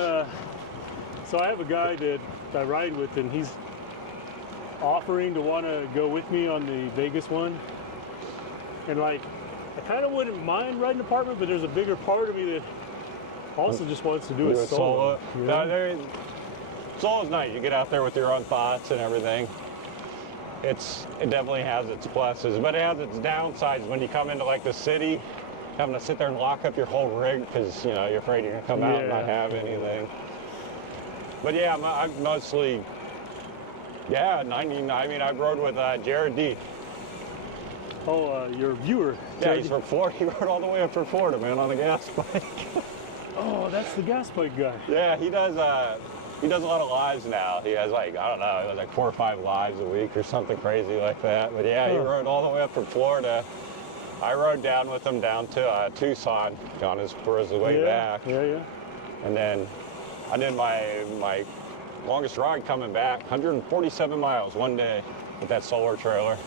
so I have a guy that I ride with, and he's offering to want to go with me on the Vegas one. And like, I kind of wouldn't mind riding apartment, but there's a bigger part of me that also just wants to do it solo. You know? Solo's nice. You get out there with your own thoughts and everything. It definitely has its pluses, but it has its downsides when you come into like the city, having to sit there and lock up your whole rig because you're afraid you're gonna come out and not have anything. But yeah, I'm mostly, 90. I mean, I rode with Jared D. Oh, your viewer. Yeah, he's from Florida. He rode all the way up from Florida, man, on a gas bike. Oh, that's the gas bike guy. Yeah, he does a lot of lives now. He has like, I don't know, he has like 4 or 5 lives a week or something crazy like that. But yeah, he rode all the way up from Florida. I rode down with him down to Tucson on his way back. Yeah. And then I did my longest ride coming back, 147 miles one day with that solar trailer.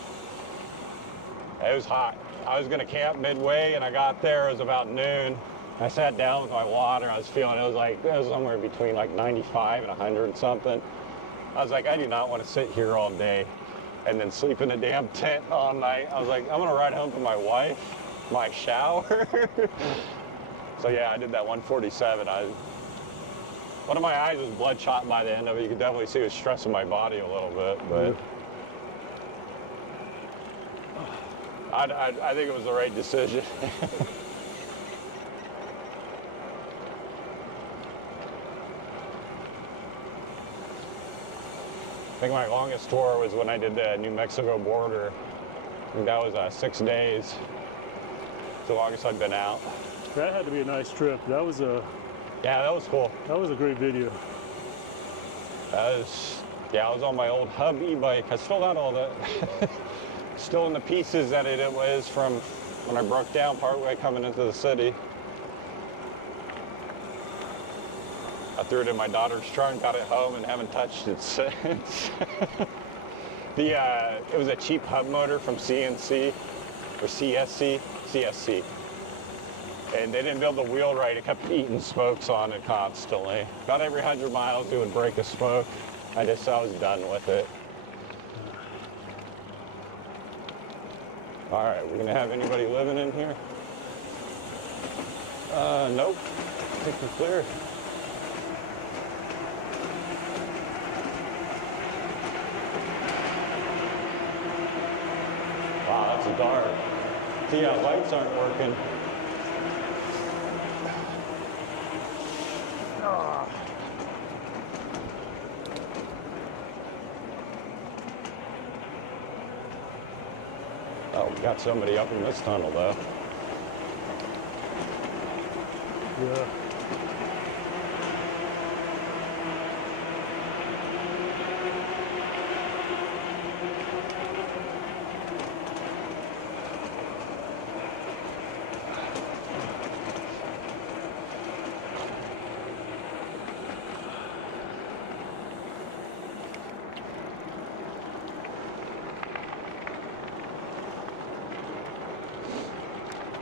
It was hot. I was gonna camp midway and I got there, it was about noon. I sat down with my water, I was feeling, it was somewhere between like 95 and 100 and something. I was like, I do not want to sit here all day and then sleep in a damn tent all night. I was like, I'm gonna ride home to my wife, my shower. So yeah, I did that 147. One of my eyes was bloodshot by the end of it. You could definitely see it was stressing my body a little bit, but I think it was the right decision. I think my longest tour was when I did the New Mexico border. I think that was 6 days. It's the longest I've been out. That had to be a nice trip. That was Yeah, that was cool. That was a great video. I was on my old Hub e-bike. I still got all that. Still in the pieces that it was from when I broke down partway coming into the city. I threw it in my daughter's trunk, got it home, and haven't touched it since. It was a cheap hub motor from CNC, or CSC. And they didn't build the wheel right. It kept eating spokes on it constantly. About every 100 miles, it would break a spoke. I was done with it. All right, we're gonna have anybody living in here? Nope, I think we're clear. Wow, that's dark. The lights aren't working. Oh, we got somebody up in this tunnel though. Yeah.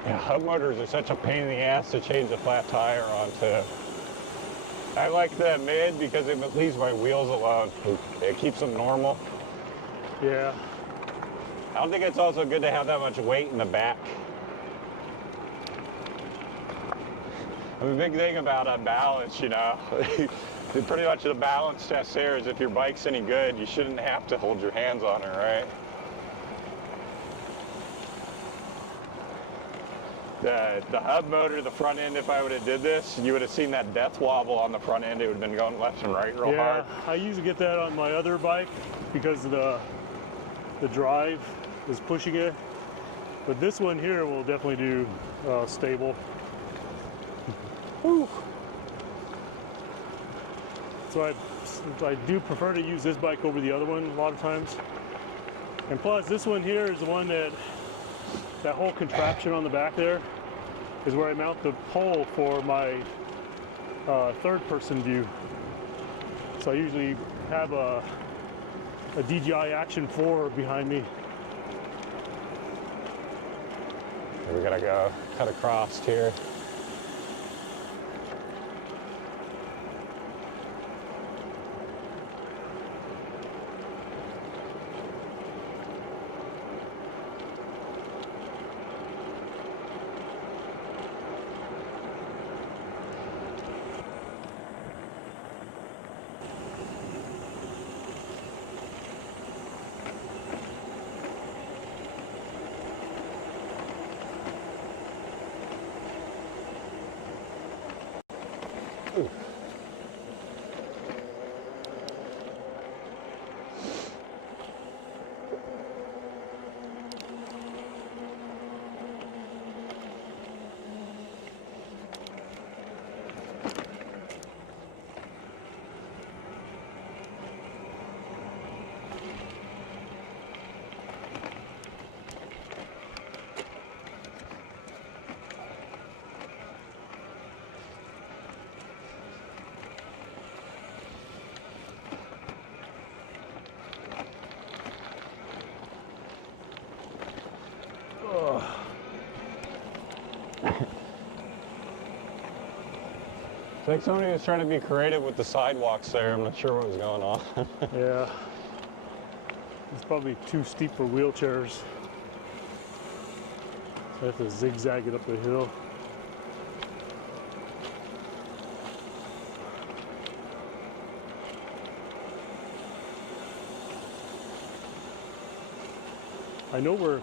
Yeah, hub motors are such a pain in the ass to change a flat tire onto. I like the mid because it leaves my wheels alone. It keeps them normal. Yeah. I don't think it's also good to have that much weight in the back. I mean, a big thing about balance, pretty much the balance test there is if your bike's any good, you shouldn't have to hold your hands on it, right? The hub motor, the front end, if I would have did this, you would have seen that death wobble on the front end. It would have been going left and right real hard. I usually get that on my other bike because the drive is pushing it. But this one here will definitely do stable. Whew. So I do prefer to use this bike over the other one a lot of times. And plus, this one here is the one that whole contraption on the back there is where I mount the pole for my third-person view. So I usually have a DJI Action 4 behind me. We gotta go cut across here. It's like somebody was trying to be creative with the sidewalks there. I'm not sure what was going on. Yeah. It's probably too steep for wheelchairs. I have to zigzag it up the hill. I know we're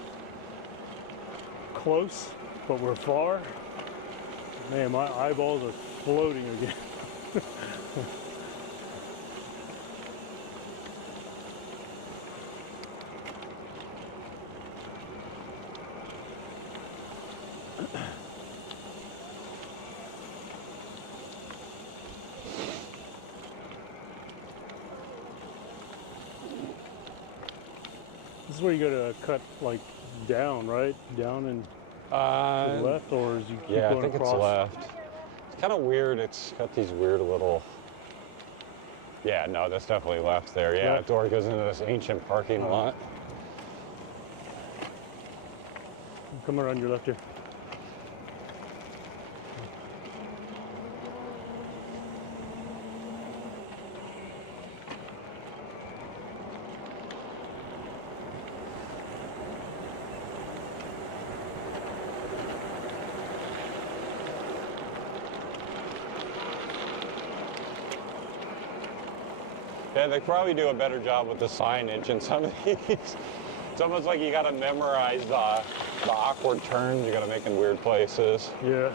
close, but we're far. Man, my eyeballs are floating again. This is where you gotta cut like down, right? Down and to the left, or as you keep Yeah, I going think across? it's left. It's kind of weird. It's got these weird little. Yeah, no, that's definitely left there. Yeah, Left. door goes into this ancient parking lot. Come around your left here. Yeah, they probably do a better job with the signage in some of these. It's almost like you got to memorize the awkward turns you got to make in weird places. Yeah.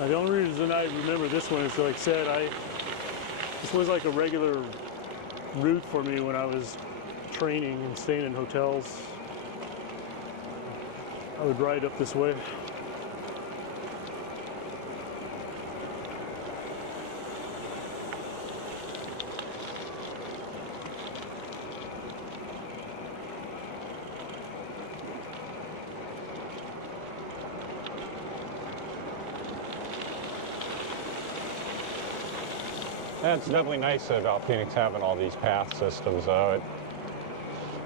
Now, the only reason I remember this one is, like I said, this was like a regular route for me when I was training and staying in hotels. I would ride up this way. Yeah, it's definitely nice about Phoenix having all these path systems, though.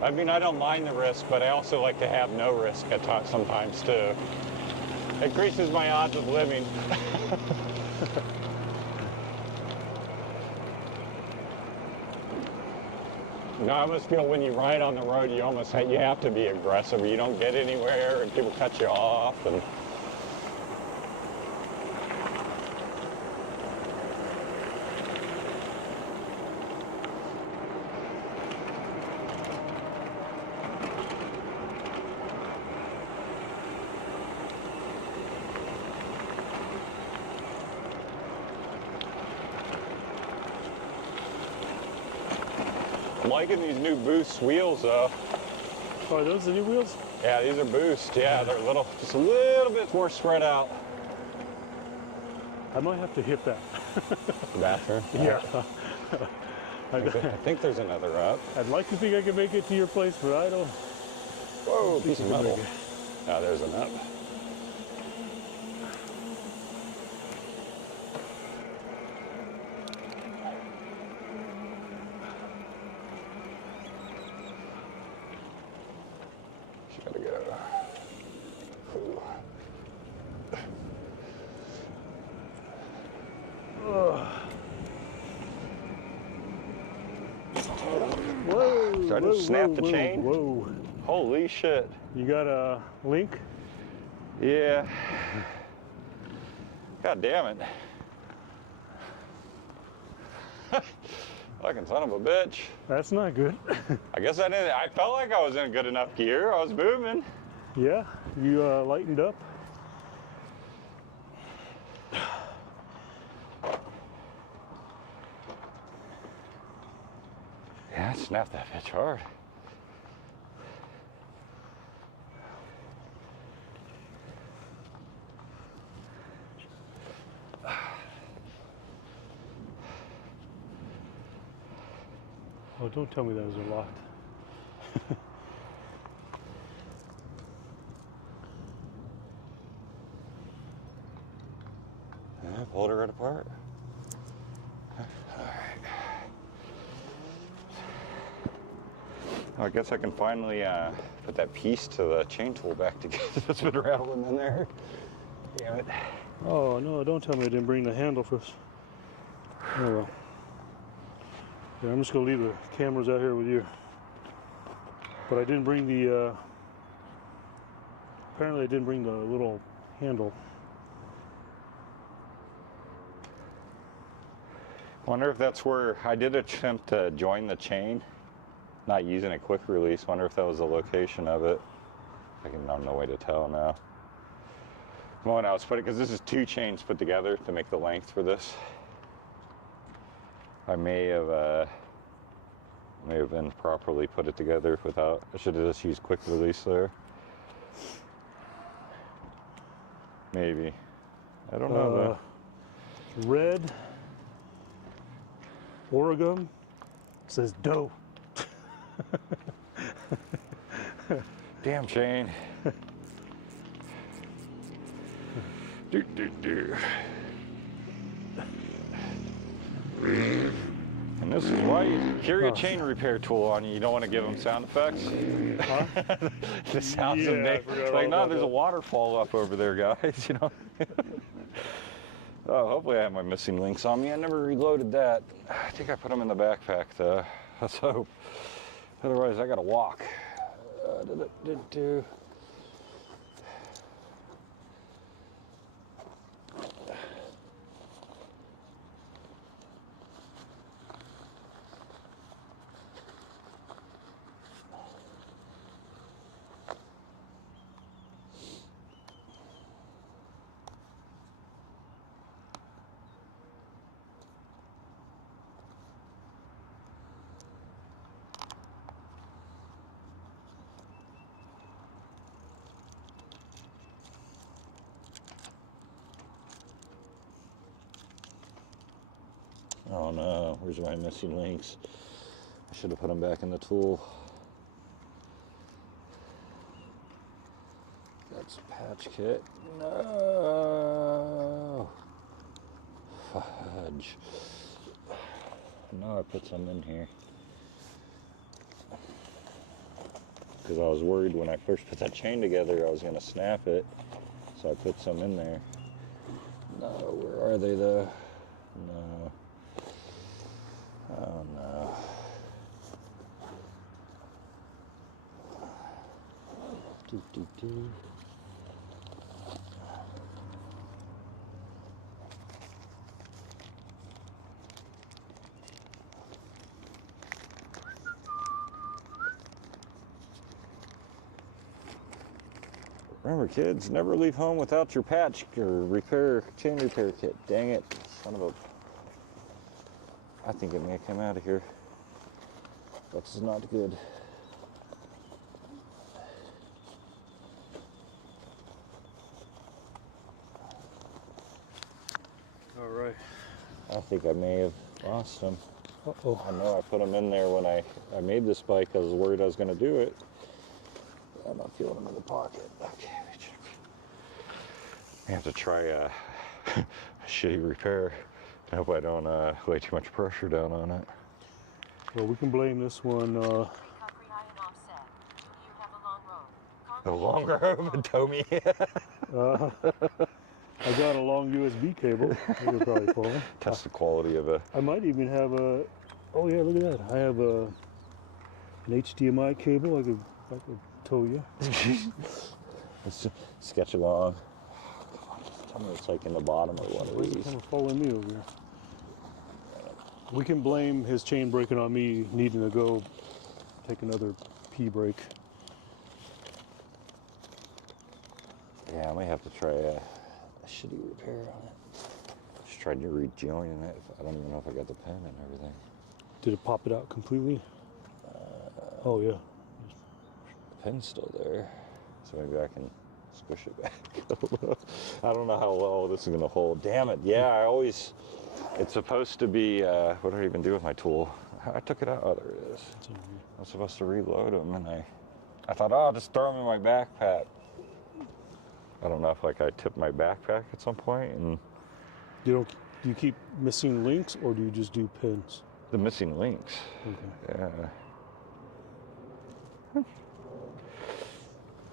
I mean, I don't mind the risk, but I also like to have no risk at times sometimes, too. It increases my odds of living. You know, I almost feel when you ride on the road, you have to be aggressive, or you don't get anywhere, and people cut you off. And I'm liking these new Boost wheels, though. Oh, are those the new wheels? Yeah, these are Boost. Yeah, they're just a little bit more spread out. I might have to hit that. The bathroom? Yeah. I think there's another up. I'd like to think I can make it to your place, but I don't. Whoa, piece of you can metal. make it. Oh, there's an up. Whoa! Did I whoa, just snap whoa, the whoa, chain? Whoa! Holy shit. You got a link? Yeah. God damn it. Fucking son of a bitch. That's not good. I guess I didn't. I felt like I was in good enough gear. I was moving. Yeah, you lightened up. Yeah, I snapped that bitch hard. Oh, don't tell me those are locked. Yeah, pulled it right apart. Alright. I guess I can finally put that piece to the chain tool back together that's been rattling in there. Damn it. Oh no, don't tell me I didn't bring the handle for this. Oh well. Yeah, I'm just gonna leave the cameras out here with you. But I didn't bring the, apparently I didn't bring the little handle. Wonder if that's where I did attempt to join the chain, not using a quick release. Wonder if that was the location of it. I'm no way to tell now. Well, no, it's because this is two chains put together to make the length for this. I may have been properly put it together without. I should have just used quick release there. Maybe. I don't know though. Red. Oregon. It says dough. Damn chain. do do do. And this is why you carry a chain repair tool on you. You don't want to give them sound effects. Huh? The sounds Yeah, of I forgot like, all no, about there's a that. waterfall up over there, guys. You know. Oh, hopefully I have my missing links on me. I never reloaded that. I think I put them in the backpack though. Let's hope. Otherwise, I gotta walk. Oh no, where's my missing links? I should have put them back in the tool. That's a patch kit. No. Fudge. No, I put some in here. Because I was worried when I first put that chain together I was going to snap it. So I put some in there. No, where are they though? No. Oh no. Do, do, do. Remember, kids, never leave home without your patch or chain repair kit. Dang it, son of a... I think it may come out of here. That's not good. All right. I think I may have lost them. Uh-oh. I know I put them in there when I made this bike. I was worried I was going to do it. I'm not feeling them in the pocket. Okay, I have to try a shitty repair. I hope I don't lay too much pressure down on it. Well, we can blame this one. Recovery iron offset. You have a long road. The longer of a Tommy. I got a long USB cable. That'll probably pull it. Test the quality of a. I might even have a. Oh yeah, look at that. I have an HDMI cable. I could tow you. Let's sketch along. Tell me it's like in the bottom or what Why is it it is. kind of following me over here? We can blame his chain breaking on me needing to go take another pee break. Yeah, I might have to try a shitty repair on it. Just tried to rejoin it. I don't even know if I got the pin and everything. Did it pop it out completely? Oh yeah. The pin's still there, so maybe I can squish it back. I don't know how well this is gonna hold. Damn it! Yeah, I always. It's supposed to be. What did I even do with my tool? I took it out. Oh, there it is. I was supposed to reload them, and I thought, oh, I'll just throw them in my backpack. I don't know if like I tipped my backpack at some point, and Do you keep missing links or do you just do pins? the missing links. Okay. Yeah.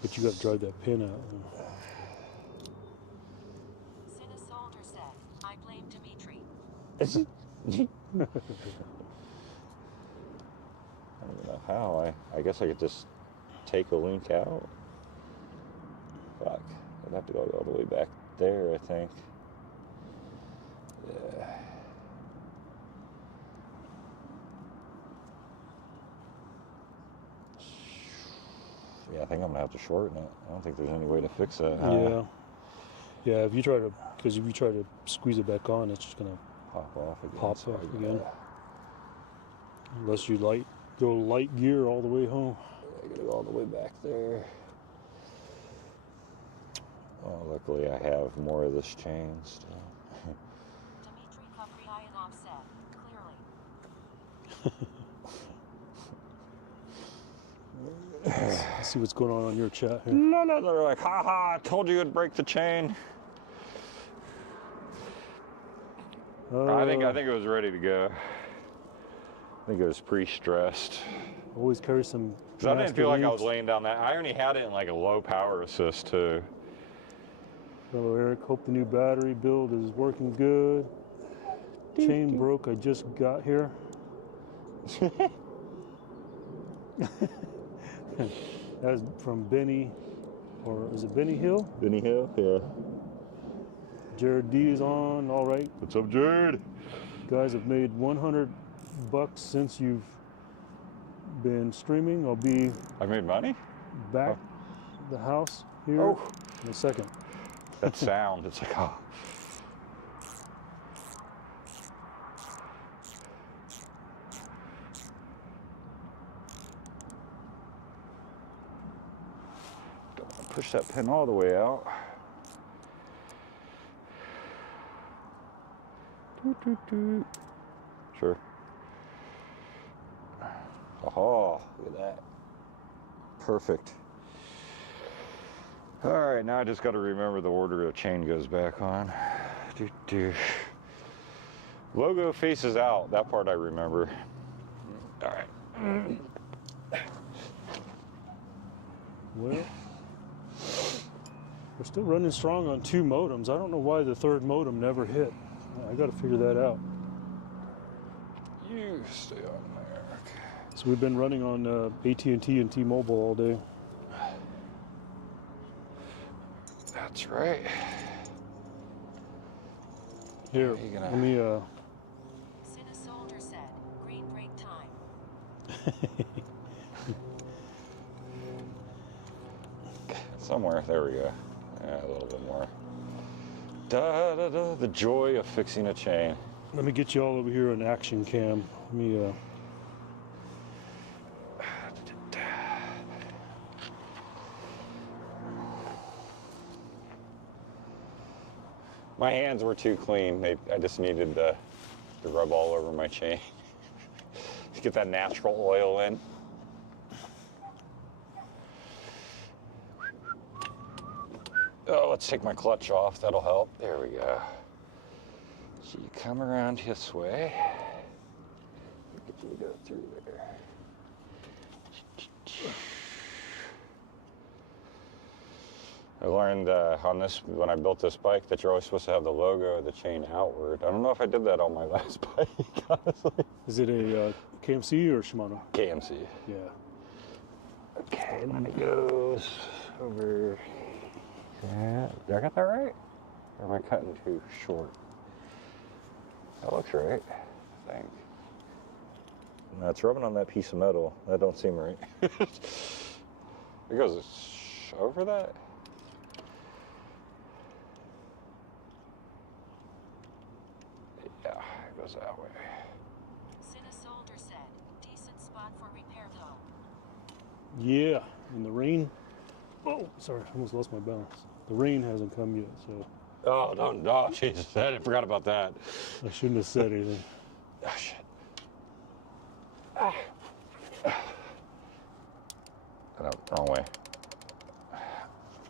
But you got to drive that pin out. Cinna Soldier said, I blame Dimitri. I don't even know how. I guess I could just take a link out. Fuck. I'd have to go all the way back there, I think. Yeah. Yeah, I think I'm gonna have to shorten it. I don't think there's any way to fix that. Yeah. Yeah, if you try to squeeze it back on, it's just gonna Pop off again. pop so off I again. gotta- Unless you go light gear all the way home. I gotta go all the way back there. Well, luckily I have more of this chain still. Dimitri Kapriyanov said, clearly. Let's see what's going on your chat here. No, they're like, haha, I told you it'd break the chain. I think it was ready to go. I think it was pre-stressed. Always carry some. Because I didn't feel like I was links. laying down that. I only had it in like a low power assist too. Hello, Eric. Hope the new battery build is working good. Chain broke. I just got here. That's from Benny, or is it Benny Hill? Benny Hill, yeah. Jared D is on. All right, What's up, Jared? guys, I've made $100 since you've been streaming. I'll be I made money? back at the house here Oh. in a second. That sound, it's like, oh. Don't want to push that pin all the way out. Doot, doot, doot. Sure. Oh, look at that. Perfect. All right, now I just got to remember the order the chain goes back on. Doot, doot. Logo faces out. That part I remember. All right. Well, we're still running strong on 2 modems. I don't know why the 3rd modem never hit. I got to figure that out. You stay on there. Okay. So we've been running on AT&T and T-Mobile all day. That's right. Here, Are you gonna- let me. Cinna Soldier said, green break time. Somewhere. There we go. Yeah, a little bit more. Da, da, da, the joy of fixing a chain. Let me get you all over here on action cam. Let me. My hands were too clean. I just needed to rub all over my chain to get that natural oil in. Oh, let's take my clutch off. That'll help. There we go. So you come around this way. Get you to go through there. I learned on this, when I built this bike, that you're always supposed to have the logo of the chain outward. I don't know if I did that on my last bike, honestly. Is it a KMC or Shimano? KMC. Yeah. Okay, and then it goes over that. Did I got that right? Or am I cutting too short? That looks right, I think. No, it's rubbing on that piece of metal. That don't seem right. It goes over that? Yeah, it goes that way. Soldier said, decent spot for repair though. Yeah, in the rain. Oh, sorry, I almost lost my balance. The rain hasn't come yet, so Oh, don't, oh, Jesus, I forgot about that. I shouldn't have said anything. Oh, shit. No, wrong way.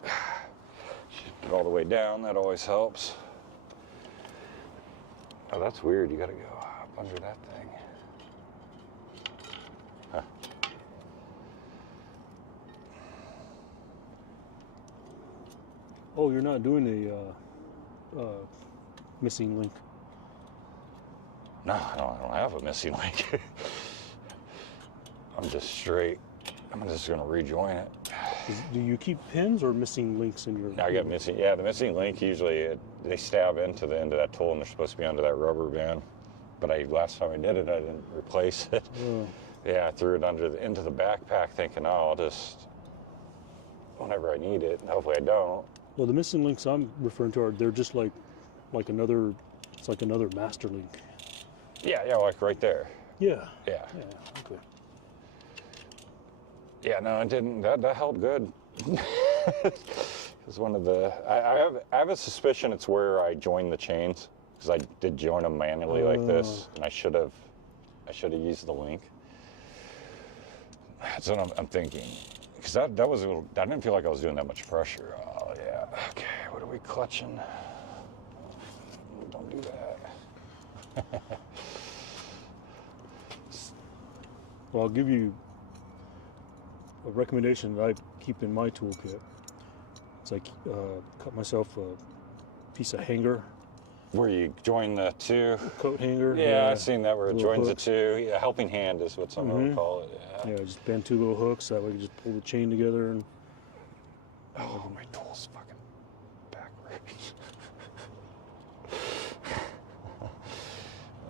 Shift it all the way down, that always helps. Oh, that's weird, you gotta go up under that thing. Huh. Oh, you're not doing a missing link. No, I don't have a missing link. I'm just straight. I'm just gonna rejoin it. Do you keep pins or missing links in your? I got missing. Yeah, the missing link usually they stab into the end of that tool, and they're supposed to be under that rubber band. But last time I did it, I didn't replace it. Oh. Yeah, I threw it into the backpack, thinking, oh, I'll just whenever I need it. Hopefully, I don't. Well, the missing links I'm referring to they're just like another. It's like another master link. Yeah, like right there. Yeah. Yeah. Yeah. Okay. Yeah, no, it didn't. That helped good. Because one of the, I have a suspicion it's where I joined the chains, because I did join them manually like this, and I should have used the link. That's what I'm thinking, because that was a little. I didn't feel like I was doing that much pressure. Oh yeah. Okay, what are we clutching? Don't do that. Well, I'll give you a recommendation that I keep in my toolkit. It's like cut myself a piece of hanger, Where you join the two. coat hanger. Yeah, I've seen that where it Little joins hooks. the two. Yeah, helping hand is what some would call it. Yeah. Yeah, just bend two little hooks. That way you just pull the chain together and. Oh, my tool's fucking backwards.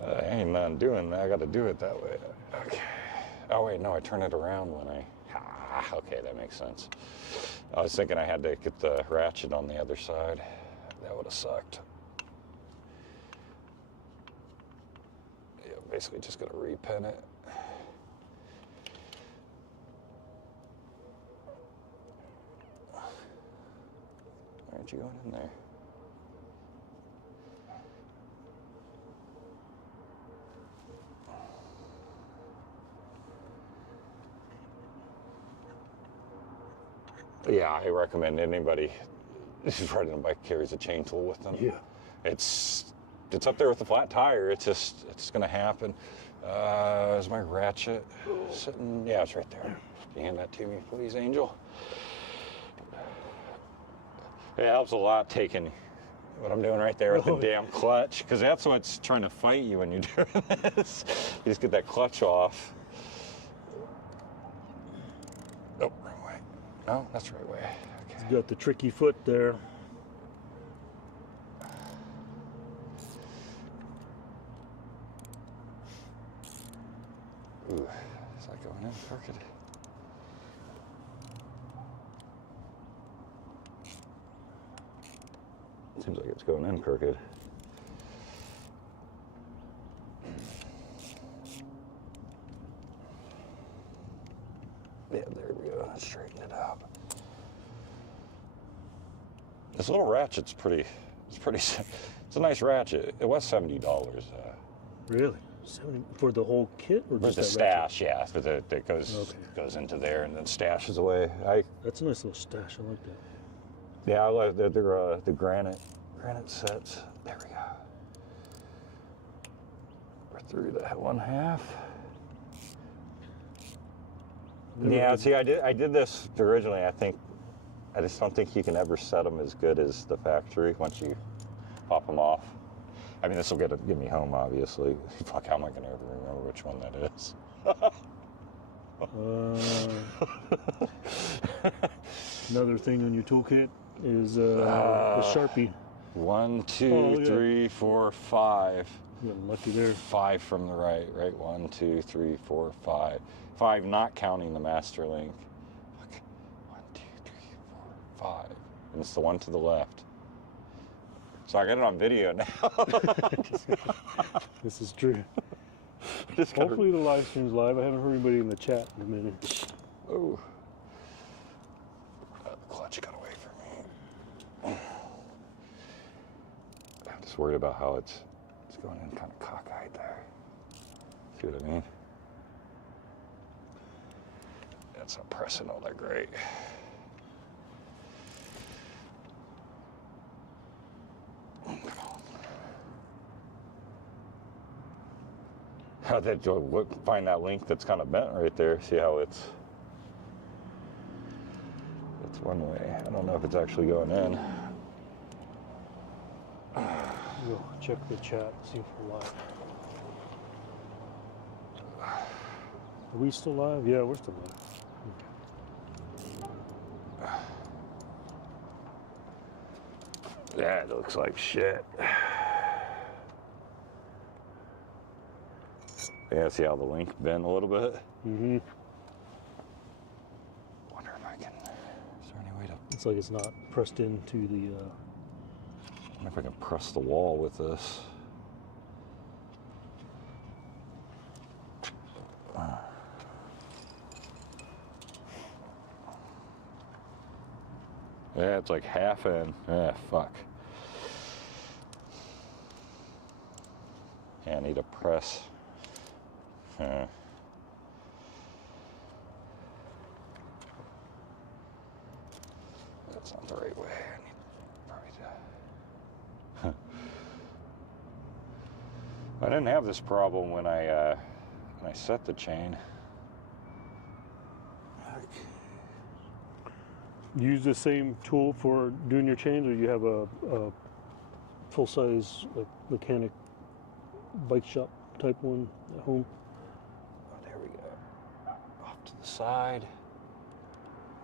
I ain't none doing that. I got to do it that way. Okay. Oh wait, no, I turn it around when I. Okay, that makes sense. I was thinking I had to get the ratchet on the other side. That would have sucked. Yeah, basically just gonna repin it. Why aren't you going in there? Yeah, I recommend anybody who's riding a bike carries a chain tool with them. Yeah. It's up there with the flat tire. It's gonna happen. Is my ratchet sitting? Yeah, it's right there. Can you hand that to me, please, Angel? It helps a lot taking what I'm doing right there with the damn clutch, because that's what's trying to fight you when you do this. You just get that clutch off. Oh, wrong way. No, that's the right way. Okay. It's got the tricky foot there. Ooh, is that going in crooked? Seems like it's going in crooked. Yeah, there we go. Straighten it up. This little ratchet's it's a nice ratchet. It was $70. Really? 70 for the whole kit, or But just the that ratchet? stash, yeah, but that goes into there and then stashes away. That's a nice little stash. I like that. Yeah, I like they're the granite sets. There we go. We're through that one half. Yeah, see, I did this originally. I think I just don't think you can ever set them as good as the factory once you pop them off. I mean, this will get me home, obviously. Fuck, how am I going to ever remember which one that is? Another thing on your toolkit is the Sharpie. 1, 2, Oh, yeah. 3, 4, 5. You got lucky there. 5 from the right. 1, 2, 3, 4, 5. 5 not counting the master link. Fuck. 1, 2, 3, 4, 5. And it's the one to the left. So I got it on video now. This is true. Just gotta- Hopefully the live stream's live. I haven't heard anybody in the chat in a minute. Oh. The clutch got away from me. I'm just worried about how it's going in kind of cockeyed there. See what I mean? That's not pressing all that great. How that find that link that's kind of bent right there. See how it's one way. I don't know if it's actually going in. We'll check the chat, see if we're live. Are we still live? Yeah, we're still live. That looks like shit. Yeah, see how the link bent a little bit? Mm-hmm. Wonder if I can. Is there any way to? It's like it's not pressed into the. I wonder if I can press the wall with this. Yeah, it's like half in. Yeah, fuck. Yeah, I need to press. That's not the right way. I need probably to. I didn't have this problem when I set the chain. Use the same tool for doing your chains, or you have a full-size like mechanic bike shop type one at home? Oh, there we go. Off to the side.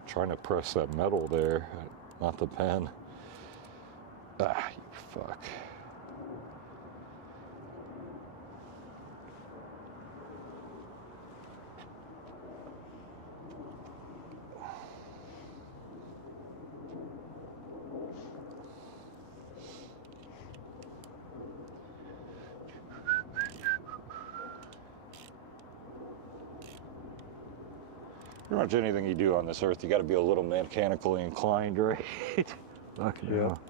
Trying to press that metal there, not the pen. Ah, you fuck. Pretty much anything you do on this earth, you got to be a little mechanically inclined, right? Fucking Yeah. hell.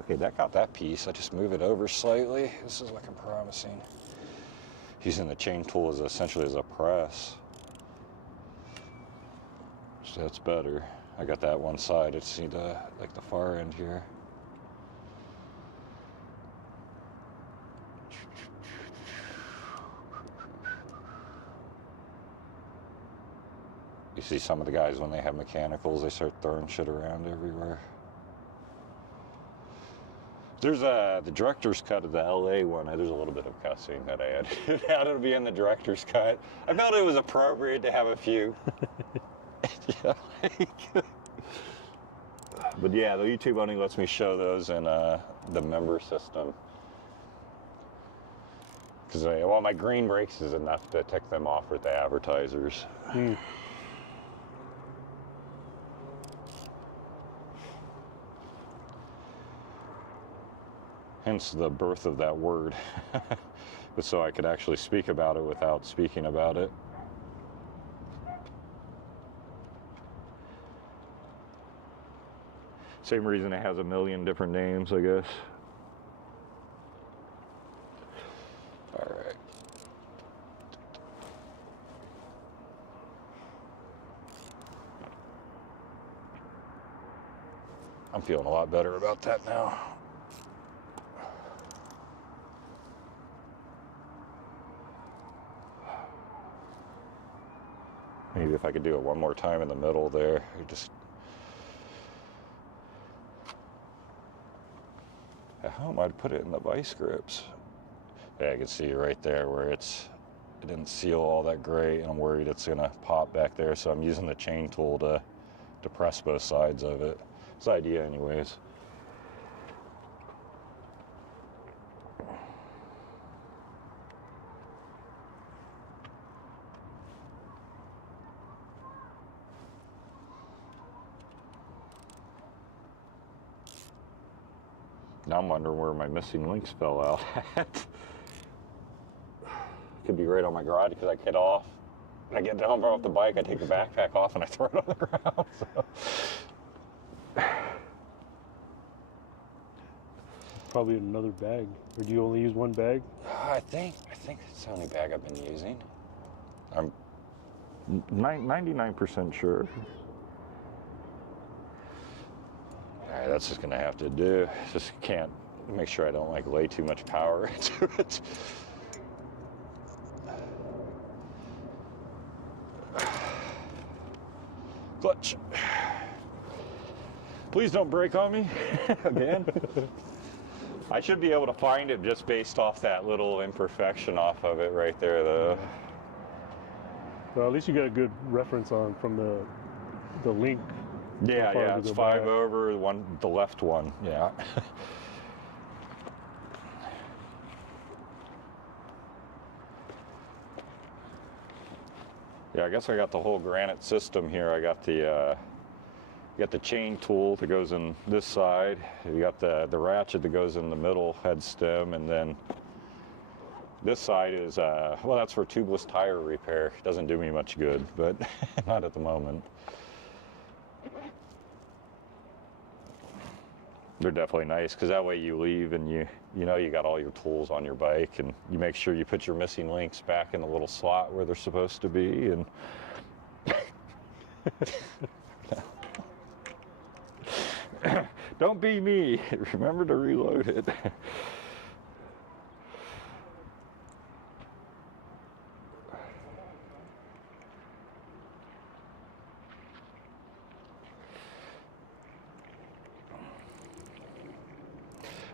Okay, that got that piece. I just move it over slightly. This is looking promising. Using the chain tool as essentially as a press. So that's better. I got that one side. I just need like the far end here. You see some of the guys when they have mechanicals, they start throwing shit around everywhere. There's the director's cut of the LA one. There's a little bit of cussing that I had. How to be in the director's cut. I felt it was appropriate to have a few. Yeah, but yeah, the YouTube only lets me show those in the member system. Because well, my green brakes is enough to tick them off with the advertisers. Mm. Hence the birth of that word. But so I could actually speak about it without speaking about it. Same reason it has a million different names, I guess. All right. I'm feeling a lot better about that now. Maybe if I could do it one more time in the middle there, just Oh, I might have put it in the vice grips. Yeah, I can see right there where it didn't seal all that great, and I'm worried it's gonna pop back there, so I'm using the chain tool to press both sides of it. It's the idea anyways. Now I'm wondering where my missing links fell out at. Could be right on my garage because I get off. When I get down off the bike, I take the backpack off and I throw it on the ground. So. Probably another bag. Or do you only use one bag? I think it's the only bag I've been using. I'm 99% sure. All right, that's just gonna have to do. Just can't make sure I don't like lay too much power into it. Clutch. Please don't break on me again. I should be able to find it just based off that little imperfection off of it right there, though. Well, at least you got a good reference on from the link. Yeah, yeah, it's 5 over, the left one, yeah. Yeah, I guess I got the whole granite system here. I got the chain tool that goes in this side. You got the ratchet that goes in the middle head stem, and then this side is, well, that's for tubeless tire repair. Doesn't do me much good, but not at the moment. They're definitely nice because that way you leave and you know you got all your tools on your bike, and you make sure you put your missing links back in the little slot where they're supposed to be. And don't be me. Remember to reload it.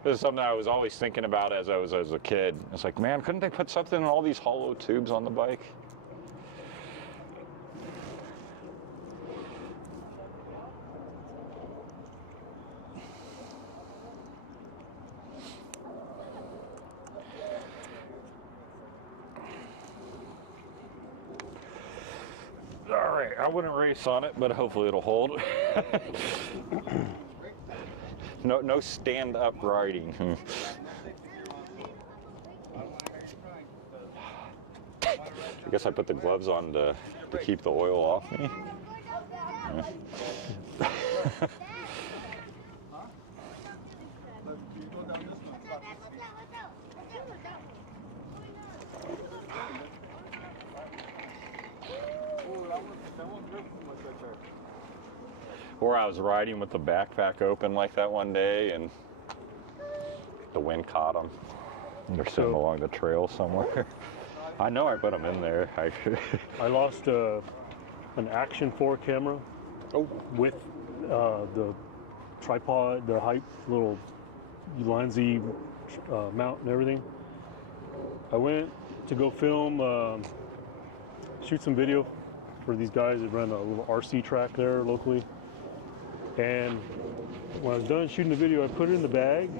This is something I was always thinking about as I was a kid. It's like, man, couldn't they put something in all these hollow tubes on the bike? All right, I wouldn't race on it, but hopefully it'll hold. No stand-up riding. I guess I put the gloves on to keep the oil off me. Yeah. Or I was riding with the backpack open like that one day, and the wind caught them. They're sitting along the trail somewhere. I know I put them in there. I lost an Action 4 camera with the tripod, the hype little Ulanzi mount and everything. I went to go film, shoot some video for these guys that run a little RC track there locally. And when I was done shooting the video, I put it in the bag,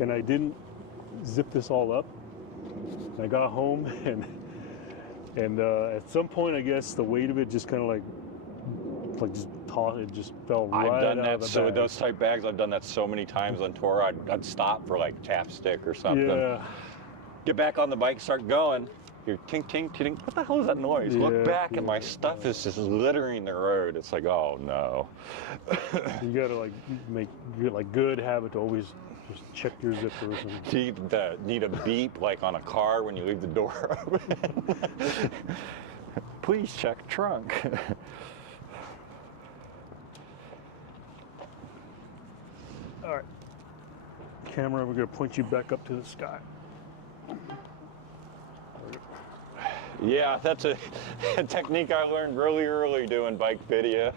and I didn't zip this all up. And I got home, and at some point, I guess the weight of it just kind of like just tossed. It just fell right out of the bag. I've done that. So those type bags, I've done that so many times on tour. I'd stop for like chapstick or something. Yeah. Get back on the bike, start going. You're tink, tink, tink. What the hell is that noise? Yeah. Look back, and my stuff is just littering the road. It's like, oh no. You gotta like make like good habit to always just check your zippers. And... Need a beep like on a car when you leave the door open. Please check trunk. All right, camera. We're gonna point you back up to the sky. Yeah, that's a technique I learned really early doing bike videos.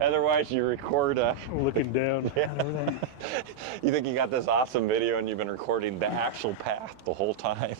Otherwise, you record Looking down. Yeah. You think you got this awesome video and you've been recording the actual path the whole time.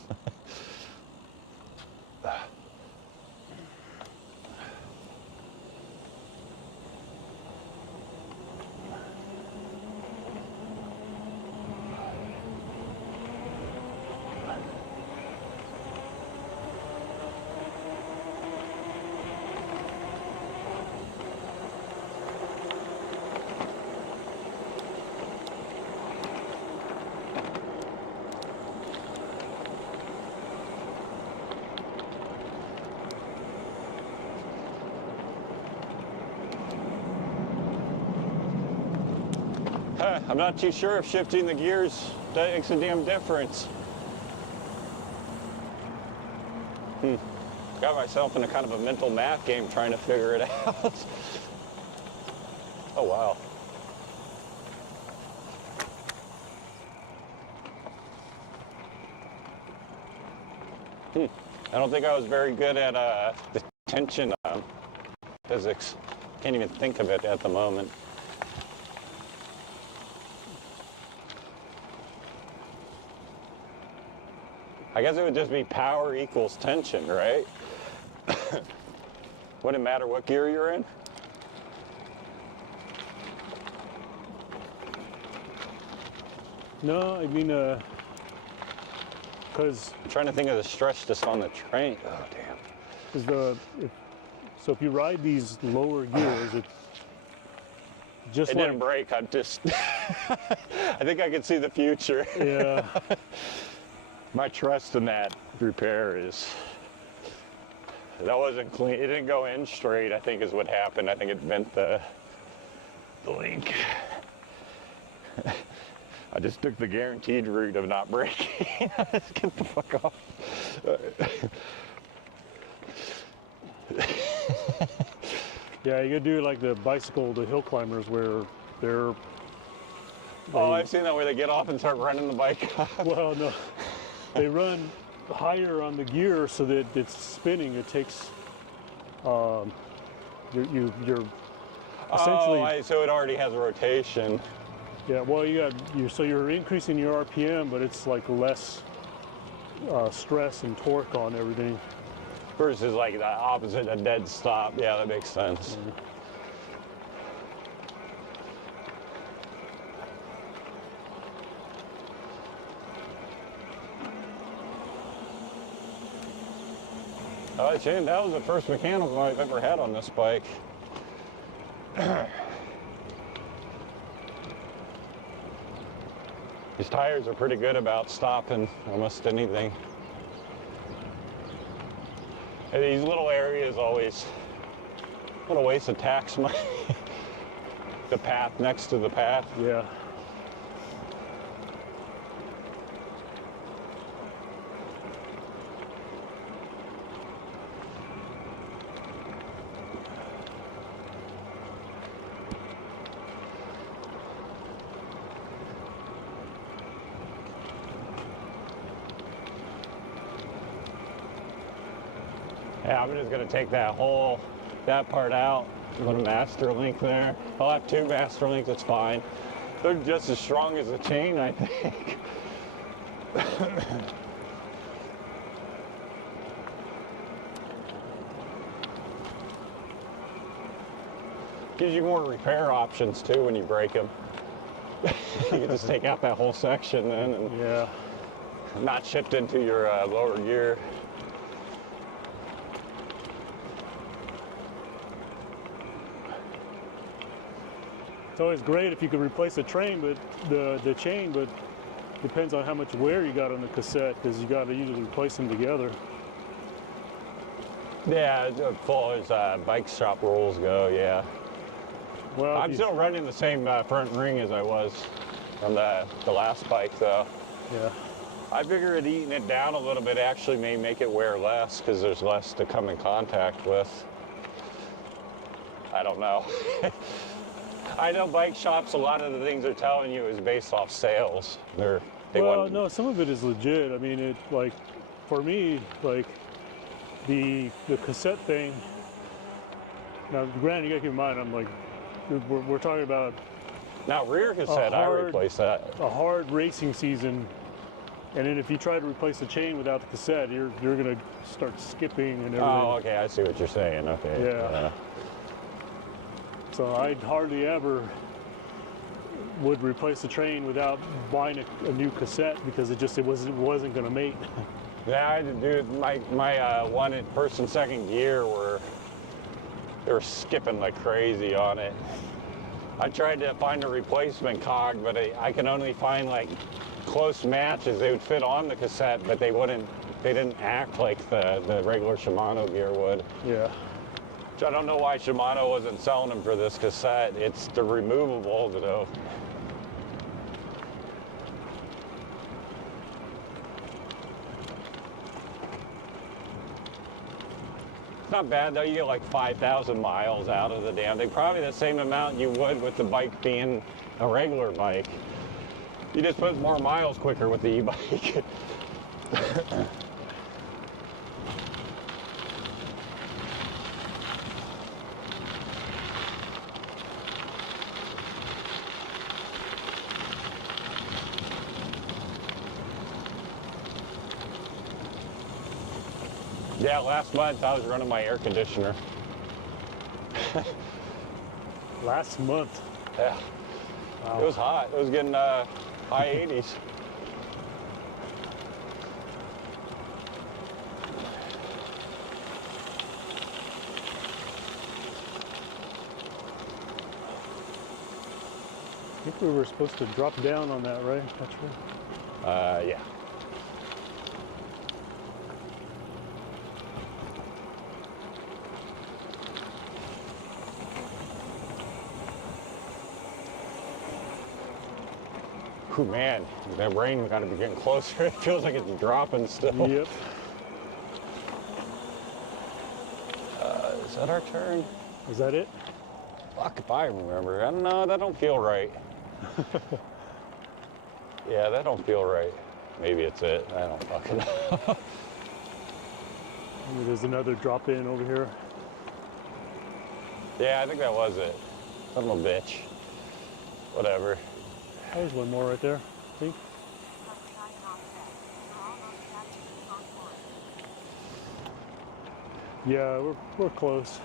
I'm not too sure if shifting the gears makes a damn difference. Got myself in a kind of a mental math game trying to figure it out. Oh, wow. I don't think I was very good at the tension physics. Can't even think of it at the moment. I guess it would just be power equals tension, right? Wouldn't matter what gear you're in? No, I mean, because I'm trying to think of the stretch just on the train. Oh, damn. So if you ride these lower gears, it's just It like, didn't break. I'm just. I think I can see the future. yeah. My trust in that repair is. That wasn't clean. It didn't go in straight, I think is what happened. I think it bent the link. I just took the guaranteed route of not breaking. Let's get the fuck off. Yeah, you gotta do like the hill climbers where they're. Oh, I've seen that where they get off and start running the bike up. Well, no, they run higher on the gear so that it's spinning. It takes. You're essentially. So it already has a rotation. Yeah, well, so you're increasing your RPM, but it's like less stress and torque on everything. Versus like the opposite, a dead stop. Yeah, that makes sense. Shane, that was the first mechanical I've ever had on this bike. These tires are pretty good about stopping almost anything. And these little areas always, what a waste of tax money. The path next to the path. Yeah. Yeah, I'm just gonna take that part out, put a master link there. I'll have 2 master links, it's fine. They're just as strong as the chain, I think. Gives you more repair options too when you break them. You can just take out that whole section then and Yeah. not shift into your lower gear. It's always great if you could replace the chain, but depends on how much wear you got on the cassette, because you got to usually replace them together. Yeah, as far as bike shop rules go, yeah. Well, I'm still running the same front ring as I was on the last bike, though. Yeah. I figure it eating it down a little bit actually may make it wear less because there's less to come in contact with. I don't know. I know bike shops, a lot of the things they're telling you is based off sales. Well, no, some of it is legit. I mean, for me, like, the cassette thing. Now, granted, you gotta keep in mind, I'm like, we're talking about Now rear cassette, I replaced that. a hard racing season, and then if you try to replace the chain without the cassette, you're gonna start skipping and everything. Oh, okay, I see what you're saying. Okay. Yeah. So I hardly ever would replace the train without buying a new cassette because it wasn't gonna mate. Yeah, I did do my one in first and second gear they were skipping like crazy on it. I tried to find a replacement cog, but I can only find like close matches. They would fit on the cassette, but they didn't act like the regular Shimano gear would. Yeah. Which I don't know why Shimano wasn't selling them for this cassette. It's the removable though. It's not bad though, you get like 5,000 miles out of the damn thing. Probably the same amount you would with the bike being a regular bike. You just put more miles quicker with the e-bike. Yeah, last month I was running my air conditioner. Last month. Yeah. Wow. It was hot. It was getting high 80s. I think we were supposed to drop down on that, right? That's right. Yeah. Ooh, man, that rain got to be getting closer. It feels like it's dropping still. Yep. Is that our turn? Is that it? Fuck if I remember. I don't know, that don't feel right. Yeah, that don't feel right. Maybe it's it. I don't fucking know. There's another drop in over here. Yeah, I think that was it. Son of a bitch. Whatever. There's one more right there, I think. Yeah, we're close.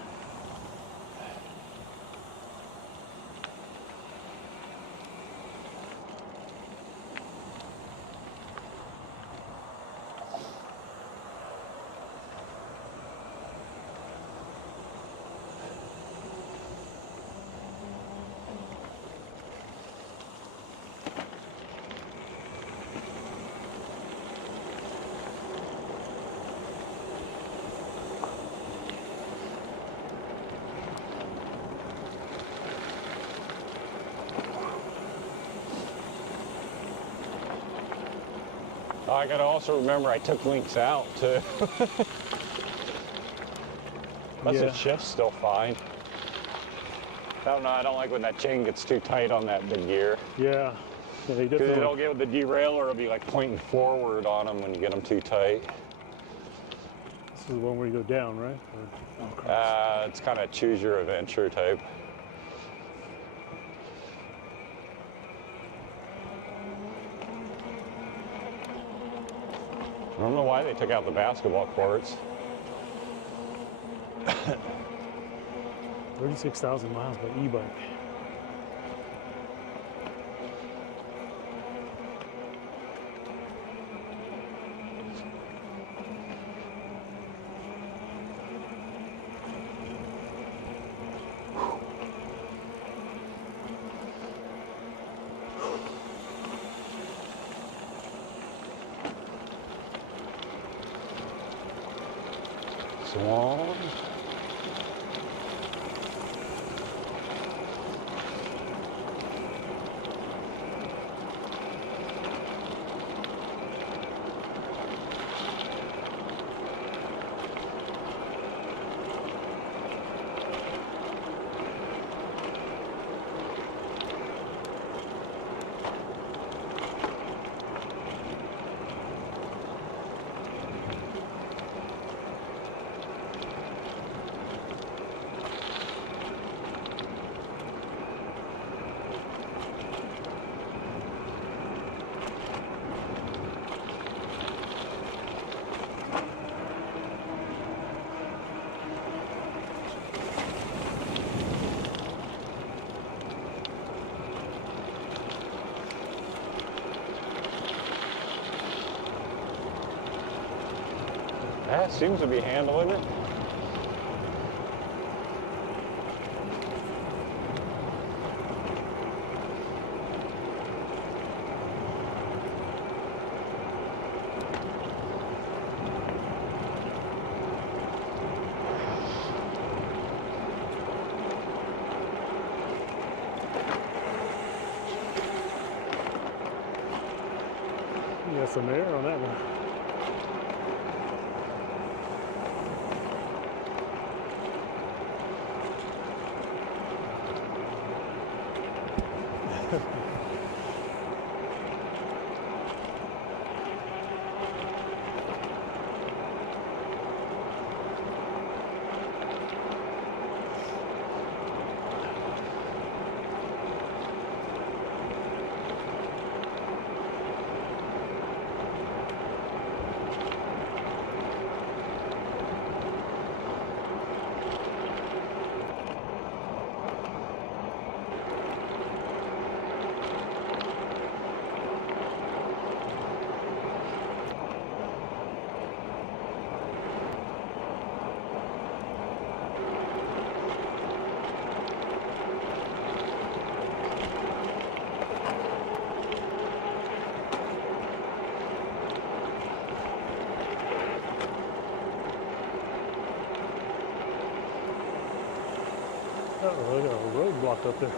I gotta also remember I took links out too. Plus the shift's still fine. I don't know, I don't like when that chain gets too tight on that big gear. Yeah, they Because definitely. it'll get with the derailer, it'll be like pointing forward on them when you get them too tight. This is the one where you go down, right? Or across? It's kind of choose your adventure type. I don't know why they took out the basketball courts. 36,000 miles by e-bike. Swan. That seems to be handling it. You got some air on that one. Oh, they got a road blocked up there.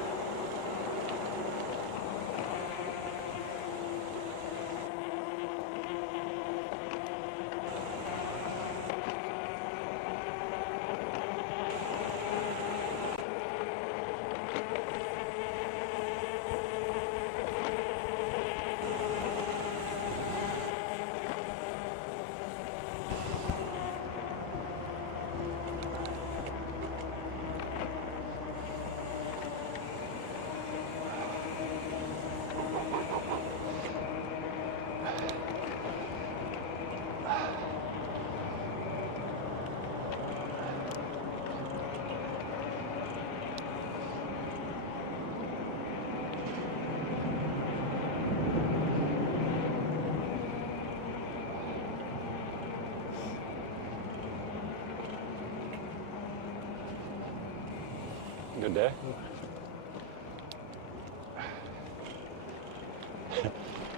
Good day.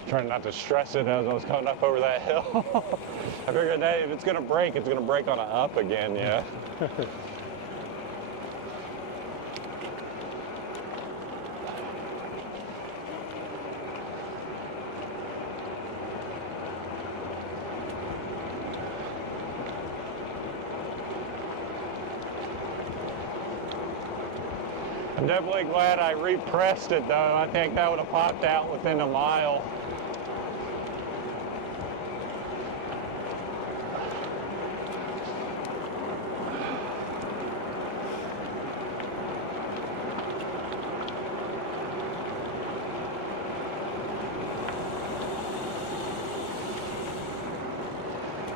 Trying not to stress it as I was coming up over that hill. I figured that if it's gonna break on an up again, yeah. I'm definitely glad I repressed it though. I think that would have popped out within a mile.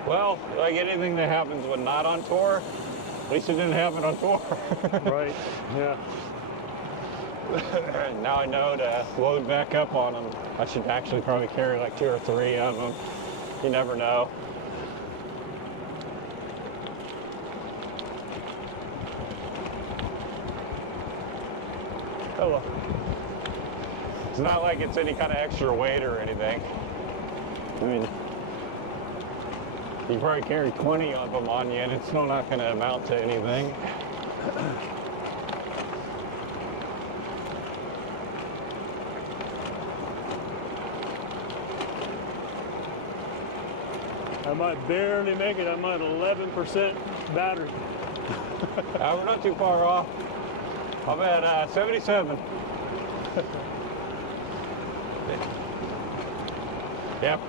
Well, like anything that happens when not on tour, at least it didn't happen on tour. Right, yeah. Now I know to load back up on them. I should actually probably carry like 2 or 3 of them. You never know. Oh, well. It's not like it's any kind of extra weight or anything. I mean, you probably carry 20 of them on you and it's still not going to amount to anything. I might barely make it. I'm at 11% battery. We're not too far off. I'm at 77. Yep.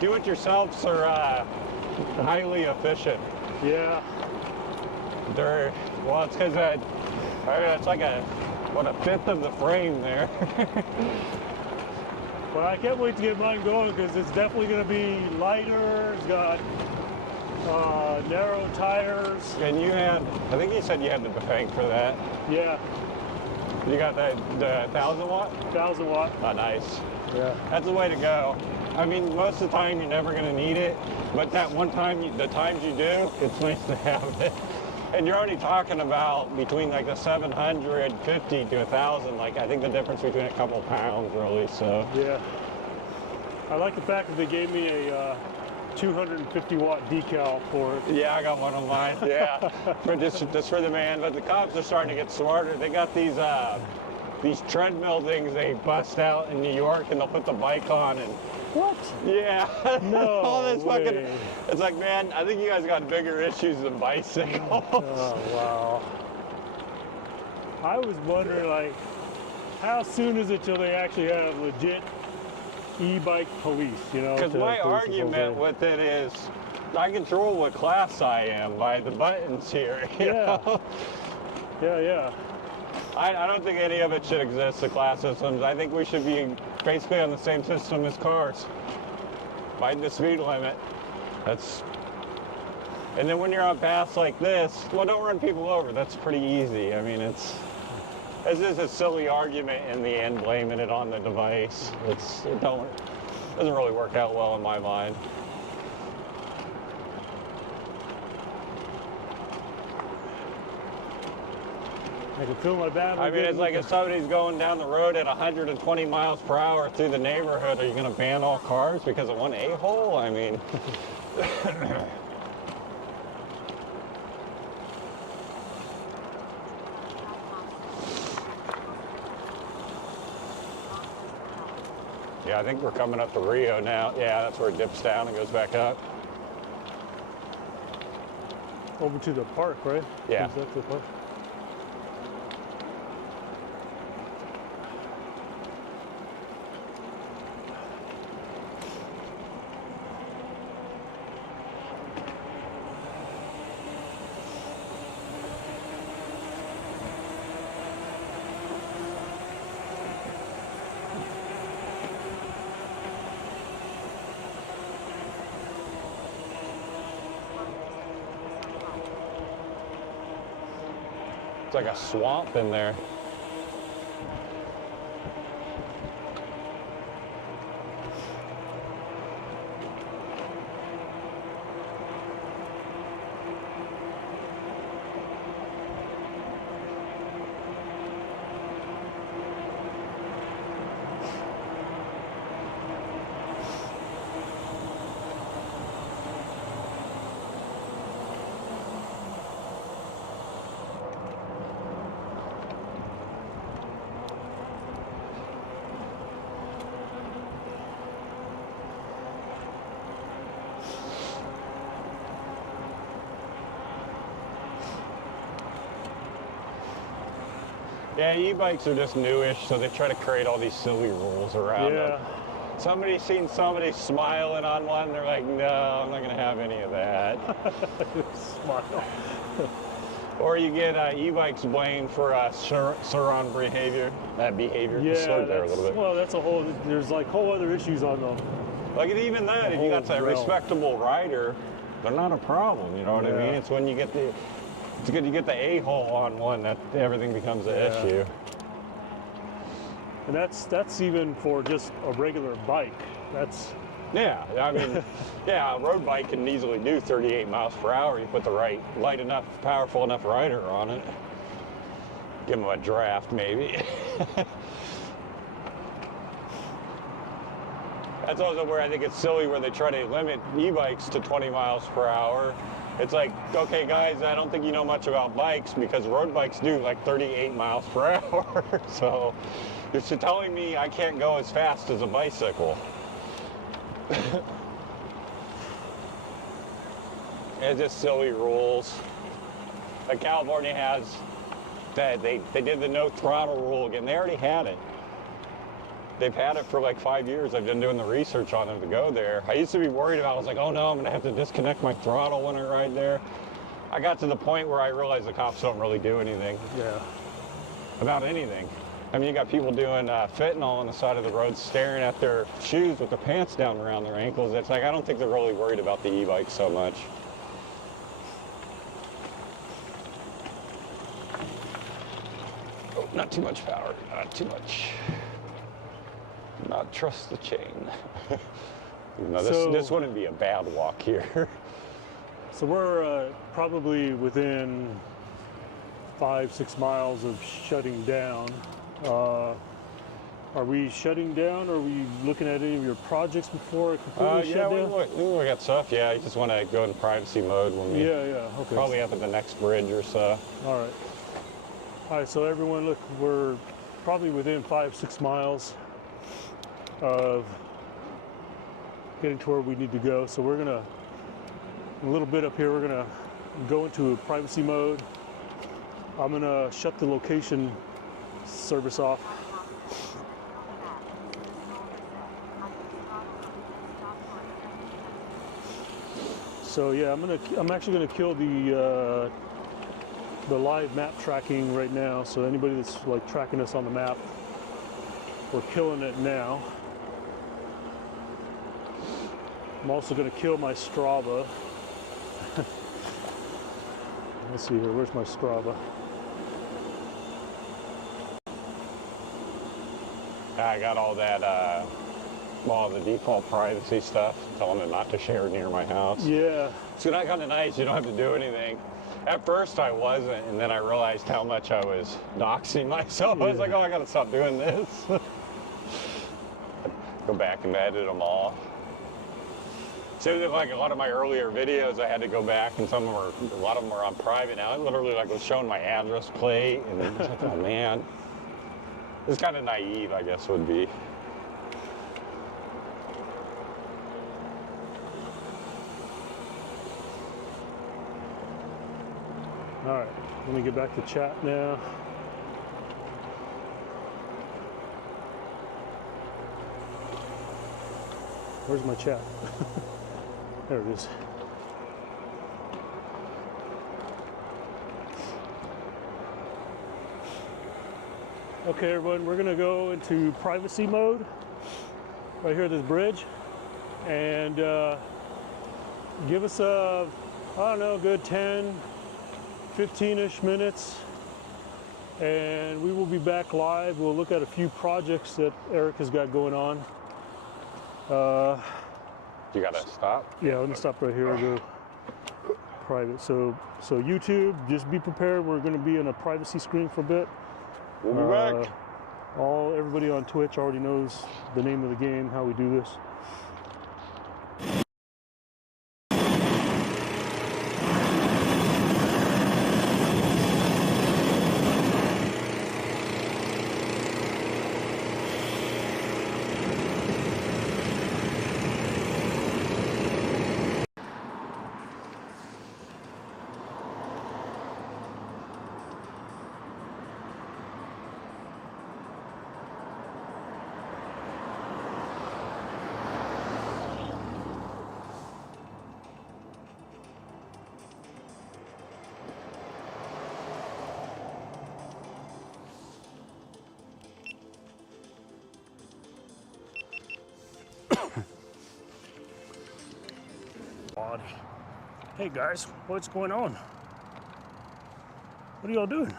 Do-it-yourselves are highly efficient. Yeah. Well, it's because it's like a 1/5 of the frame there. Well, I can't wait to get mine going because it's definitely going to be lighter. It's got narrow tires. And you had, I think you said you had the Bafang for that. Yeah. You got the 1,000 watt? 1,000 watt. Oh, nice. Yeah. That's the way to go. I mean, most of the time you're never gonna need it, but that one time, the times you do, it's nice to have it. And you're only talking about between like the 750 to 1,000. Like I think the difference between a couple pounds, really. So Yeah. I like the fact that they gave me a 250 watt decal for it. yeah, I got one on mine. Yeah, for just for the man. But the cops are starting to get smarter. They got these treadmill things they bust out in New York, and they'll put the bike on and. What? Yeah. No All this fucking. way. It's like, man, I think you guys got bigger issues than bicycles. Oh, wow. I was wondering, like, how soon is it till they actually have legit e-bike police, you know? Because to my police the whole argument thing? with it is, I control what class I am by the buttons here. you Yeah. know? Yeah. I don't think any of it should exist, the class systems. I think we should be basically on the same system as cars. Mind the speed limit. That's. And then when you're on paths like this, well, don't run people over. That's pretty easy. I mean, this is a silly argument in the end, blaming it on the device. It doesn't really work out well in my mind. I can feel my battery. I mean, it's like if somebody's going down the road at 120 miles per hour through the neighborhood, are you going to ban all cars because of one a-hole? I mean. Yeah, I think we're coming up to Rio now. Yeah, that's where it dips down and goes back up. over to the park, right? Yeah. Is that the park? It's like a swamp in there. Yeah, e-bikes are just newish, so they try to create all these silly rules around them. Somebody's seen somebody smiling on one, they're like, no, I'm not going to have any of that. Smile. Or you get e-bikes blamed for surround behavior. That behavior. Yeah, Slowed there a little bit. well, that's a whole. There's like whole other issues on them. Like, and even then, if you got that whole realm. respectable rider, they're not a problem. You know what I Yeah. mean? It's when you get the, it's good you get the a-hole on one that everything becomes an Yeah. issue. And that's even for just a regular bike. That's Yeah, I mean, yeah, a road bike can easily do 38 miles per hour. You put the right, light enough, powerful enough rider on it. Give them a draft, maybe. That's also where I think it's silly where they try to limit e-bikes to 20 miles per hour. It's like, okay, guys, I don't think you know much about bikes because road bikes do like 38 miles per hour. So you're telling me I can't go as fast as a bicycle. It's just silly rules. Like California has that they did the no throttle rule again. They already had it. They've had it for like 5 years. I've been doing the research on them to go there. I used to be worried about it. I was like, oh no, I'm gonna have to disconnect my throttle when I ride there. I got to the point where I realized the cops don't really do anything about anything. I mean, you got people doing fentanyl on the side of the road, staring at their shoes with their pants down around their ankles. It's like, I don't think they're really worried about the e-bike so much. Oh, not too much power, not too much. Not trust the chain. No, this wouldn't be a bad walk here. So we're probably within 5-6 miles of shutting down. Are we shutting down? Are we looking at any of your projects before it completely shut down? we got stuff. Yeah, you just want to go in privacy mode when we. Yeah, okay. Probably up at the next bridge or so. All right, so everyone, look, we're probably within 5-6 miles of getting to where we need to go. So we're gonna, a little bit up here, we're gonna go into privacy mode. I'm gonna shut the location service off. So yeah, I'm actually gonna kill the live map tracking right now. So anybody that's like tracking us on the map, we're killing it now. I'm also gonna kill my Strava. Let's see here, where's my Strava? I got all that, all the default privacy stuff, telling it not to share near my house. Yeah. It's kind of nice, you don't have to do anything. At first I wasn't, and then I realized how much I was doxing myself. I was like, oh, I gotta stop doing this. Go back and edit them all. So like a lot of my earlier videos, I had to go back, and a lot of them are on private now. I literally like was showing my address plate, and it was like, oh man. It's kind of naive, I guess, would be. All right, let me get back to chat now. Where's my chat? There it is. Okay, everyone, we're gonna go into privacy mode right here at this bridge, and give us a, I don't know, good 10, 15-ish minutes, and we will be back live. We'll look at a few projects that Eric has got going on. You gotta stop? Yeah, let me stop right here and go private. So YouTube, just be prepared. We're gonna be in a privacy screen for a bit. We'll be back. Everybody on Twitch already knows the name of the game, how we do this. Hey guys, what's going on? What are y'all doing?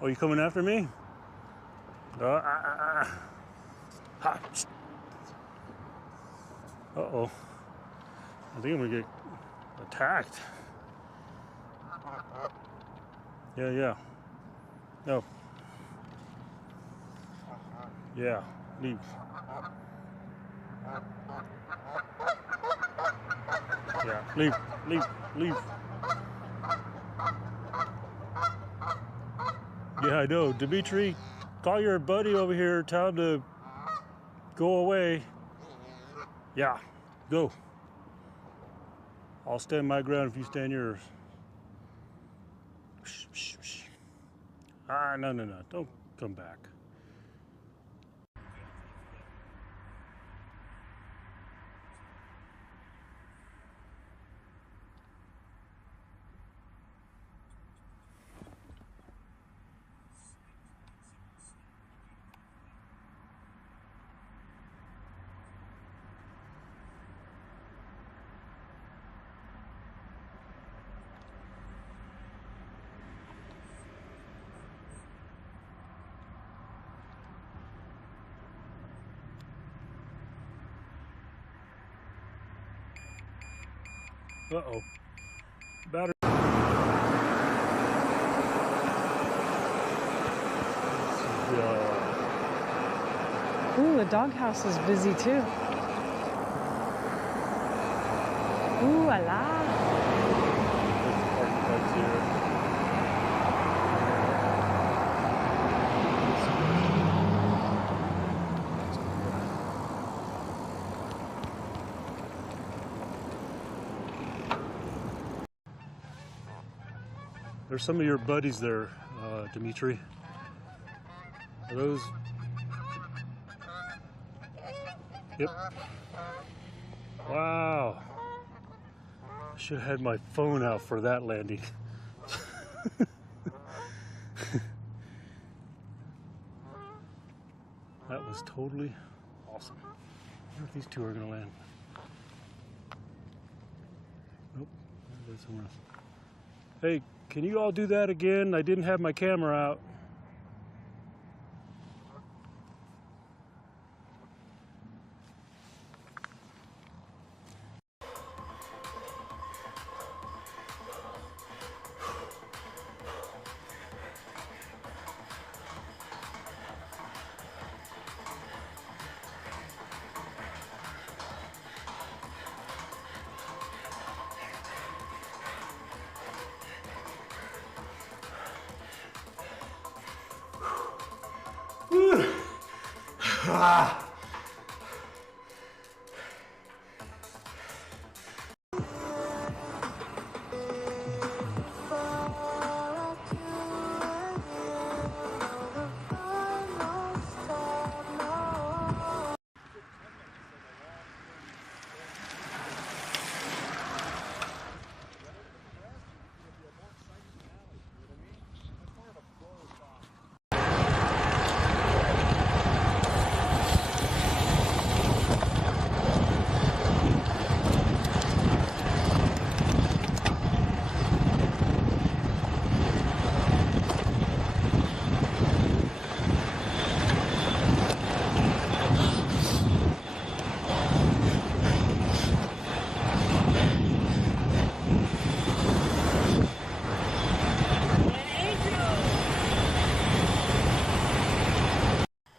Oh, you coming after me? Uh-oh. I think I'm gonna get attacked. Yeah. No. Yeah, leave. Yeah, leave. Yeah, I know. Dimitri, call your buddy over here, tell him to go away. Yeah, go. I'll stand my ground if you stand yours. Shh. No. Don't come back. Uh-oh. Battery. Ooh, the doghouse is busy too. Ooh la la. There's some of your buddies there, Dimitri. Are those? Yep. Wow. I should have had my phone out for that landing. That was totally awesome. I wonder if these two are going to land. Nope. They're somewhere else. Hey, can you all do that again? I didn't have my camera out. Ah.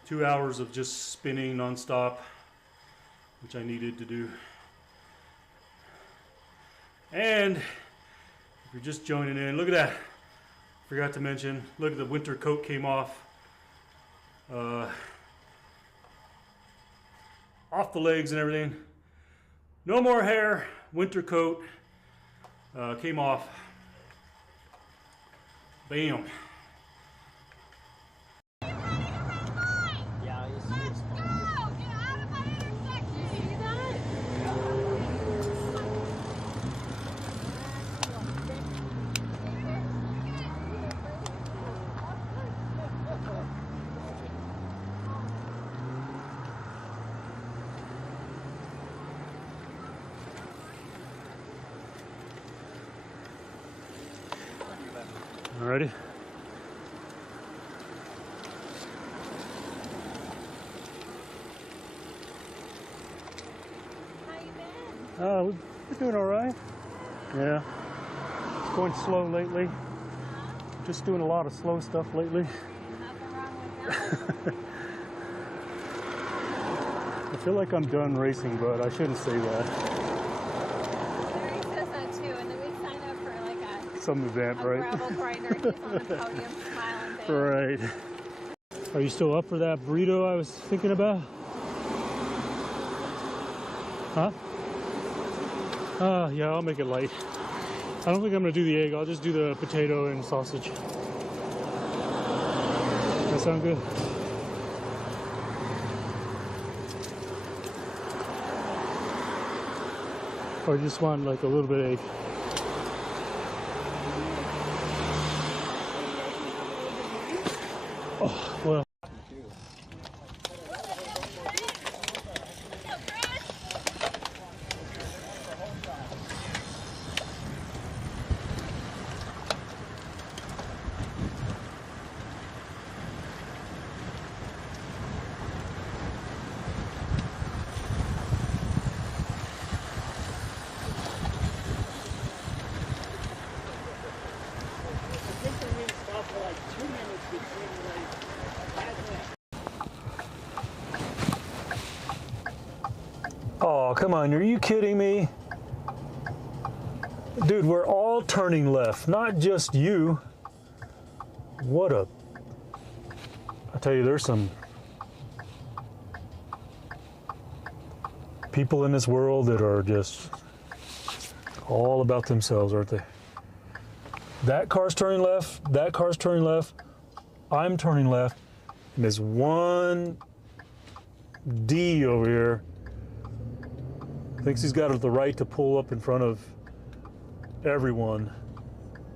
Two hours of just spinning nonstop, which I needed to do. And if you're just joining in, look at that. Forgot to mention, look at the winter coat came off. Off the legs and everything. No more hair, winter coat came off. Bam. Alrighty. How you been? We're doing all right. Yeah. It's going slow lately. Just doing a lot of slow stuff lately. Nothing wrong with that. I feel like I'm done racing, but I shouldn't say that. Larry says that too, and then we sign up for like Some event, a right? gravel grinder. He's on the podium smiling big. Right. Are you still up for that burrito I was thinking about? Huh? Yeah, I'll make it light. I don't think I'm gonna do the egg. I'll just do the potato and sausage. That sound good? Or just want like a little bit of egg? Oh, well. come on, are you kidding me? Dude, we're all turning left, not just you. What a... I tell you, there's some people in this world that are just all about themselves, aren't they? That car's turning left, that car's turning left, I'm turning left, and there's one D over here thinks he's got the right to pull up in front of everyone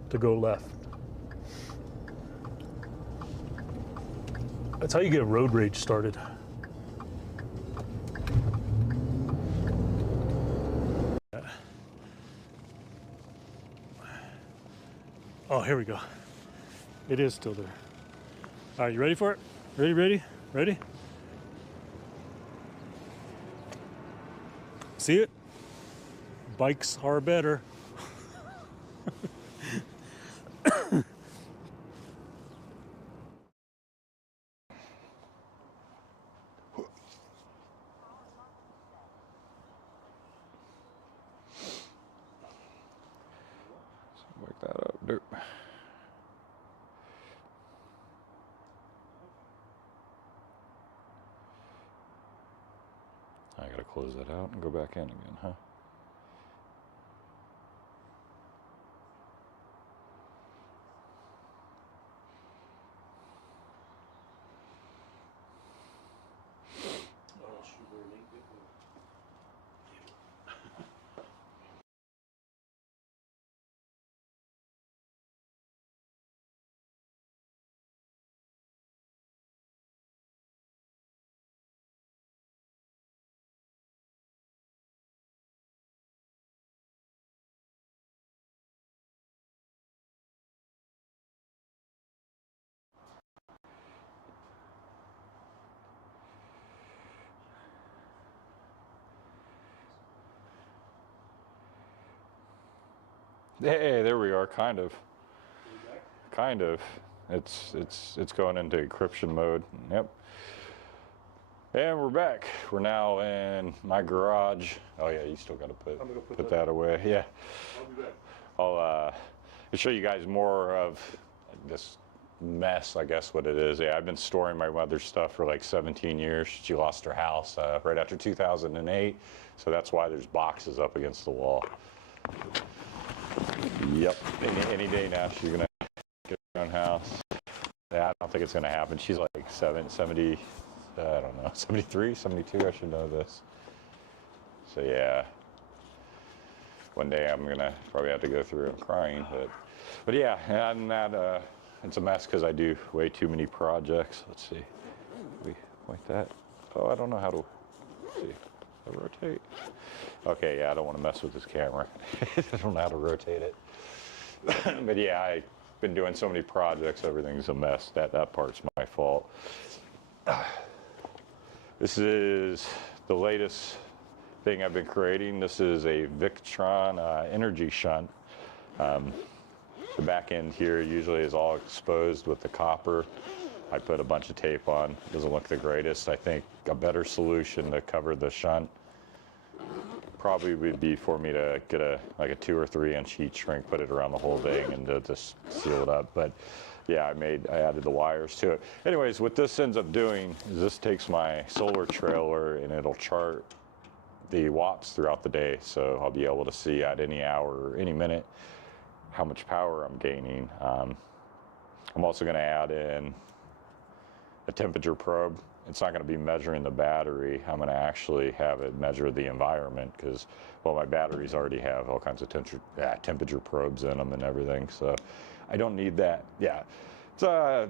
to go left. That's how you get road rage started. Oh, here we go. It is still there. All right, you ready for it? Ready? See it? Bikes are better. Wake that up, dude. I gotta close that out and go back in again, huh? Hey, there we are, kind of. Kind of. It's going into encryption mode. Yep. And we're back. We're now in my garage. Oh yeah, you still got to put that away. Yeah. I'll be back. I'll show you guys more of this mess, I guess what it is. Yeah, I've been storing my mother's stuff for like 17 years. She lost her house right after 2008, so that's why there's boxes up against the wall. Yep, any day now she's gonna get her own house. Yeah, I don't think it's gonna happen. She's like 70, I don't know, 73, 72, I should know this. So yeah, one day I'm gonna probably have to go through it crying, but yeah, and that, it's a mess because I do way too many projects. Let's see, we point that. Oh, I don't know how to, let's see, rotate. Okay, yeah, I don't want to mess with this camera. I don't know how to rotate it. But yeah, I've been doing so many projects, everything's a mess. That part's my fault. This is the latest thing I've been creating. This is a Victron energy shunt. The back end here usually is all exposed with the copper. I put a bunch of tape on. Doesn't look the greatest. I think a better solution to cover the shunt probably would be for me to get like a 2 or 3 inch heat shrink, put it around the whole thing, and to just seal it up. But yeah, I added the wires to it. Anyways, what this ends up doing is this takes my solar trailer and it'll chart the watts throughout the day. So I'll be able to see at any hour or any minute how much power I'm gaining. I'm also going to add in a temperature probe. It's not going to be measuring the battery. I'm going to actually have it measure the environment because, well, my batteries already have all kinds of temperature probes in them and everything. So I don't need that. Yeah, it's a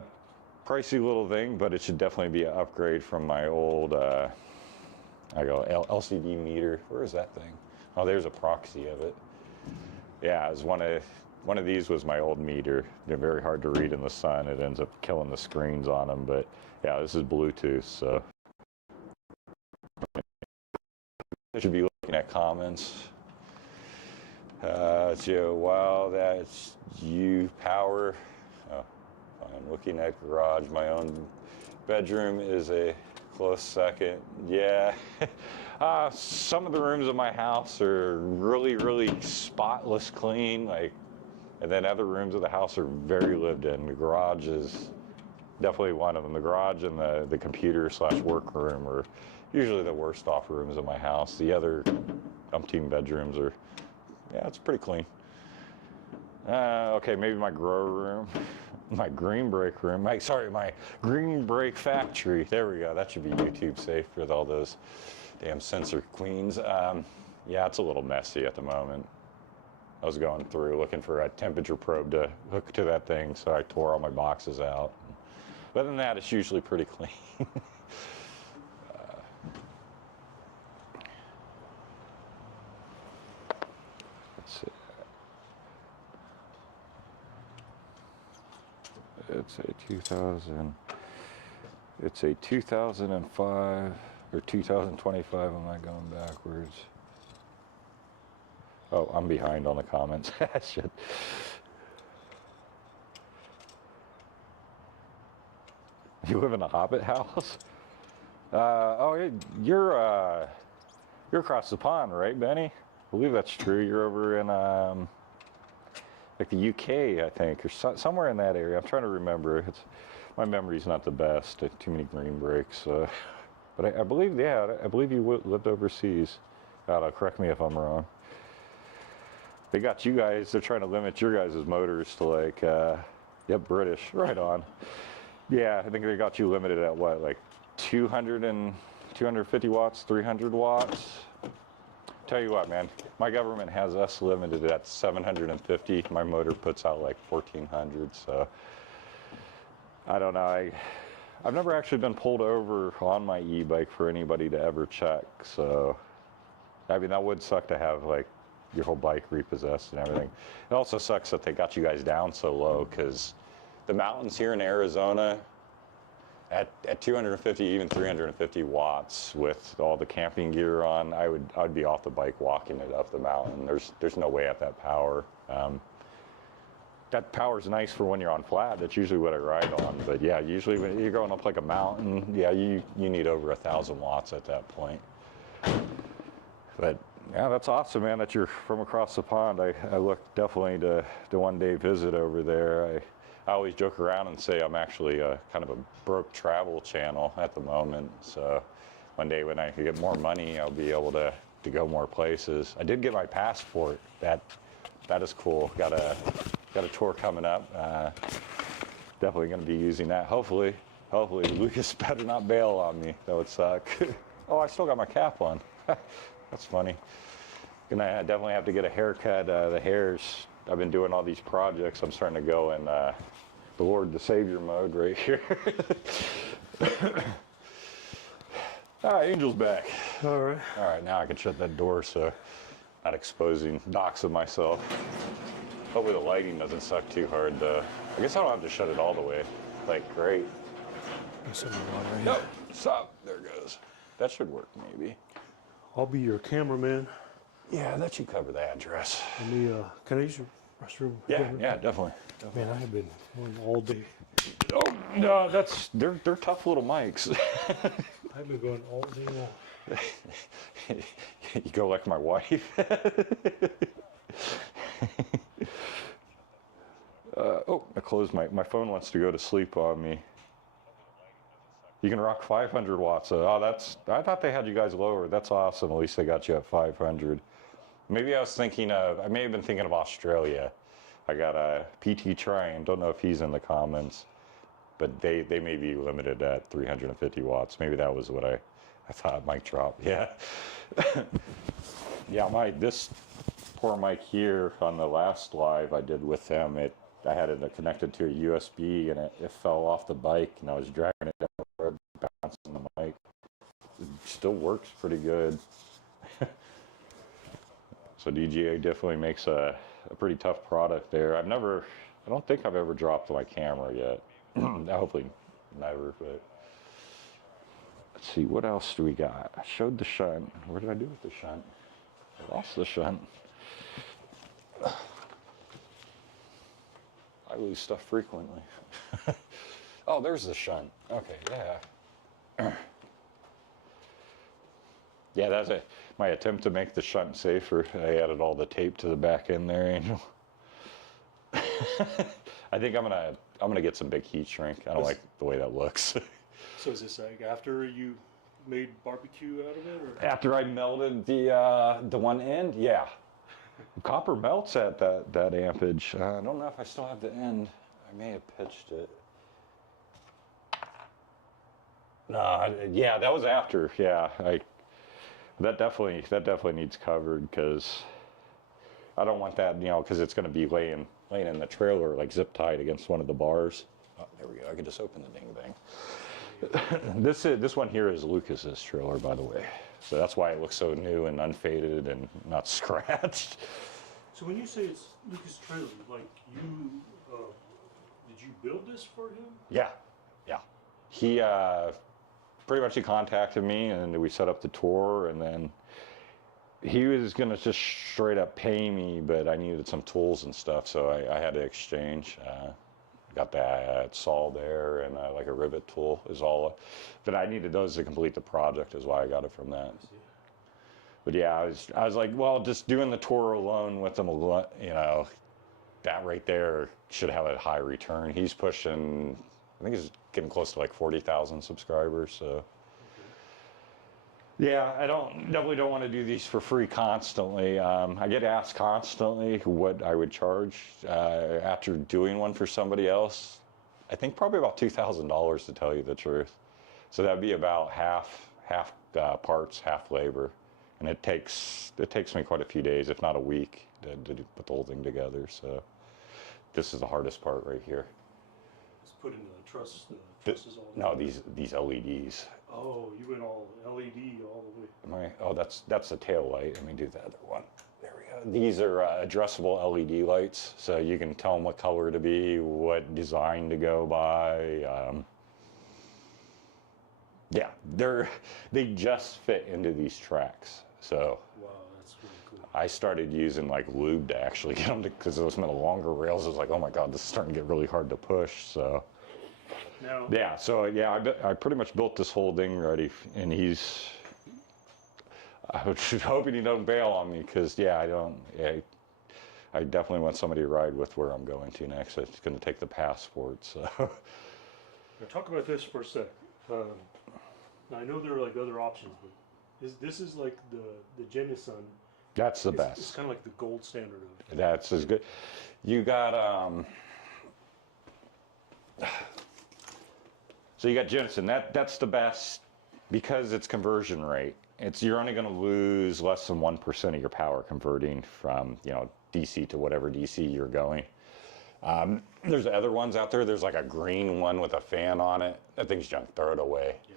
pricey little thing, but it should definitely be an upgrade from my old LCD meter. Where is that thing? Oh, there's a proxy of it. Yeah, it was one of these was my old meter. They're very hard to read in the sun. It ends up killing the screens on them, but yeah, this is Bluetooth, so I should be looking at comments. So wow, that's you power. Oh, I'm looking at garage. My own bedroom is a close second. Yeah, Some of the rooms in my house are really, really spotless clean, like, and then other rooms of the house are very lived in. The garage is definitely one of them. The garage and the computer / workroom are usually the worst off rooms in my house. The other umpteen bedrooms are, yeah, it's pretty clean. Okay, maybe my grow room, my green break room, my green break factory. There we go. That should be YouTube safe with all those damn sensor queens. Yeah, it's a little messy at the moment. I was going through looking for a temperature probe to hook to that thing, so I tore all my boxes out. But other than that, it's usually pretty clean. Let's see. It's a 2005 or 2025. Am I going backwards? Oh, I'm behind on the comments. Shit. You live in a Hobbit house? Oh, you're across the pond, right, Benny? I believe that's true. You're over in like the UK, I think, or somewhere in that area. I'm trying to remember. My memory's not the best. Too many green breaks. But I believe, yeah, I believe you lived overseas. Correct me if I'm wrong. They got you guys. They're trying to limit your guys' motors to like, yep, British. Right on. Yeah, I think they got you limited at what, like 250 watts, 300 watts. Tell you what, man, my government has us limited at 750. My motor puts out like 1400, so I don't know. I've never actually been pulled over on my e-bike for anybody to ever check, so I mean, that would suck to have like your whole bike repossessed and everything. It also sucks that they got you guys down so low, because the mountains here in Arizona, at 250, even 350 watts with all the camping gear on, I'd be off the bike walking it up the mountain. There's no way at that power. That power's nice for when you're on flat. That's usually what I ride on. But yeah, usually when you're going up like a mountain, yeah, you need over 1,000 watts at that point. But yeah, that's awesome, man, that you're from across the pond. I look definitely to one day visit over there. I always joke around and say I'm actually kind of a broke travel channel at the moment. So one day when I get more money, I'll be able to go more places. I did get my passport. That is cool. Got a tour coming up. Definitely going to be using that. Hopefully Lucas better not bail on me. That would suck. Oh, I still got my cap on. That's funny. Gonna definitely have to get a haircut. The hairs. I've been doing all these projects. I'm starting to go in the Lord the Savior mode right here. Angel's back. All right. All right, now I can shut that door so not exposing docks of myself. Hopefully the lighting doesn't suck too hard though. I guess I don't have to shut it all the way. Like, great. No, stop. There it goes. That should work maybe. I'll be your cameraman. Yeah, that should cover the address. Let me, can I use your restroom? Yeah, definitely. Man, I have been on all day. Oh no, they're tough little mics. I've been going all day long. You go like my wife. Oh, I closed my phone wants to go to sleep on me. You can rock 500 watts. I thought they had you guys lower. That's awesome. At least they got you at 500. Maybe I may have been thinking of Australia. I got a PT Trine. Don't know if he's in the comments, but they may be limited at 350 watts. Maybe that was what I thought mic drop. Yeah. Yeah, this poor mic here on the last live I did with them, I had it connected to a USB and it fell off the bike and I was dragging it down the road, bouncing the mic. It still works pretty good. So DJI definitely makes a pretty tough product there. I don't think I've ever dropped my camera yet. Hopefully never, but let's see, what else do we got? I showed the shunt. What did I do with the shunt? I lost the shunt. I lose stuff frequently. Oh, there's the shunt. Okay, yeah. Yeah, Yeah, that's my attempt to make the shunt safer. I added all the tape to the back end there, Angel. I think I'm gonna get some big heat shrink. I don't like the way that looks. So is this like after you made barbecue out of it, or? After I melted the one end, yeah. Copper melts at that ampage. I don't know if I still have the end. I may have pitched it. No, yeah, that was after. Yeah, that definitely needs covered because I don't want that, because it's going to be laying in the trailer like zip tied against one of the bars. Oh, there we go. I can just open the ding thing. This one here is Lucas's trailer, by the way. So that's why it looks so new and unfaded and not scratched. So when you say it's Lucas' trailer, like you, did you build this for him? Yeah. He pretty much he contacted me and we set up the tour, and then he was gonna just straight up pay me, but I needed some tools and stuff, so I had to exchange. Got that saw there and like a rivet tool is all, but I needed those to complete the project is why I got it from that. But yeah, I was like, well, just doing the tour alone with them, that right there should have a high return. He's pushing, I think he's getting close to like 40,000 subscribers, so. Yeah, I definitely don't want to do these for free constantly. I get asked constantly what I would charge after doing one for somebody else. I think probably about $2,000 to tell you the truth. So that'd be about half parts, half labor, and it takes me quite a few days, if not a week, to put the whole thing together. So this is the hardest part right here. It's put into the trusses all. No, these LEDs. Oh, you went all LED all the way. Oh, that's the tail light. Let me do the other one. There we go. These are addressable LED lights, so you can tell them what color to be, what design to go by. Yeah, they just fit into these tracks. So wow, that's really cool. I started using like lube to actually get them because those meant longer rails. I was like, oh my god, this is starting to get really hard to push. So. Now, Yeah, so yeah, I pretty much built this whole thing ready, and I was hoping he don't bail on me because I definitely want somebody to ride with where I'm going to next. It's going to take the passport, so. now talk about this for a sec. Now I know there are like other options, but this is like the Jemison. That's the best. It's kind of like the gold standard of. That's as good. You got So you got Jensen. That's the best because it's conversion rate. You're only going to lose less than 1% of your power converting from DC to whatever DC you're going. There's other ones out there. There's like a green one with a fan on it. That thing's junk. Throw it away. Yeah.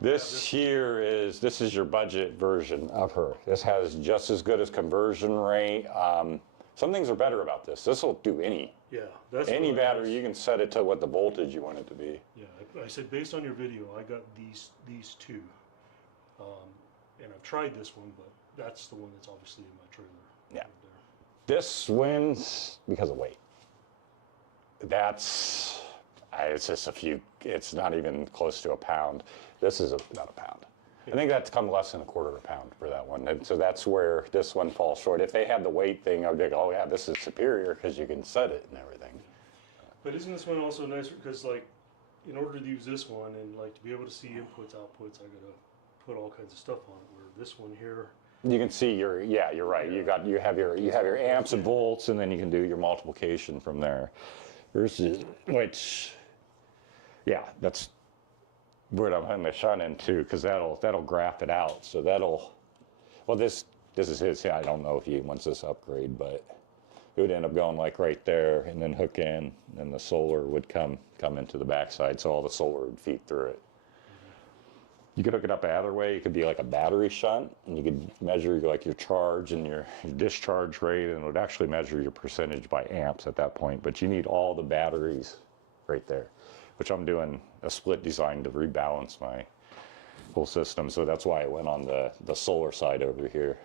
This is your budget version of her. This has just as good as conversion rate. Some things are better about this. This will do any battery. You can set it to what the voltage you want it to be. Yeah, I said based on your video, I got these two, and I've tried this one, but that's the one that's obviously in my trailer. Yeah. Right there. This wins because of weight. It's just it's not even close to a pound. This is about a pound. I think that's come less than a quarter of a pound for that one. And so that's where this one falls short. If they had the weight thing, I'd be like, oh yeah, this is superior because you can set it and everything. But isn't this one also nicer? Because like, in order to use this one and like to be able to see inputs, outputs, I gotta put all kinds of stuff on it. Where this one here, you can see you're right. You have your amps and volts, and then you can do your multiplication from there. Versus that's what I'm putting the shunt into because that'll graph it out. So this is his. I don't know if he wants this upgrade, but it would end up going like right there and then hook in, and the solar would come into the backside, so all the solar would feed through it. You could hook it up either way. It could be like a battery shunt, and you could measure like your charge and your discharge rate, and it would actually measure your percentage by amps at that point. But you need all the batteries right there, which I'm doing a split design to rebalance my whole system. So that's why I went on the solar side over here.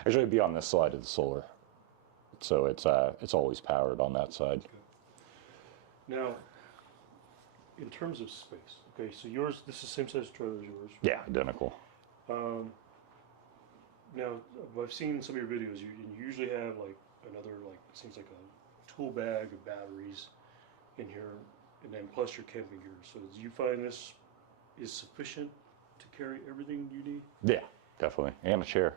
Actually, it'd be on this side of the solar. So it's always powered on that side. Okay. Now, in terms of space, okay, so this is the same size trailer as yours. Yeah, identical. now I've seen some of your videos. You usually have like another like it seems like a tool bag of batteries in here, and then plus your camping gear. So do you find this is sufficient to carry everything you need? Yeah, definitely, and a chair.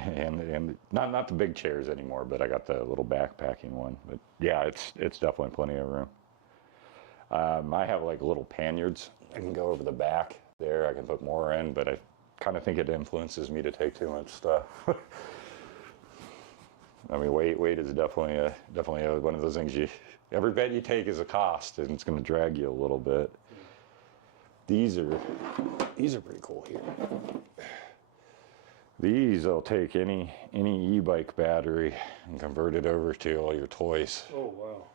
and not the big chairs anymore, but I got the little backpacking one. But yeah, it's definitely plenty of room. I have like little panniers. I can go over the back there. I can put more in, but I kind of think it influences me to take too much stuff. I mean, weight is definitely one of those things. Every bed you take is a cost, and it's going to drag you a little bit. These are pretty cool here. These will take any e-bike battery and convert it over to all your toys. Oh wow.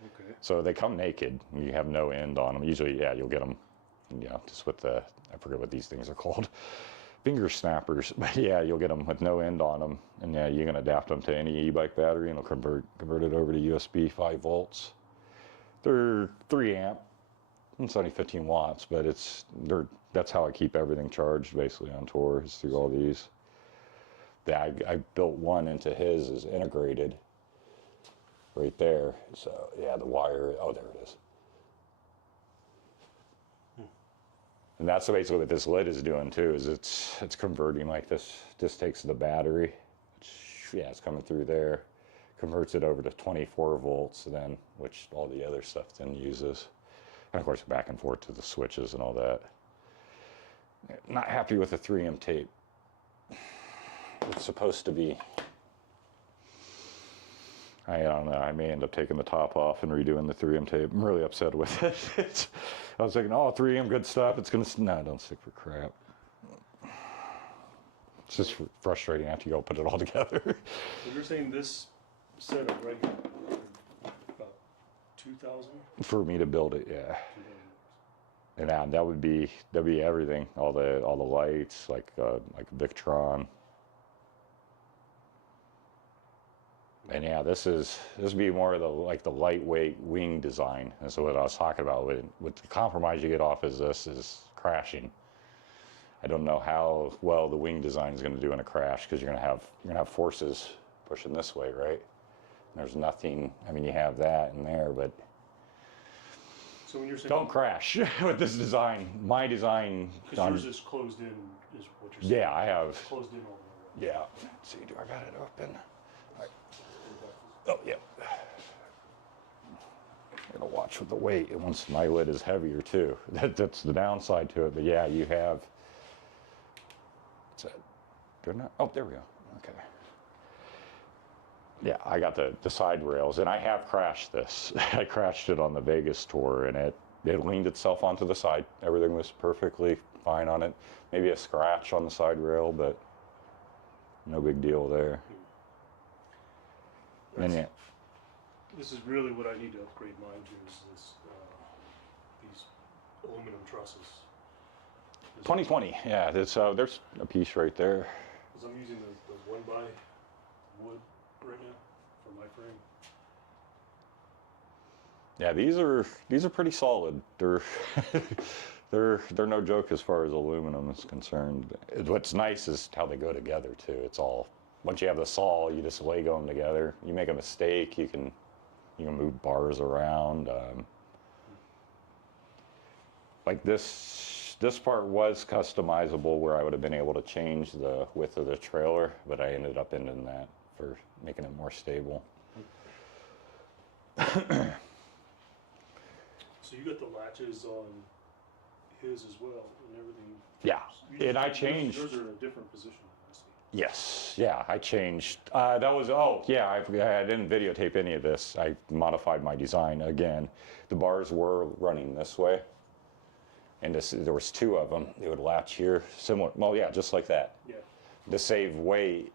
Okay. So they come naked. You have no end on them. Usually, yeah, you'll get them, just with the, I forget what these things are called, finger snappers. But yeah, you'll get them with no end on them, and yeah, you can adapt them to any e-bike battery, and it'll convert it over to USB 5 volts. They're 3 amp. It's only 15 watts, but that's how I keep everything charged basically on tour, is through all these. Yeah, I built one into his is integrated right there. So yeah, the wire, oh, there it is. And that's basically what this lid is doing too, is it's converting like this. This takes the battery, it's coming through there, converts it over to 24 volts then, which all the other stuff then uses. And of course back and forth to the switches and all that. Not happy with the 3M tape. It's supposed to be, I don't know, I may end up taking the top off and redoing the 3M tape. I'm really upset with it. I was thinking, oh, 3M good stuff, it's gonna, no, don't stick for crap. It's just frustrating after you go put it all together. So you're saying this setup right here, about 2,000? For me to build it, yeah. And that'd be everything, all the lights, like Victron. And yeah, this would be more of the lightweight wing design. And so what I was talking about with the compromise you get off is crashing. I don't know how well the wing design is going to do in a crash, because you're gonna have forces pushing this way, right? And there's nothing. I mean, you have that in there, but so when you're saying don't crash with this design. My design. Because yours is closed in, is what you're saying. Yeah, I have. Closed in all the way. Yeah. Let's see, do I got it open? Oh, yeah. Gotta watch with the weight. And once my lid is heavier too. That's the downside to it. But yeah, you have. What's that? They're not. Oh, there we go. Okay. Yeah, I got the side rails, and I have crashed this. I crashed it on the Vegas tour, and it leaned itself onto the side. Everything was perfectly fine on it. Maybe a scratch on the side rail, but no big deal there. And yeah. This is really what I need to upgrade mine to, is these aluminum trusses. 2020, yeah. There's a piece right there. Because I'm using the 1x wood right now for my frame. Yeah, these are pretty solid. They're no joke as far as aluminum is concerned. What's nice is how they go together too. It's all, once you have the saw, you just Lego them together. You make a mistake, you can move bars around. Like this part was customizable, where I would have been able to change the width of the trailer, but I ended up ending that for making it more stable. So you got the latches on his as well and everything. Yeah, and I changed. Those are in a different position, I see. Yes, yeah, I changed. That was, oh yeah, I didn't videotape any of this. I modified my design again. The bars were running this way, and there was 2 of them. They would latch here, similar. Well, yeah, just like that. Yeah. To save weight,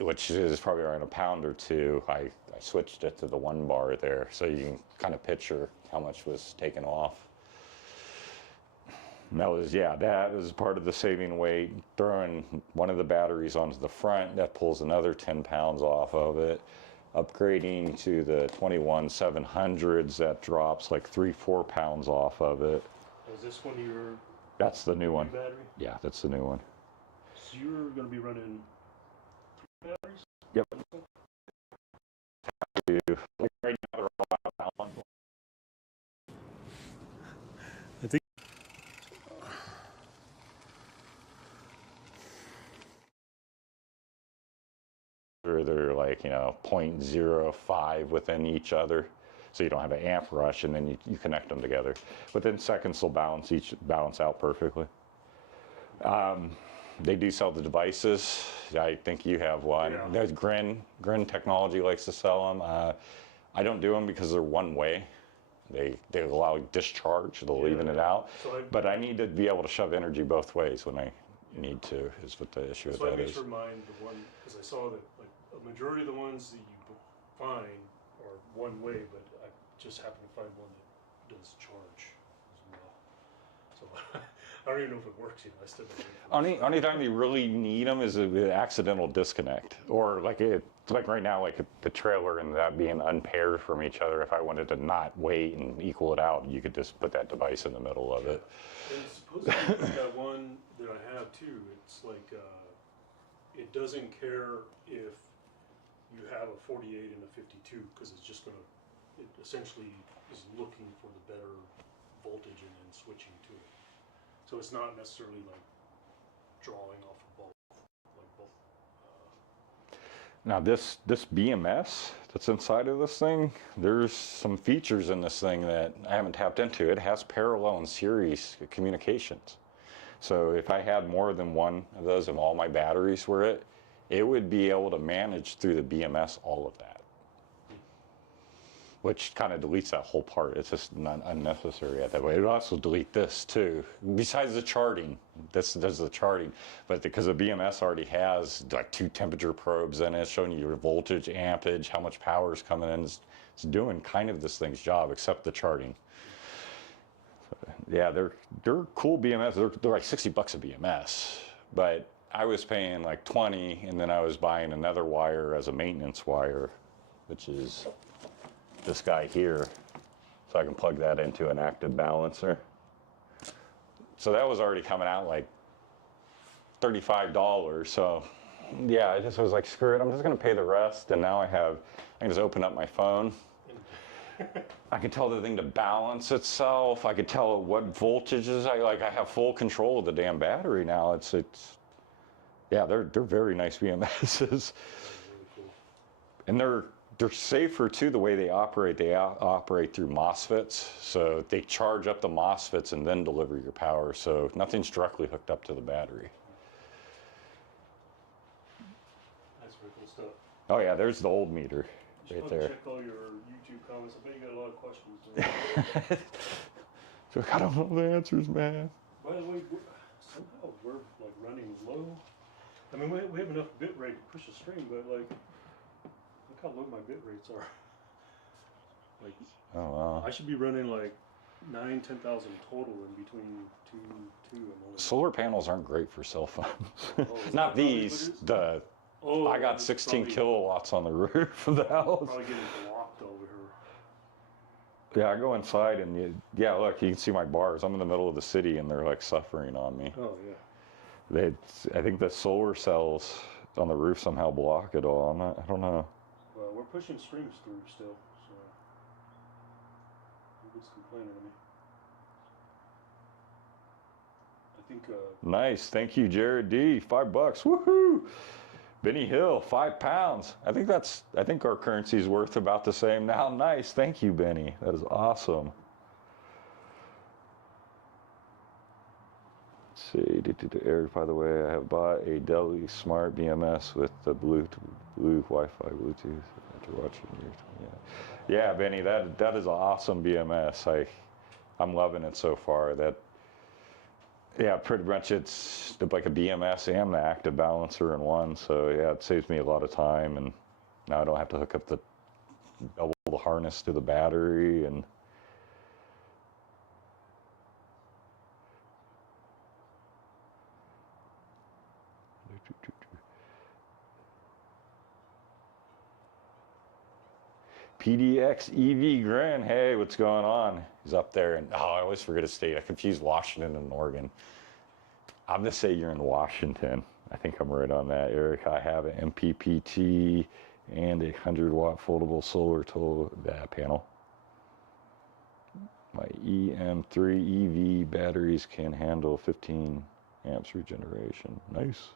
which is probably around a pound or 2, I switched it to the 1 bar there, so you can kind of picture how much was taken off. And that was part of the saving weight. Throwing one of the batteries onto the front, that pulls another 10 pounds off of it. Upgrading to the 21-700s, that drops like 3-4 pounds off of it. Is this one your That's the new one. battery? Yeah, that's the new one. So you're going to be running 3 batteries? Yep. Like right now, they're all out of balance. I think. They're like, 0.05 within each other. So you don't have an amp rush, and then you connect them together. Within seconds, they'll balance out perfectly. They do sell the devices. I think you have one. Yeah. There's Grin Technology likes to sell them. I don't do them because they're one way. They allow discharge. They'll even it out. But I need to be able to shove energy both ways when I need to. Is what the issue with So I that make is. sure mine, the one, because I saw that like a majority of the ones that you find are one way, but I just happen to find one that does charge as well. So I don't even know if it works. I still don't. Only time you really need them is an accidental disconnect, or like right now, like the trailer and that being unpaired from each other. If I wanted to not wait and equal it out, you could just put that device in the middle of it. And supposedly that one that I have too, it's like it doesn't care if you have a 48 and a 52 because it's just gonna, it essentially is looking for the better voltage and then switching to it. So it's not necessarily like drawing off of both, like both. Now this BMS that's inside of this thing, there's some features in this thing that I haven't tapped into. It has parallel and series communications. So if I had more than one of those and all my batteries were it would be able to manage through the BMS all of that. Which kind of deletes that whole part. It's just not unnecessary at that way. It would also delete this too. Besides the charting, this does the charting, but because the BMS already has like 2 temperature probes in it, showing you your voltage, ampage, how much power is coming in. It's doing kind of this thing's job, except the charting. So, yeah, they're cool BMS. They're like $60 a BMS, but I was paying like 20, and then I was buying another wire as a maintenance wire, which is this guy here, so I can plug that into an active balancer. So that was already coming out like $35. So yeah, I just was like, screw it, I'm just gonna pay the rest. And now I can just open up my phone. I can tell the thing to balance itself. I could tell it what voltages I have full control of the damn battery now. Yeah, they're very nice BMSs. And they're safer too, the way they operate. They operate through MOSFETs, so they charge up the MOSFETs and then deliver your power, so nothing's directly hooked up to the battery. That's pretty cool stuff. Oh yeah, there's the old meter right there. Check all your YouTube comments. I bet you got a lot of questions. So I don't know the answers, man. By the way, somehow we're like running low. I mean, we have enough bit rate to push a stream, but like, look how low my bit rates are. Like, Oh wow. I should be running like 9,000 to 10,000 total in between two. I'm only Solar panels aren't great for cell phones. Oh, is that Not probably these. what it is? I got 16 kilowatts on the roof of the house. Probably getting blocked over here. Yeah, I go inside and yeah, look, you can see my bars. I'm in the middle of the city and they're like suffering on me. Oh yeah. I think the solar cells on the roof somehow block it all. I don't know. Well, we're pushing streams through still, so nobody's complaining to me. I think. Nice, thank you, Jared D. $5, woohoo! Benny Hill, 5 pounds. I think our currency is worth about the same now. Nice, thank you, Benny. That is awesome. Let's see, Eric, by the way, I have bought a Dell Smart BMS with the blue Wi-Fi Bluetooth after watching your, yeah, Benny, that is an awesome BMS. I'm loving it so far. Yeah, pretty much it's like a BMS and the active balancer in one. So yeah, it saves me a lot of time, and now I don't have to hook up double the harness to the battery and. PDX EV Grin, hey, what's going on? He's up there, and I always forget his state. I confuse Washington and Oregon. I'm gonna say you're in Washington. I think I'm right on that, Eric. I have an MPPT and a 100-watt foldable solar panel. My EM3 EV batteries can handle 15 amps regeneration. Nice.